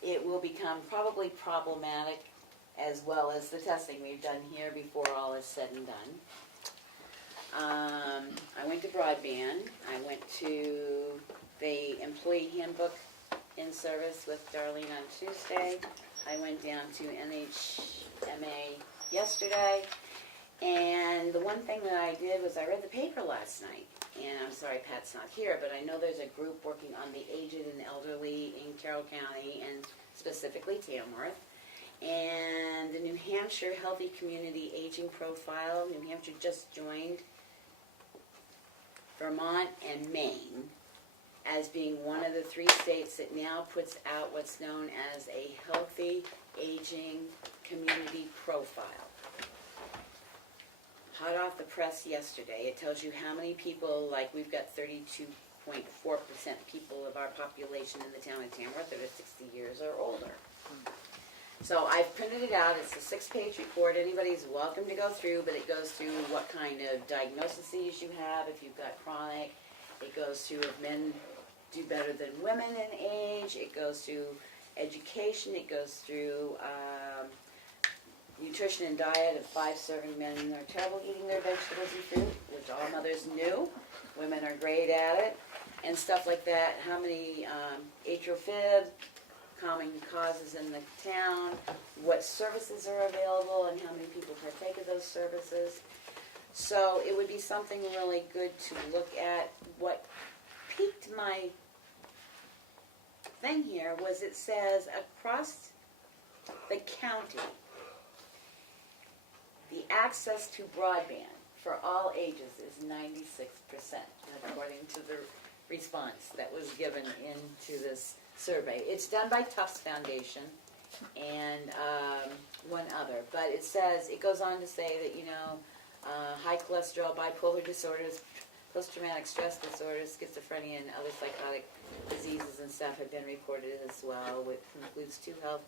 it will become probably problematic, as well as the testing we've done here before all is said and done. I went to broadband. I went to the employee handbook in service with Darlene on Tuesday. I went down to NHMA yesterday. And the one thing that I did was I read the paper last night, and I'm sorry Pat's not here, but I know there's a group working on the aged and elderly in Carroll County, and specifically Tamworth. And the New Hampshire Healthy Community Aging Profile, New Hampshire just joined Vermont and Maine as being one of the 3 states that now puts out what's known as a Healthy Aging Community Profile. Hot off the press yesterday, it tells you how many people, like we've got 32.4% people of our population in the town of Tamworth that are 60 years or older. So I've printed it out. It's a 6-page report. Anybody's welcome to go through, but it goes through what kind of diagnoses you have, if you've got chronic. It goes through if men do better than women in age. It goes through education. It goes through nutrition and diet. Of 5 serving men are terrible eating their vegetables and fruit, which all mothers knew. Women are great at it, and stuff like that. How many atrial fib, common causes in the town, what services are available, and how many people partake of those services. So it would be something really good to look at. What piqued my thing here was it says across the county, the access to broadband for all ages is 96%, according to the response that was given into this survey. It's done by Tufts Foundation and one other, but it says, it goes on to say that, you know, high cholesterol, bipolar disorders, post-traumatic stress disorders, schizophrenia, and other psychotic diseases and stuff have been reported as well, which includes 2 health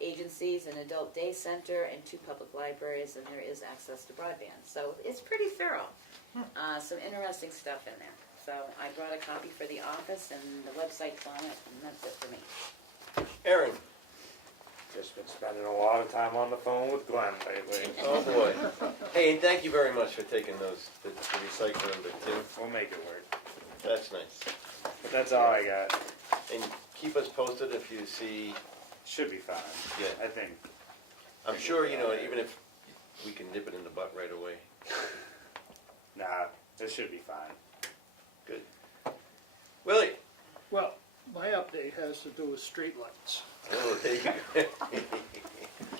agencies, an adult day center, and 2 public libraries, and there is access to broadband. So it's pretty thorough. Some interesting stuff in there. So I brought a copy for the office, and the website's on it, and that's it for me. Aaron. Just been spending a lot of time on the phone with Glenn lately. Oh boy. Hey, and thank you very much for taking those, the recycling bit too. We'll make it work. That's nice. But that's all I got. And keep us posted if you see. Should be fine. Yeah. I think. I'm sure, you know, even if we can nip it in the butt right away. Nah, this should be fine. Good. Willie. Well, my update has to do with streetlights. Oh, there you go.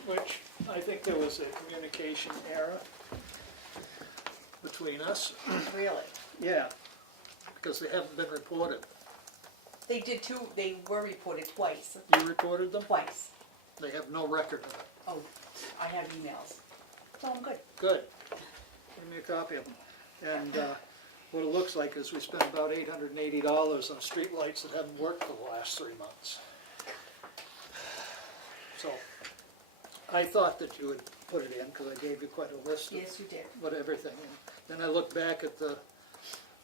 Which I think there was a communication error between us. Really? Yeah, because they haven't been reported. They did 2, they were reported twice. You reported them? Twice. They have no record of it. Oh, I have emails. So I'm good. Good. Give me a copy of them. And what it looks like is we spent about $880 on streetlights that haven't worked for the last 3 months. So I thought that you would put it in because I gave you quite a list of Yes, you did. what everything. And then I looked back at the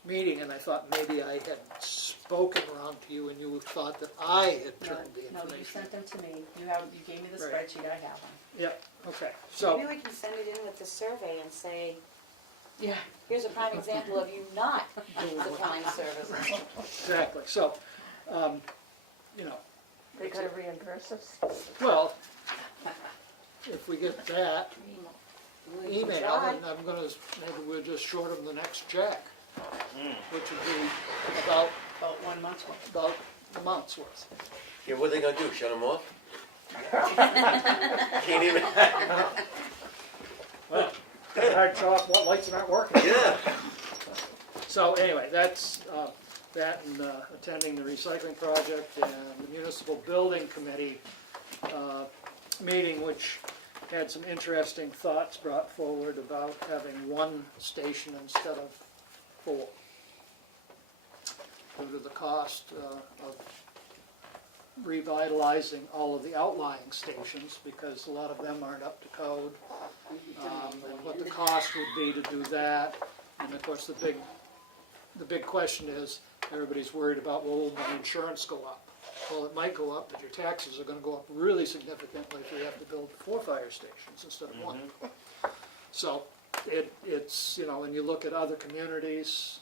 meeting and I thought maybe I had spoken around to you and you thought that I had turned the information. No, you sent them to me. You gave me the Right. spreadsheet, I have them. Yeah, okay. So Maybe we can send it in with the survey and say, Yeah. here's a prime example of you not supplying services. exactly. So, you know, They gotta reimburse us. well, if we get that We can email, try. then I'm gonna, maybe we'll just short them the next check, which would be about 1 month's worth. about a month's worth. Yeah, what are they gonna do, shut them off? Can't even. Well, hard off what lights are not working. Yeah. So anyway, that's that and attending the recycling project and the municipal building committee meeting, which had some interesting thoughts brought forward about having 1 station instead of 4 due to the cost of revitalizing all of the outlying stations because a lot of them aren't up to code, and what the cost would be to do that. And of course the big question is, everybody's worried about, well, will my insurance go up? Well, it might go up, but your taxes are going to go up really significantly if we have to build 4 fire stations instead of 1. So it's, you know, when you look at other communities,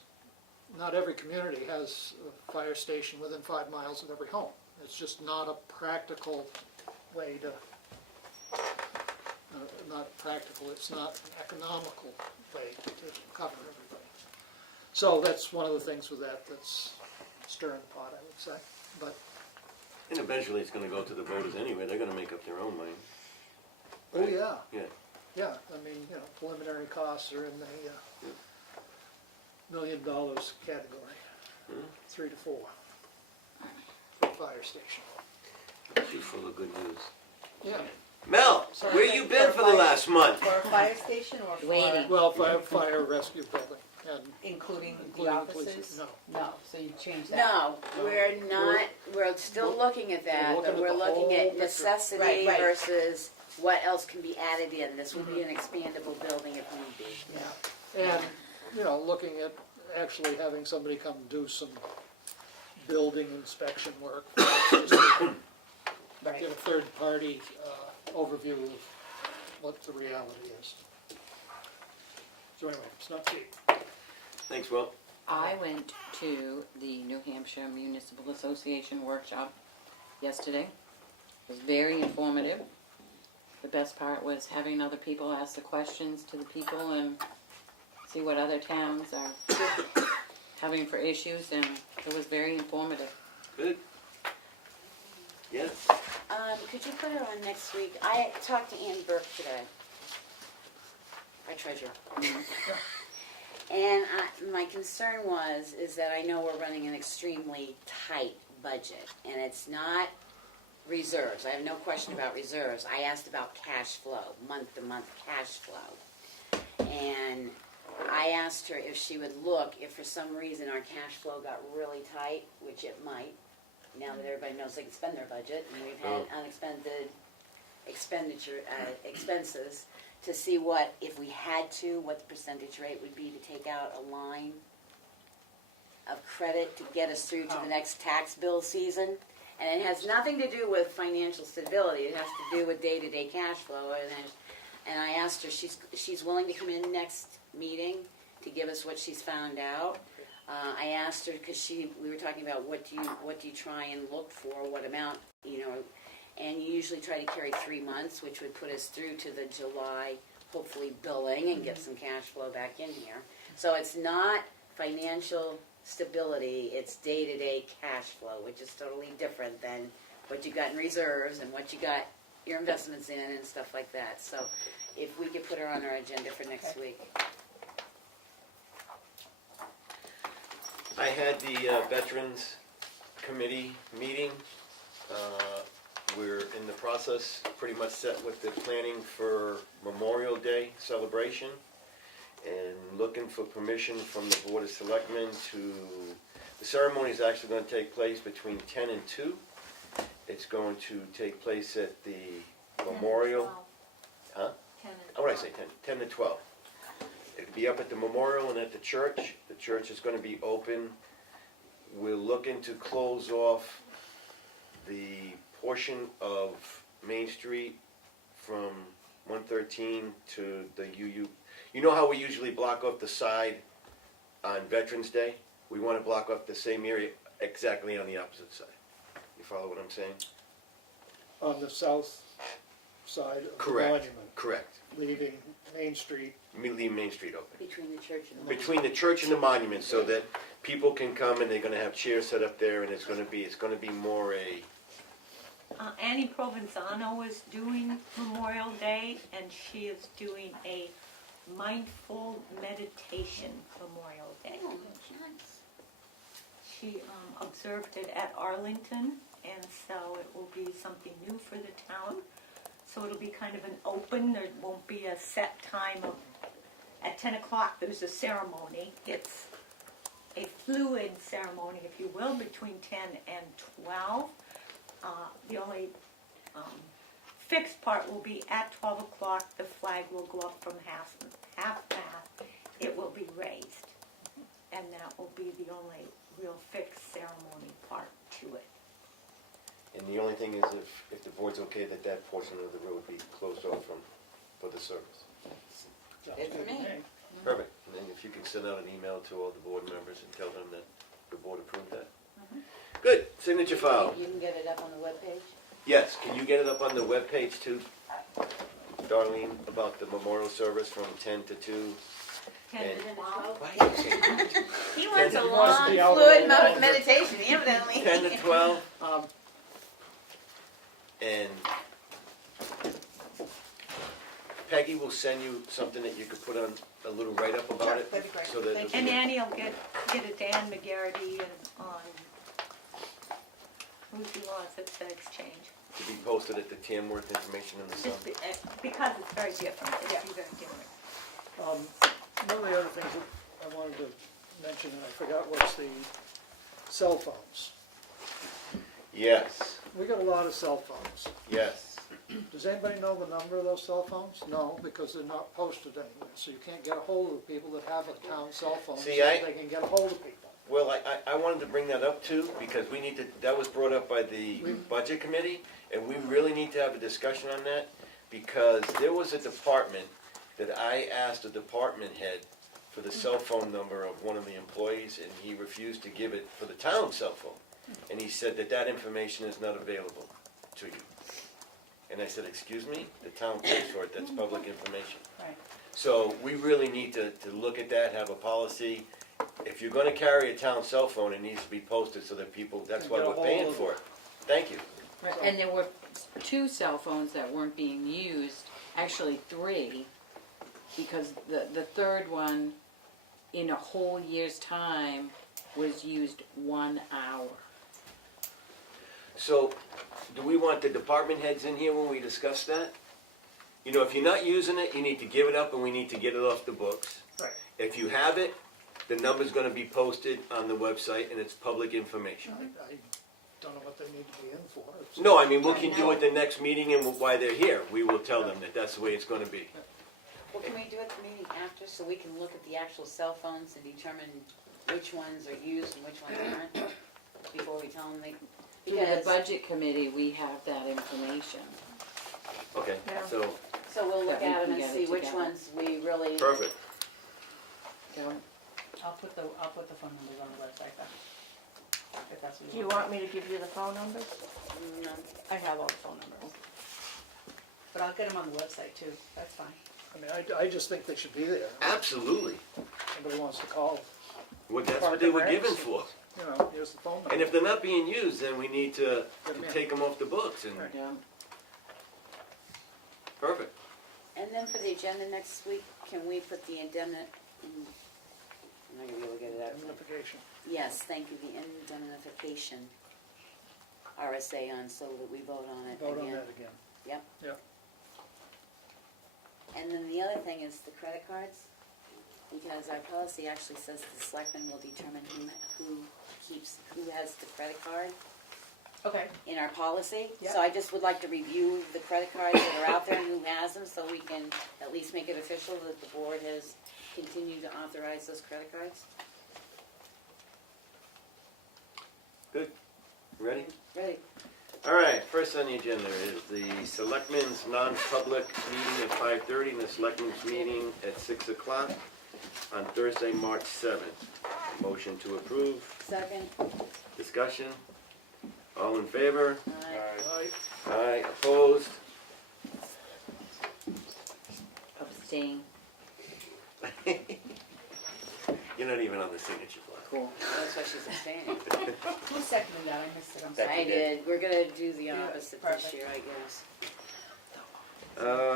not every community has a fire station within 5 miles of every home. It's just not a practical way to not practical, it's not an economical way to cover everybody. So that's one of the things with that that's stirring the pot, I would say, but. And eventually it's gonna go to the voters anyway, they're gonna make up their own mind. Oh, yeah. Yeah. Yeah, I mean, you know, preliminary costs are in the $1 million category, 3 to 4 for a fire station. She's full of good news. Yeah. Mel, So where you been for the last month? For a fire station or for? Waiting. Well, fire rescue building, and Including the including police, offices? no. No, so you changed that? No, we're not, we're still looking at that, We're but looking we're at the looking whole at picture. necessity Right, right. versus what else can be added in. This will be an expandable building if need be. Yeah. And, you know, looking at actually having somebody come do some building inspection work, just to Right. get a third-party overview of what the reality is. So anyway, it's not cheap. Thanks, Will. I went to the New Hampshire Municipal Association workshop yesterday. It was very informative. The best part was having other people ask the questions to the people and see what other towns are having for issues, and it was very informative. Good. Yeah. Could you put it on next week? I talked to Ann Burke today, our treasurer. And my concern is that I know we're running an extremely tight budget, and it's not reserves. I have no question about reserves. I asked about cash flow, month-to-month cash flow. And I asked her if she would look, if for some reason our cash flow got really tight, which it might, now that everybody knows they can spend their budget, and we've had unexpended expenses, to see what, if we had to, what the percentage rate would be to take out a line of credit to get us through to the next tax bill season. And it has nothing to do with financial stability, it has to do with day-to-day cash flow. And I asked her, she's willing to come in next meeting to give us what she's found out. I asked her, because we were talking about what do you try and look for, what amount, you know, and you usually try to carry 3 months, which would put us through to the July, hopefully, billing and get some cash flow back in here. So it's not financial stability, it's day-to-day cash flow, which is totally different than what you got in reserves and what you got your investments in and stuff like that. So if we could put her on our agenda for next week. I had the Veterans Committee meeting. We're in the process, pretty much set with the planning for Memorial Day celebration, and looking for permission from the Board of Selectmen to, the ceremony is actually going to take place between 10 and 2. It's going to take place at the Memorial. Huh? 10 What did I say, 10 to 12? It'll be up at the Memorial and at the church. The church is going to be open. We're looking to close off the portion of Main Street from 113 to the UU. You know how we usually block off the side on Veterans Day? We want to block off the same area exactly on the opposite side. You follow what I'm saying? On the south side of the Correct. monument, Correct. leaving Main Street. Leave Main Street open. Between the church and the Between the church and the monument, so that people can come and they're going to have chairs set up there, and it's going to be more a. Annie Provenzano is doing Memorial Day, and she is doing a mindful meditation Memorial Day. Oh, nice. She observed it at Arlington, and so it will be something new for the town. So it'll be kind of an open, there won't be a set time of, at 10 o'clock there's a ceremony. It's a fluid ceremony, if you will, between 10 and 12. The only fixed part will be at 12 o'clock, the flag will go up from half-mast. It will be raised, and that will be the only real fixed ceremony part to it. And the only thing is, if the board's okay, that portion of the road be closed off for the service. Good for me. Perfect. And then if you can send out an email to all the board members and tell them that the board approved that. Good. Signature file. You can get it up on the webpage? Yes. Can you get it up on the webpage too? Darlene, about the memorial service from 10 to 2. 10 to And- 12. Why are you saying that? He wants a He wants to long, be out fluid all alone. meditation, evidently. 10 to 12, Um, and Peggy will send you something that you could put on a little write-up about Sure, it. that'd be great. So that Thank And Annie will get it to Ann McGarity and on, who she wants at the exchange. to be posted at the Tamworth Information in the Sun. Just because it's very different, it's very different. One of the other things that I wanted to mention, and I forgot, was the cell phones. Yes, We got a lot of cell phones. yes. Does anybody know the number of those cell phones? No, because they're not posted anywhere, so you can't get a hold of the people that have a town cell phone, so See, they can get a hold of people. Well, I wanted to bring that up too, because we need to, that was brought up by the budget committee, and we really need to have a discussion on that, because there was a department that I asked the department head for the cell phone number of one of the employees, and he refused to give it for the town cell phone. And he said that that information is not available to you. And I said, excuse me, the town pays for it, that's public information. Right. So we really need to look at that, have a policy. If you're gonna carry a town cell phone, it needs to be posted so that people, that's why Get a we're hold paying of for it. Thank you. Right, and there were 2 cell phones that weren't being used, actually 3, because the third one, in a whole year's time, was used 1 hour. So, do we want the department heads in here when we discuss that? You know, if you're not using it, you need to give it up and we need to get it off the books. Right. If you have it, the number's gonna be posted on the website and it's public information. I don't know what they need to be in for. It's- No, I mean, we can do it the next meeting and why they're here. We will tell them that that's the way it's gonna be. Well, can we do it the meeting after, so we can look at the actual cell phones and determine which ones are used and which ones aren't, before we tell them they, Through the because, budget committee, we have that information. Okay, Yeah. so, so we'll look that we at them can and get it see which together. ones we really. perfect. So, I'll put the phone numbers on the website then. If that's what Do you want me to give you the phone numbers? No. I have all the phone numbers. But I'll get them on the website too, that's fine. I mean, I just think they should be there. Absolutely. Somebody wants to call, Well, that's what they were given for. you know, here's the phone number. And if they're not being used, then we need to Get 'em in. take them off the books and, yeah. perfect. And then for the agenda next week, can we put the I'm not gonna be able to get it out. Indemnification. Yes, thank you, the indemnification RSA on, so that we vote on it again. Vote on that again. Yep. Yep. And then the other thing is the credit cards, because our policy actually says the selectmen will determine who has the credit card Okay. in our policy. Yep. So I just would like to review the credit cards that are out there and who has them, so we can at least make it official that the board has continued to authorize those credit cards. Good. Ready? Ready? All right, first on the agenda is the Selectmen's non-public meeting at 5:30 and the Selectmen's meeting at 6 o'clock on Thursday, March 7th. Motion to approve. Second? Discussion? All in favor? Aye. Aye, opposed? Abstain. You're not even on the signature block. Cool. That's why she's abstaining. Who seconded that? I missed it, I'm That sorry. I did. We're gonna do the Yeah, opposite this perfect. year, I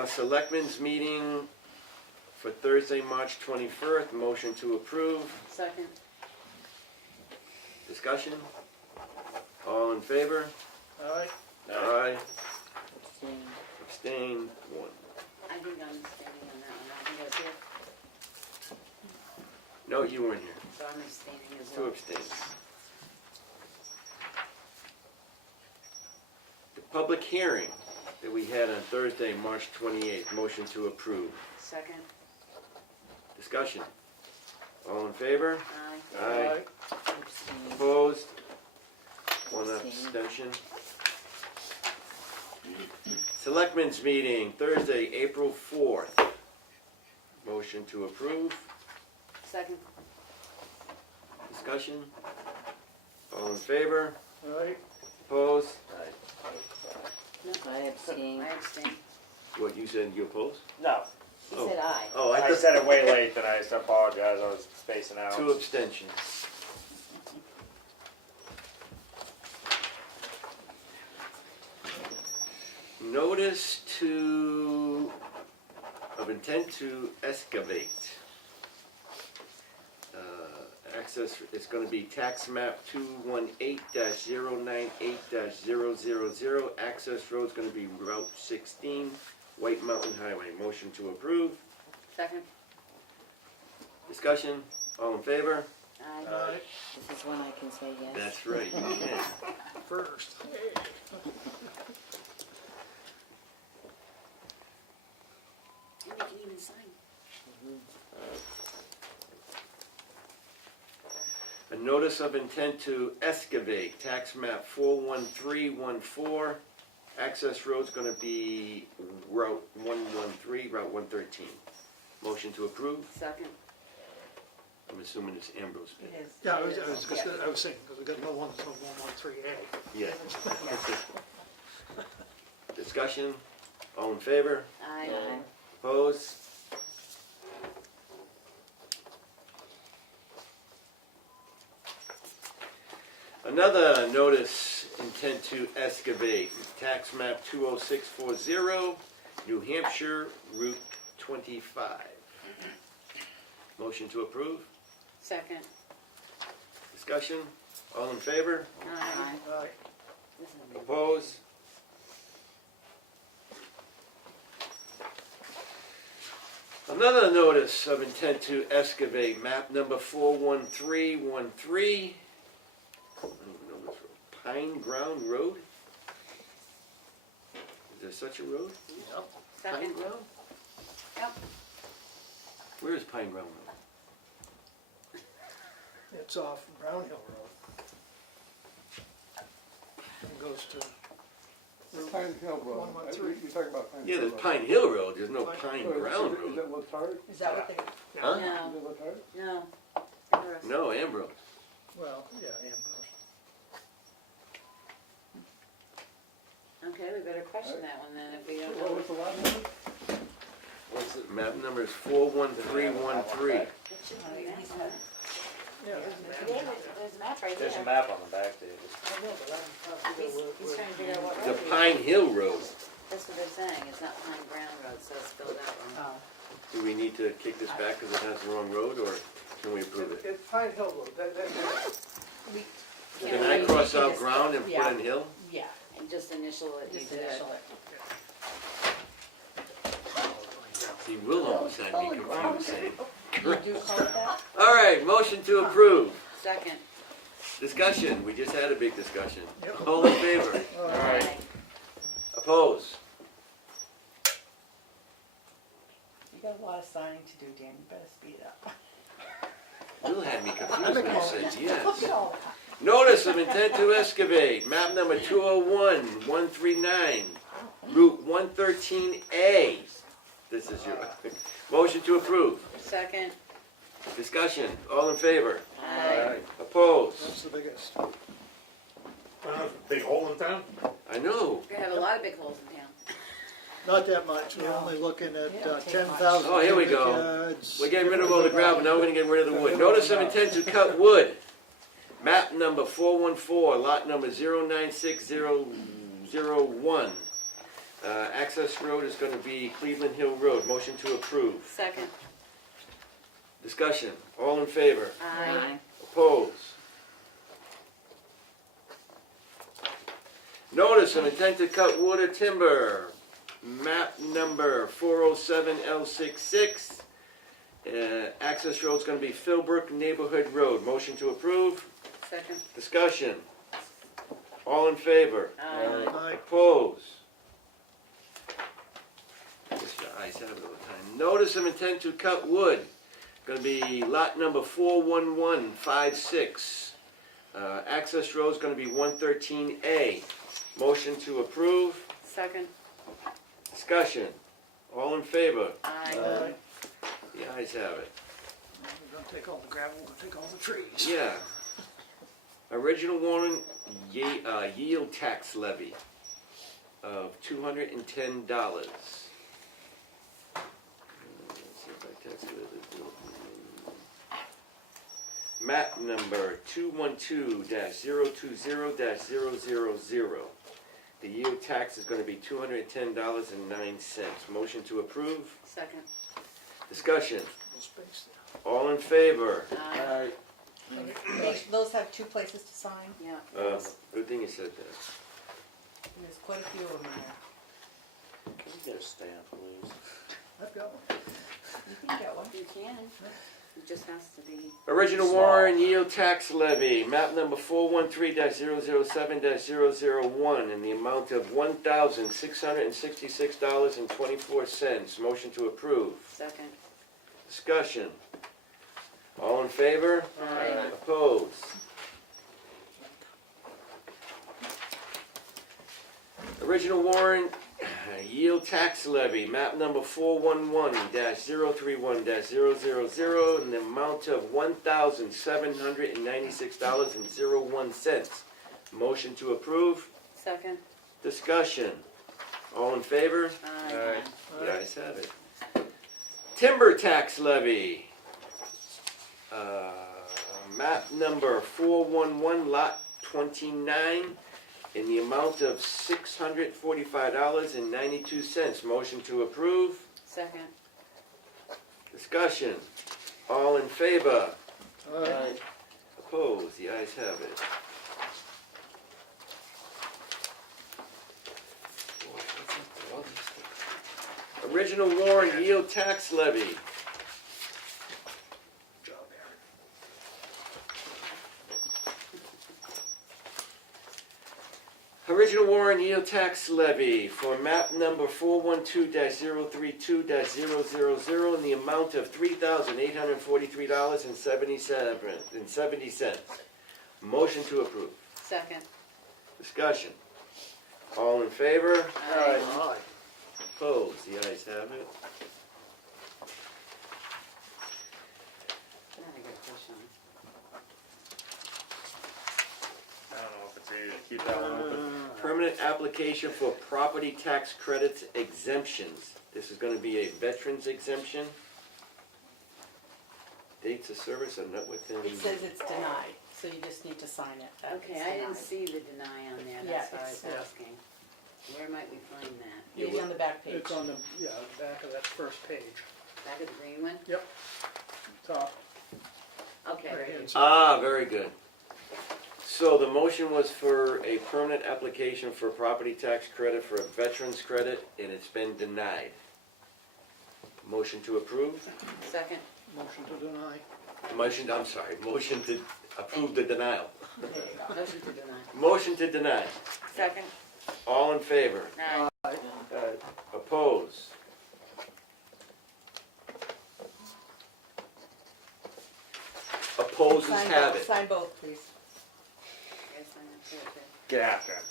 guess. Selectmen's meeting for Thursday, March 21st. Motion to approve. Second? Discussion? All in favor? All right, Aye. Abstain. Abstain, 1. I think I'm abstaining on that one. I think I was here, No, you weren't here. so I'm abstaining as 2 well. abstain. The public hearing that we had on Thursday, March 28th. Motion to approve. Second? Discussion? All in favor? Aye. Aye. Abstain. Opposed? 1 Abstain. abstention. Selectmen's meeting, Thursday, April 4th. Motion to approve. Second? Discussion? All in favor? all right. Opposed? No. I abstain. I abstain. What, you said you opposed? No. He Oh. said aye. Oh, I thought- said it way late tonight, so I apologize, I was spacing out. 2 abstentions. Notice of intent to excavate. Access, it's gonna be tax map 218-098-000. Access road's gonna be Route 16, White Mountain Highway. Motion to approve. Second? Discussion, all in favor? Aye. This is when I can say yes. That's right, you can. First. And you can even sign. A notice of intent to excavate, tax map 41314. Access road's gonna be Route 113, Route 113. Motion to approve. Second? I'm assuming it's Ambrose Pit. It is. Yeah, I was saying, because we got no one until 113A. Yeah. Discussion, all in favor? Aye. Opposed? Another notice intent to excavate, tax map 20640, New Hampshire, Route 25. Motion to approve. Second? Discussion, all in favor? Aye. Aye. This is a- Opposed? Another notice of intent to excavate, map number 41313. I don't even know this road. Pine Ground Road? Is there such a road? Pine Second? Ground? Yep. Where is Pine Ground Road? It's off Brown Hill Road. And goes to Pine Hill Road. 113. You're talking about Pine Yeah, Hill there's Road. Pine Hill Road, there's no Pine- Pine So is Ground Is Road. that what's hard? Is that what they, Huh? Is No, that what's hard? no. No, Ambrose. Well, yeah, Ambrose. Okay, we better question that one then if we don't What know. was the last one? What's it, map number is 41313. It should be that one. Yeah. David, there's a map right There's a there. map on the back, David. He's trying to figure out what The road. Pine Hill Road. That's what they're saying, it's not Pine Ground Road, so it's spelled out wrong. Do we need to kick this back because it has the wrong road, or can we approve it? It's Pine Hill Road. Can I cross out ground and put in hill? yeah, And just initial it, you just did. initial it. See, Will almost had me confused saying. You do call it that? All right, motion to approve. Second. Discussion, we just had a big discussion. All in favor? Aye. Opposed? You got a lot of signing to do, Dan, you better speed up. Will had me confused when he said yes. Look at all that. Notice of intent to excavate, map number 201-139, Route 113A. This is your, motion to approve. Second. Discussion, all in favor? Aye. Opposed? That's the biggest. Big hole in town? I know. We have a lot of big holes in town. Not that much, we're only looking at Yeah, take 10,000 Oh, here we cubic go. yards. We're getting rid of all the gravel, now we're gonna get rid of the wood. Notice of intent to cut wood. Map number 414, lot number 096001. Access road is gonna be Cleveland Hill Road. Motion to approve. Second. Discussion, all in favor? Aye. Opposed? Notice of intent to cut wood or timber. Map number 407L66. Access road's gonna be Philbrook Neighborhood Road. Motion to approve. Second. Discussion. All in favor? Aye. Aye. Opposed? Guess your eyes have it all the time. Notice of intent to cut wood. Gonna be lot number 41156. Access road's gonna be 113A. Motion to approve. Second. Discussion. All in favor? Aye. The ayes have it. We're gonna take all the gravel, we're gonna take all the trees. Yeah. Original warning, yield tax levy of $210. Map number 212-020-000. The yield tax is going to be $210.09. Motion to approve. Second. Discussion. All in favor? Aye. Those have two places to sign. Yeah. Good thing you said that. There's quite a few of them there. Can we get a stamp, please? I've got one. You can get one. You can. It just has to be. Original Warren yield tax levy, map number 413-007-001, in the amount of $1,666.24. Motion to approve. Second. Discussion. All in favor? Aye. Opposed? Original Warren yield tax levy, map number 411-031-000, in the amount of $1,796.01. Motion to approve. Second. Discussion. All in favor? Aye. The ayes have it. Timber tax levy. Map number 411, lot 29, in the amount of $645.92. Motion to approve. Second. Discussion. All in favor? Aye. Opposed? The ayes have it. Original Warren yield tax levy. Original Warren yield tax levy for map number 412-032-000 in the amount of $3,843.70. Motion to approve. Second. Discussion. All in favor? Aye. Opposed? The ayes have it. Now I gotta push on. I don't know if it's easy to keep that one open. Permanent application for property tax credits exemptions. This is going to be a veterans exemption. Dates of service are not within. It says it's denied, so you just need to sign it. that Okay, it's I didn't denied. see the deny on there, Yeah, that's why I was it's- asking. Where might we find that? Maybe on the back page. It's on the, yeah, the back of that first page. Back of the green one? Yep. Top. Okay. Right hand side. Ah, very good. So the motion was for a permanent application for property tax credit for a veterans credit, and it's been denied. Motion to approve? Second. Motion to deny. Motion to approve the denial. Motion to deny. Motion to deny. Second. All in favor? Aye. Opposed? Opposes Sign have both- it. Sign both, please. Yes, I know, too, okay. Get after him.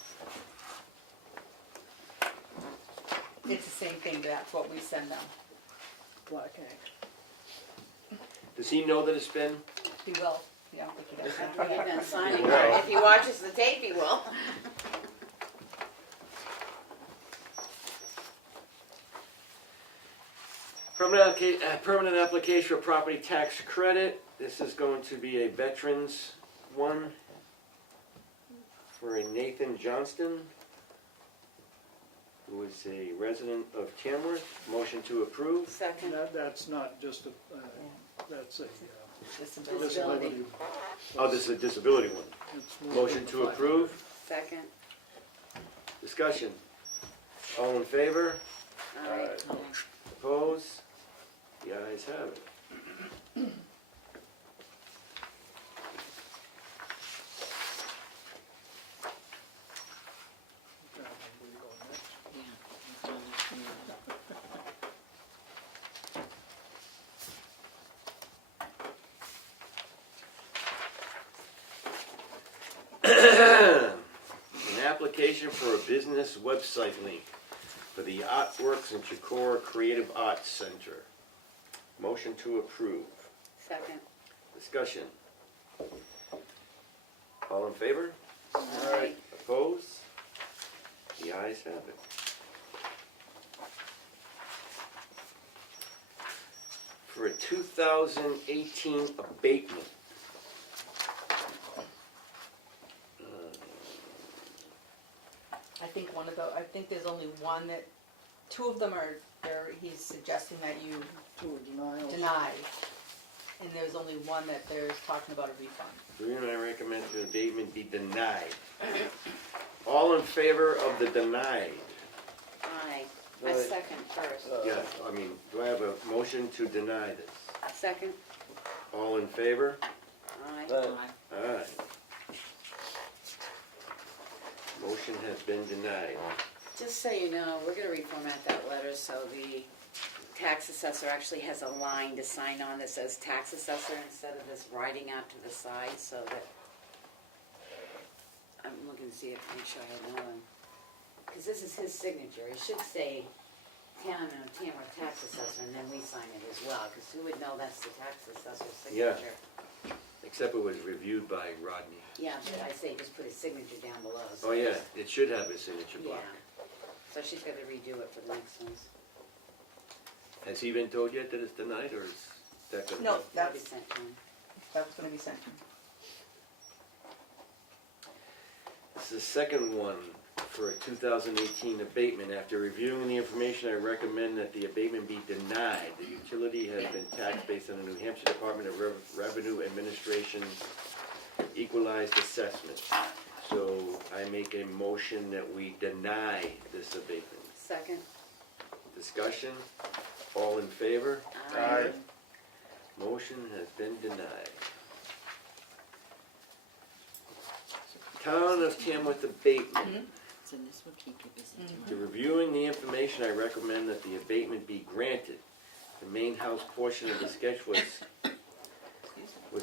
It's the same thing, that's what we send them. Black ink. Does he know that it's been? He will, yeah, I think he does. After you're done signing, Right. if he watches the tape, he will. Permanent application for property tax credit. This is going to be a veterans one for a Nathan Johnston, who is a resident of Tamworth. Motion to approve. Second. That's not just a, that's a Disability. disability. Oh, this is a disability one. It's more Motion to dignified. approve. Second. Discussion. All in favor? Aye. Opposed? The ayes have it. Where you go next? Yeah, it's on this, An application for a business website link for the Artworks and Chicora Creative Arts Center. Motion to approve. Second. Discussion. All in favor? Aye. Opposed? The ayes have it. for a 2018 abatement. I think there's only one that, two of them are, he's suggesting that you Two are denials. deny. And there's only one that they're talking about a refund. Darlene and I recommend the abatement be denied. All in favor of the denied? Aye. Aye. A second first. Yeah, I mean, do I have a motion to deny this? Second? All in favor? Aye. Aye. Motion has been denied. Just so you know, we're gonna reformat that letter so the tax assessor actually has a line to sign on that says tax assessor instead of this writing out to the side, so that, I'm looking to see if, make sure I have another one. Because this is his signature, it should say town of Tamworth tax assessor, and then we sign it as well, because who would know that's the tax assessor's Yeah. signature? Except it was reviewed by Rodney. Yeah, but I say just put his signature down below. so Oh, yeah, it should have a signature Yeah, block. so she's gonna redo it for the next ones. Has he been told yet that it's denied, or is that gonna? No, That'll be that's sent to him. gonna be sent to him. This is the second one for a 2018 abatement. After reviewing the information, I recommend that the abatement be denied. The utility has been taxed based on the New Hampshire Department of Revenue Administration's equalized assessment. So I make a motion that we deny this abatement. Second? Discussion? All in favor? Aye. Motion has been denied. Town of Tamworth abatement. So this will keep you busy too. After reviewing the information, I recommend that the abatement be granted. The main house portion of the sketch was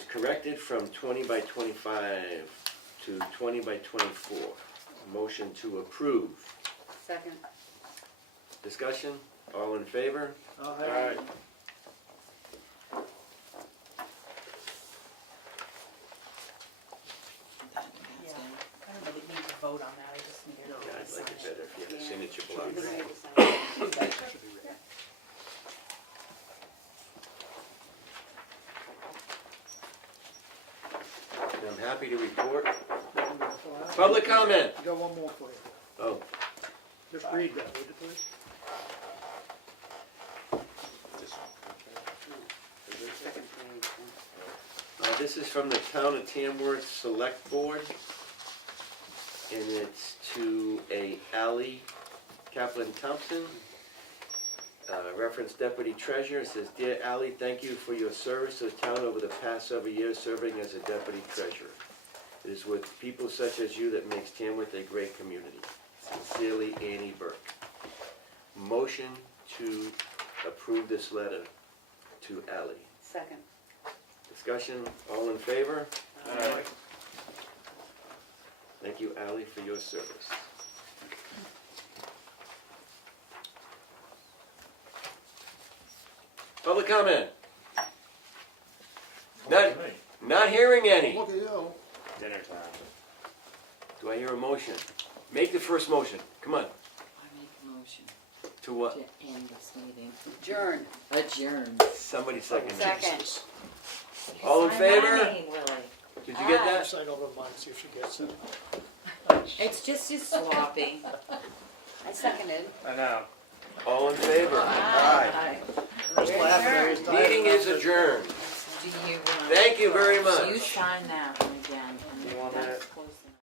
corrected from 20 by 25 to 20 by 24. Motion to approve. Second? Discussion? All in favor? Aye. Yeah, I don't really need to vote on that, I just need to. Yeah, I'd like it better if you had a Yeah. signature She block. doesn't need to sign it. And I'm happy to report. Public comment. I got one more for you. Oh, Just read that, would you please? Second page, this is from the Town of Tamworth Select Board. And it's to a Ally Kaplan Thompson. Reference Deputy Treasurer. It says, "Dear Ally, thank you for your service to the town over the past several years serving as a Deputy Treasurer. It is with people such as you that makes Tamworth a great community. Sincerely, Annie Burke." Motion to approve this letter to Ally. Second. Discussion, all in favor? Aye. Thank you, Ally, for your service. Public comment? Not hearing any. Look at you. Dinner time. Do I hear a motion? Make the first motion, come on. I make a motion To what? to end this meeting. Adjourn. Adjourn. Somebody second. Second. All in Sign favor? my name, Willie. Did you get I'll that? sign over mine, see if she gets it. It's just as sloppy. I seconded. I know. All in favor? Aye. Meeting is adjourned. Do you, Thank you very much. You sign that.